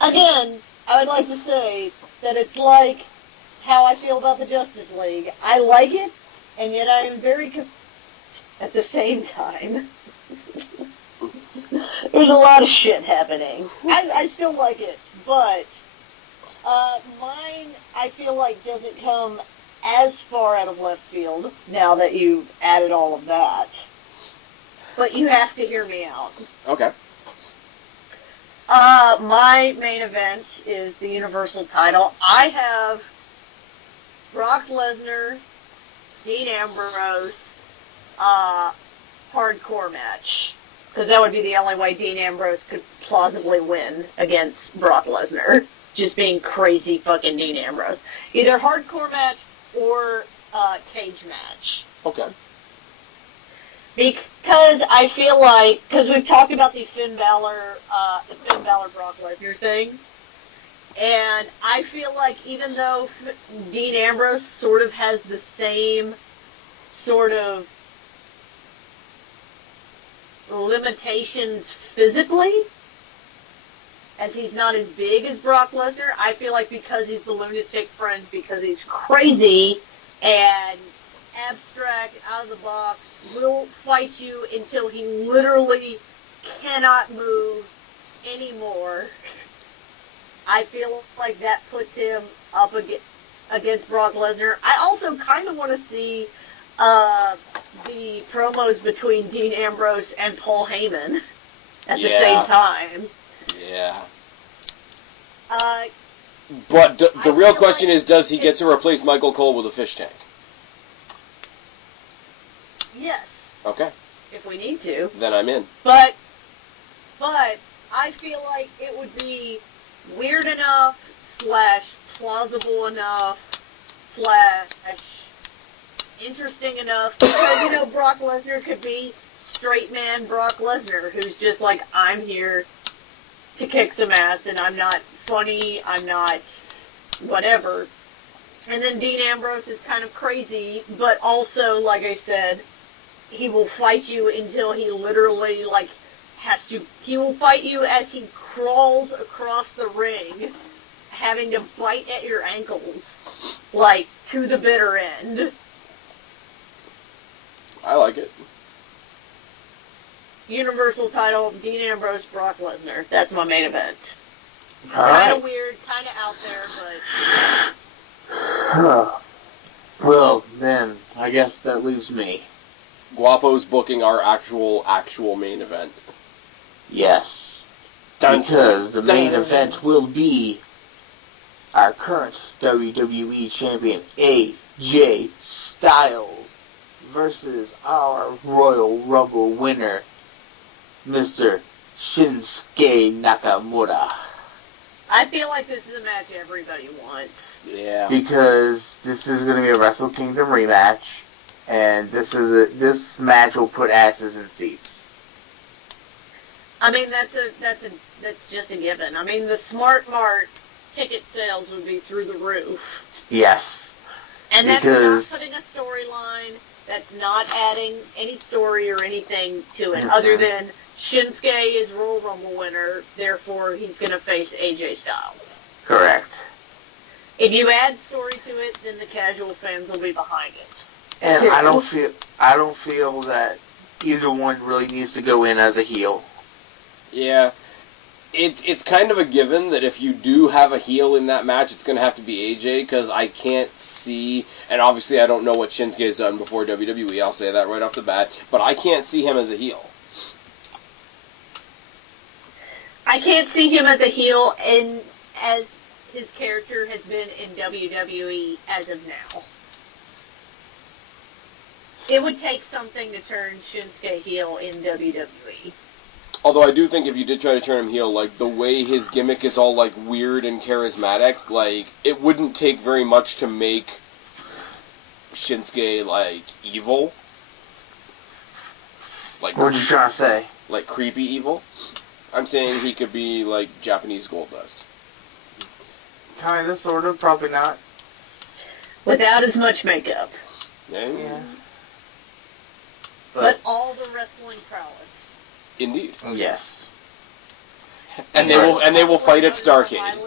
Again, I would like to say that it's like how I feel about the Justice League. I like it, and yet I am very at the same time. There's a lot of shit happening. I still like it, but mine, I feel like, doesn't come as far out of left field now that you've added all of that. But you have to hear me out. Okay. My main event is the Universal title. I have Brock Lesnar, Dean Ambrose, hardcore match. Because that would be the only way Dean Ambrose could plausibly win against Brock Lesnar. Just being crazy fucking Dean Ambrose. Either hardcore match or cage match. Okay. Because I feel like, because we've talked about the Finn Balor Brock Lesnar thing, and I feel like even though Dean Ambrose sort of has the same sort of limitations physically, as he's not as big as Brock Lesnar, I feel like because he's the lunatic friend, because he's crazy and abstract, out of the box, will fight you until he literally cannot move anymore. I feel like that puts him up against Brock Lesnar. I also kind of want to see the promos between Dean Ambrose and Paul Heyman at the same time. Yeah. But the real question is, does he get to replace Michael Cole with a fish tank? Yes. Okay. If we need to. Then I'm in. But I feel like it would be weird enough / plausible enough / interesting enough because, Brock Lesnar could be straight man Brock Lesnar, who's just like, I'm here to kick some ass, and I'm not funny, I'm not whatever. And then Dean Ambrose is kind of crazy, but also, like I said, he will fight you until he literally, he will fight you as he crawls across the ring, having to bite at your ankles, to the bitter end. I like it. Universal title, Dean Ambrose, Brock Lesnar. That's my main event. Kind of weird, kind of out there, but... Well, then, I guess that leaves me. Guapo's booking our actual main event. Yes. Dun, because the main dun. event will be our current WWE Champion, AJ Styles, versus our Royal Rumble winner, Mr. Shinsuke Nakamura. I feel like this is a match everybody wants. Yeah. Because this is going to be a Wrestle Kingdom rematch, and this match will put asses in seats. I mean, that's just a given. I mean, the Smart Mart ticket sales would be through the roof. Yes. And that's not putting a storyline. That's not adding any story or anything to it, other than Shinsuke is Royal Rumble winner, therefore he's going to face AJ Styles. Correct. If you add story to it, then the casual fans will be behind it. And I don't feel that either one really needs to go in as a heel. Yeah. It's kind of a given that if you do have a heel in that match, it's going to have to be AJ, because I can't see, and obviously I don't know what Shinsuke has done before WWE, I'll say that right off the bat, but I can't see him as a heel. I can't see him as a heel as his character has been in WWE as of now. It would take something to turn Shinsuke heel in WWE. Although I do think if you did try to turn him heel, the way his gimmick is all, weird and charismatic, it wouldn't take very much to make Shinsuke, evil. What are you trying to say? Creepy evil. I'm saying he could be, Japanese Goldust. Kinda, sort of, probably not. Without as much makeup. Yeah. But all the wrestling prowess. Indeed. Yes. And they will fight at Starrcade.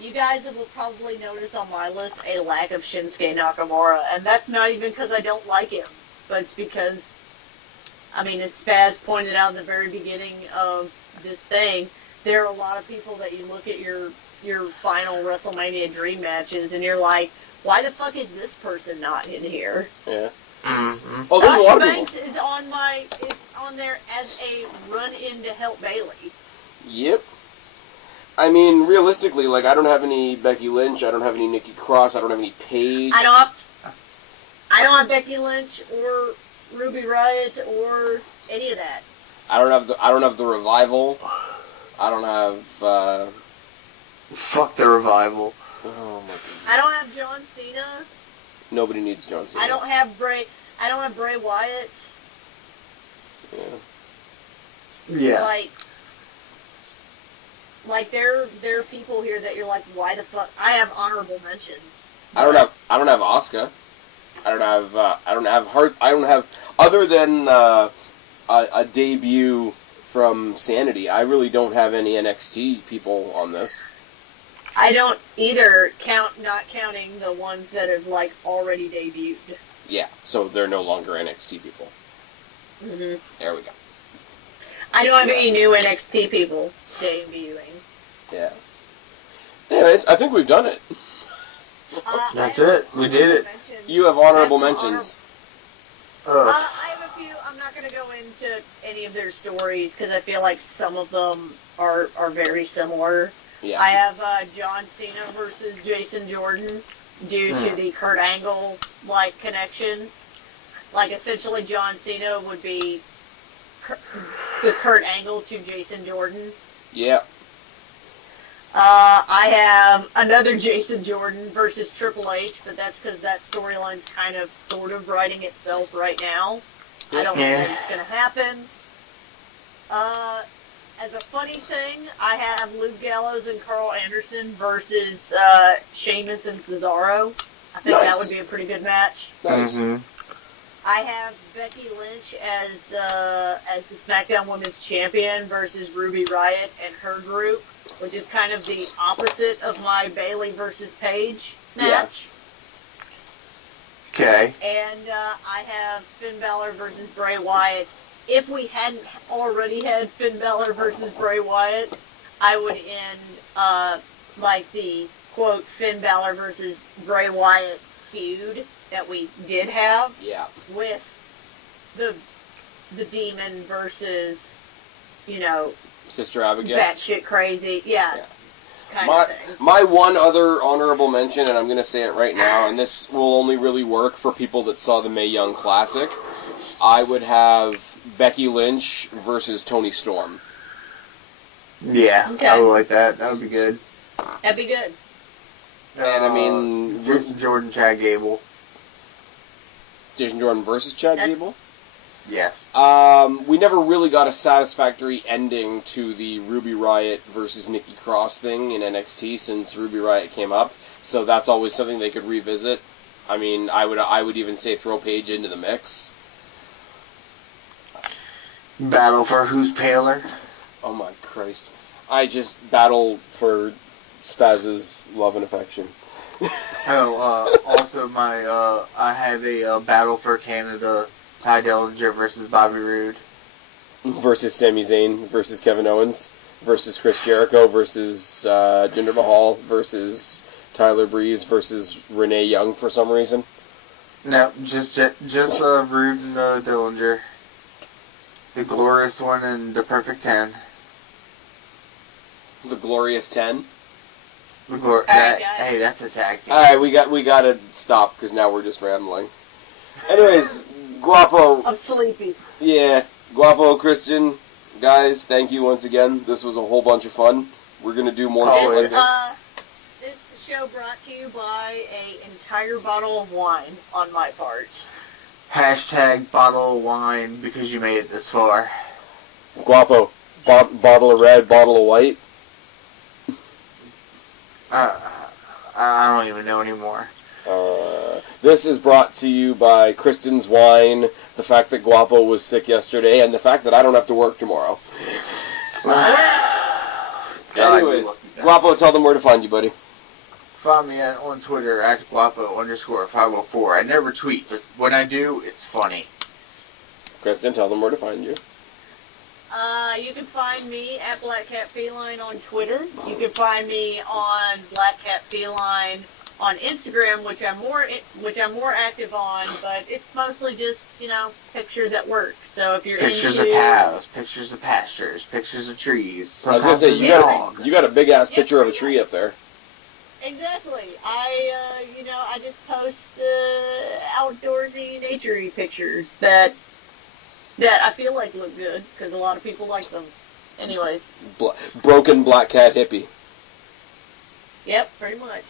You guys will probably notice on my list a lack of Shinsuke Nakamura, and that's not even because I don't like him, but it's because, as Spaz pointed out in the very beginning of this thing, there are a lot of people that you look at your final WrestleMania dream matches, and you're like, why the fuck is this person not in here? Yeah. Mm-hmm. Oh, there's a lot of Banks people. is on there as a run-in to help Bailey. Yep. I mean, realistically, like, I don't have any Becky Lynch, I don't have any Nikki Cross, I don't have any Paige. I don't have Becky Lynch or Ruby Riott or any of that. I don't have the Revival. I don't have, Fuck the Revival. Oh my god. I don't have John Cena. Nobody needs John Cena. I don't have Bray Wyatt. Yeah. Yeah. Like there are people here that you're like, why the fuck? I have honorable mentions. I don't have Asuka. I don't have other than a debut from Sanity. I really don't have any NXT people on this. I don't either, not counting the ones that have like already debuted. Yeah, so they're no longer NXT people. Mm-hmm. There we go. I don't have any new NXT people debuting. Yeah. Anyways, I think we've done it. That's it. We did it. You have honorable mentions. I have a few. I'm not going to go into any of their stories because I feel like some of them are very similar. Yeah. I have John Cena versus Jason Jordan due to the Kurt Angle connection. Like essentially, John Cena would be the Kurt Angle to Jason Jordan. Yeah. I have another Jason Jordan versus Triple H, but that's because that storyline's kind of sort of writing itself right now. I don't think it's going to happen. As a funny thing, I have Luke Gallows and Carl Anderson versus Sheamus and Cesaro. I think that would be a pretty good match. Nice. Mm-hmm. I have Becky Lynch as the SmackDown Women's Champion versus Ruby Riott and her group, which is kind of the opposite of my Bayley versus Paige match. Okay. And I have Finn Balor versus Bray Wyatt. If we hadn't already had Finn Balor versus Bray Wyatt, I would end the quote Finn Balor versus Bray Wyatt feud that we did have. Yeah. With the Demon versus, Sister Abigail. batshit crazy. Yeah. Kind of thing. My one other honorable mention, and I'm going to say it right now, and this will only really work for people that saw the Mae Young Classic, I would have Becky Lynch versus Toni Storm. Yeah, Okay. I would like that. That would be good. That'd be good. And I mean, Jason Jordan, Chad Gable. Jason Jordan versus Chad Gable? Yes. We never really got a satisfactory ending to the Ruby Riott versus Nikki Cross thing in NXT since Ruby Riott came up, so that's always something they could revisit. I mean, I would even say throw Paige into the mix. Battle for who's paler? Oh my Christ. I just battle for Spaz's love and affection. Also I have a Battle for Canada, Ty Dillinger versus Bobby Roode. Versus Sami Zayn versus Kevin Owens versus Chris Jericho versus Jinder Mahal versus Tyler Breeze versus Renee Young for some reason. No, just Roode and Dillinger. The Glorious One and the Perfect 10. The Glorious 10. Hey, that's a tag team. Alright, we gotta stop because now we're just rambling. Anyways, Guapo. I'm sleepy. Yeah, Guapo, Kristen, guys, thank you once again. This was a whole bunch of fun. We're gonna do more shit like this. This show brought to you by an entire bottle of wine on my part. Hashtag bottle of wine because you made it this far. Guapo, bottle of red, bottle of white. I don't even know anymore. This is brought to you by Kristen's wine, the fact that Guapo was sick yesterday, and the fact that I don't have to work tomorrow. Anyways, Guapo, tell them where to find you, buddy. Find me on Twitter at Guapo_504. I never tweet, but when I do, it's funny. Kristen, tell them where to find you. You can find me at Black Cat Feline on Twitter. You can find me on Black Cat Feline on Instagram, which I'm more active on, but it's mostly just, pictures at work. So if you're Pictures into of cows, pictures of pastures, pictures of trees. I was gonna say you got a big ass picture of a tree up there. Exactly. I just post outdoorsy, naturey pictures that I feel like look good because a lot of people like them. Anyways. Broken black cat hippie. Yep, pretty much.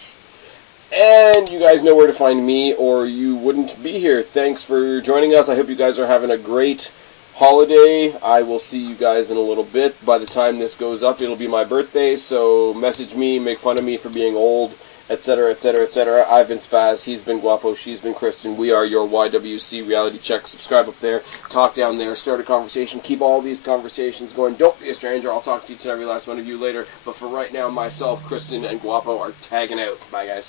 And you guys know where to find me, or you wouldn't be here. Thanks for joining us. I hope you guys are having a great holiday. I will see you guys in a little bit. By the time this goes up, it'll be my birthday, so message me, make fun of me for being old, etc., etc., etc. I've been Spaz, he's been Guapo, she's been Kristen. We are your YWC Reality Check. Subscribe up there, talk down there, start a conversation, keep all these conversations going. Don't be a stranger. I'll talk to each and every last one of you later. But for right now, myself, Kristen, and Guapo are tagging out. Bye, guys.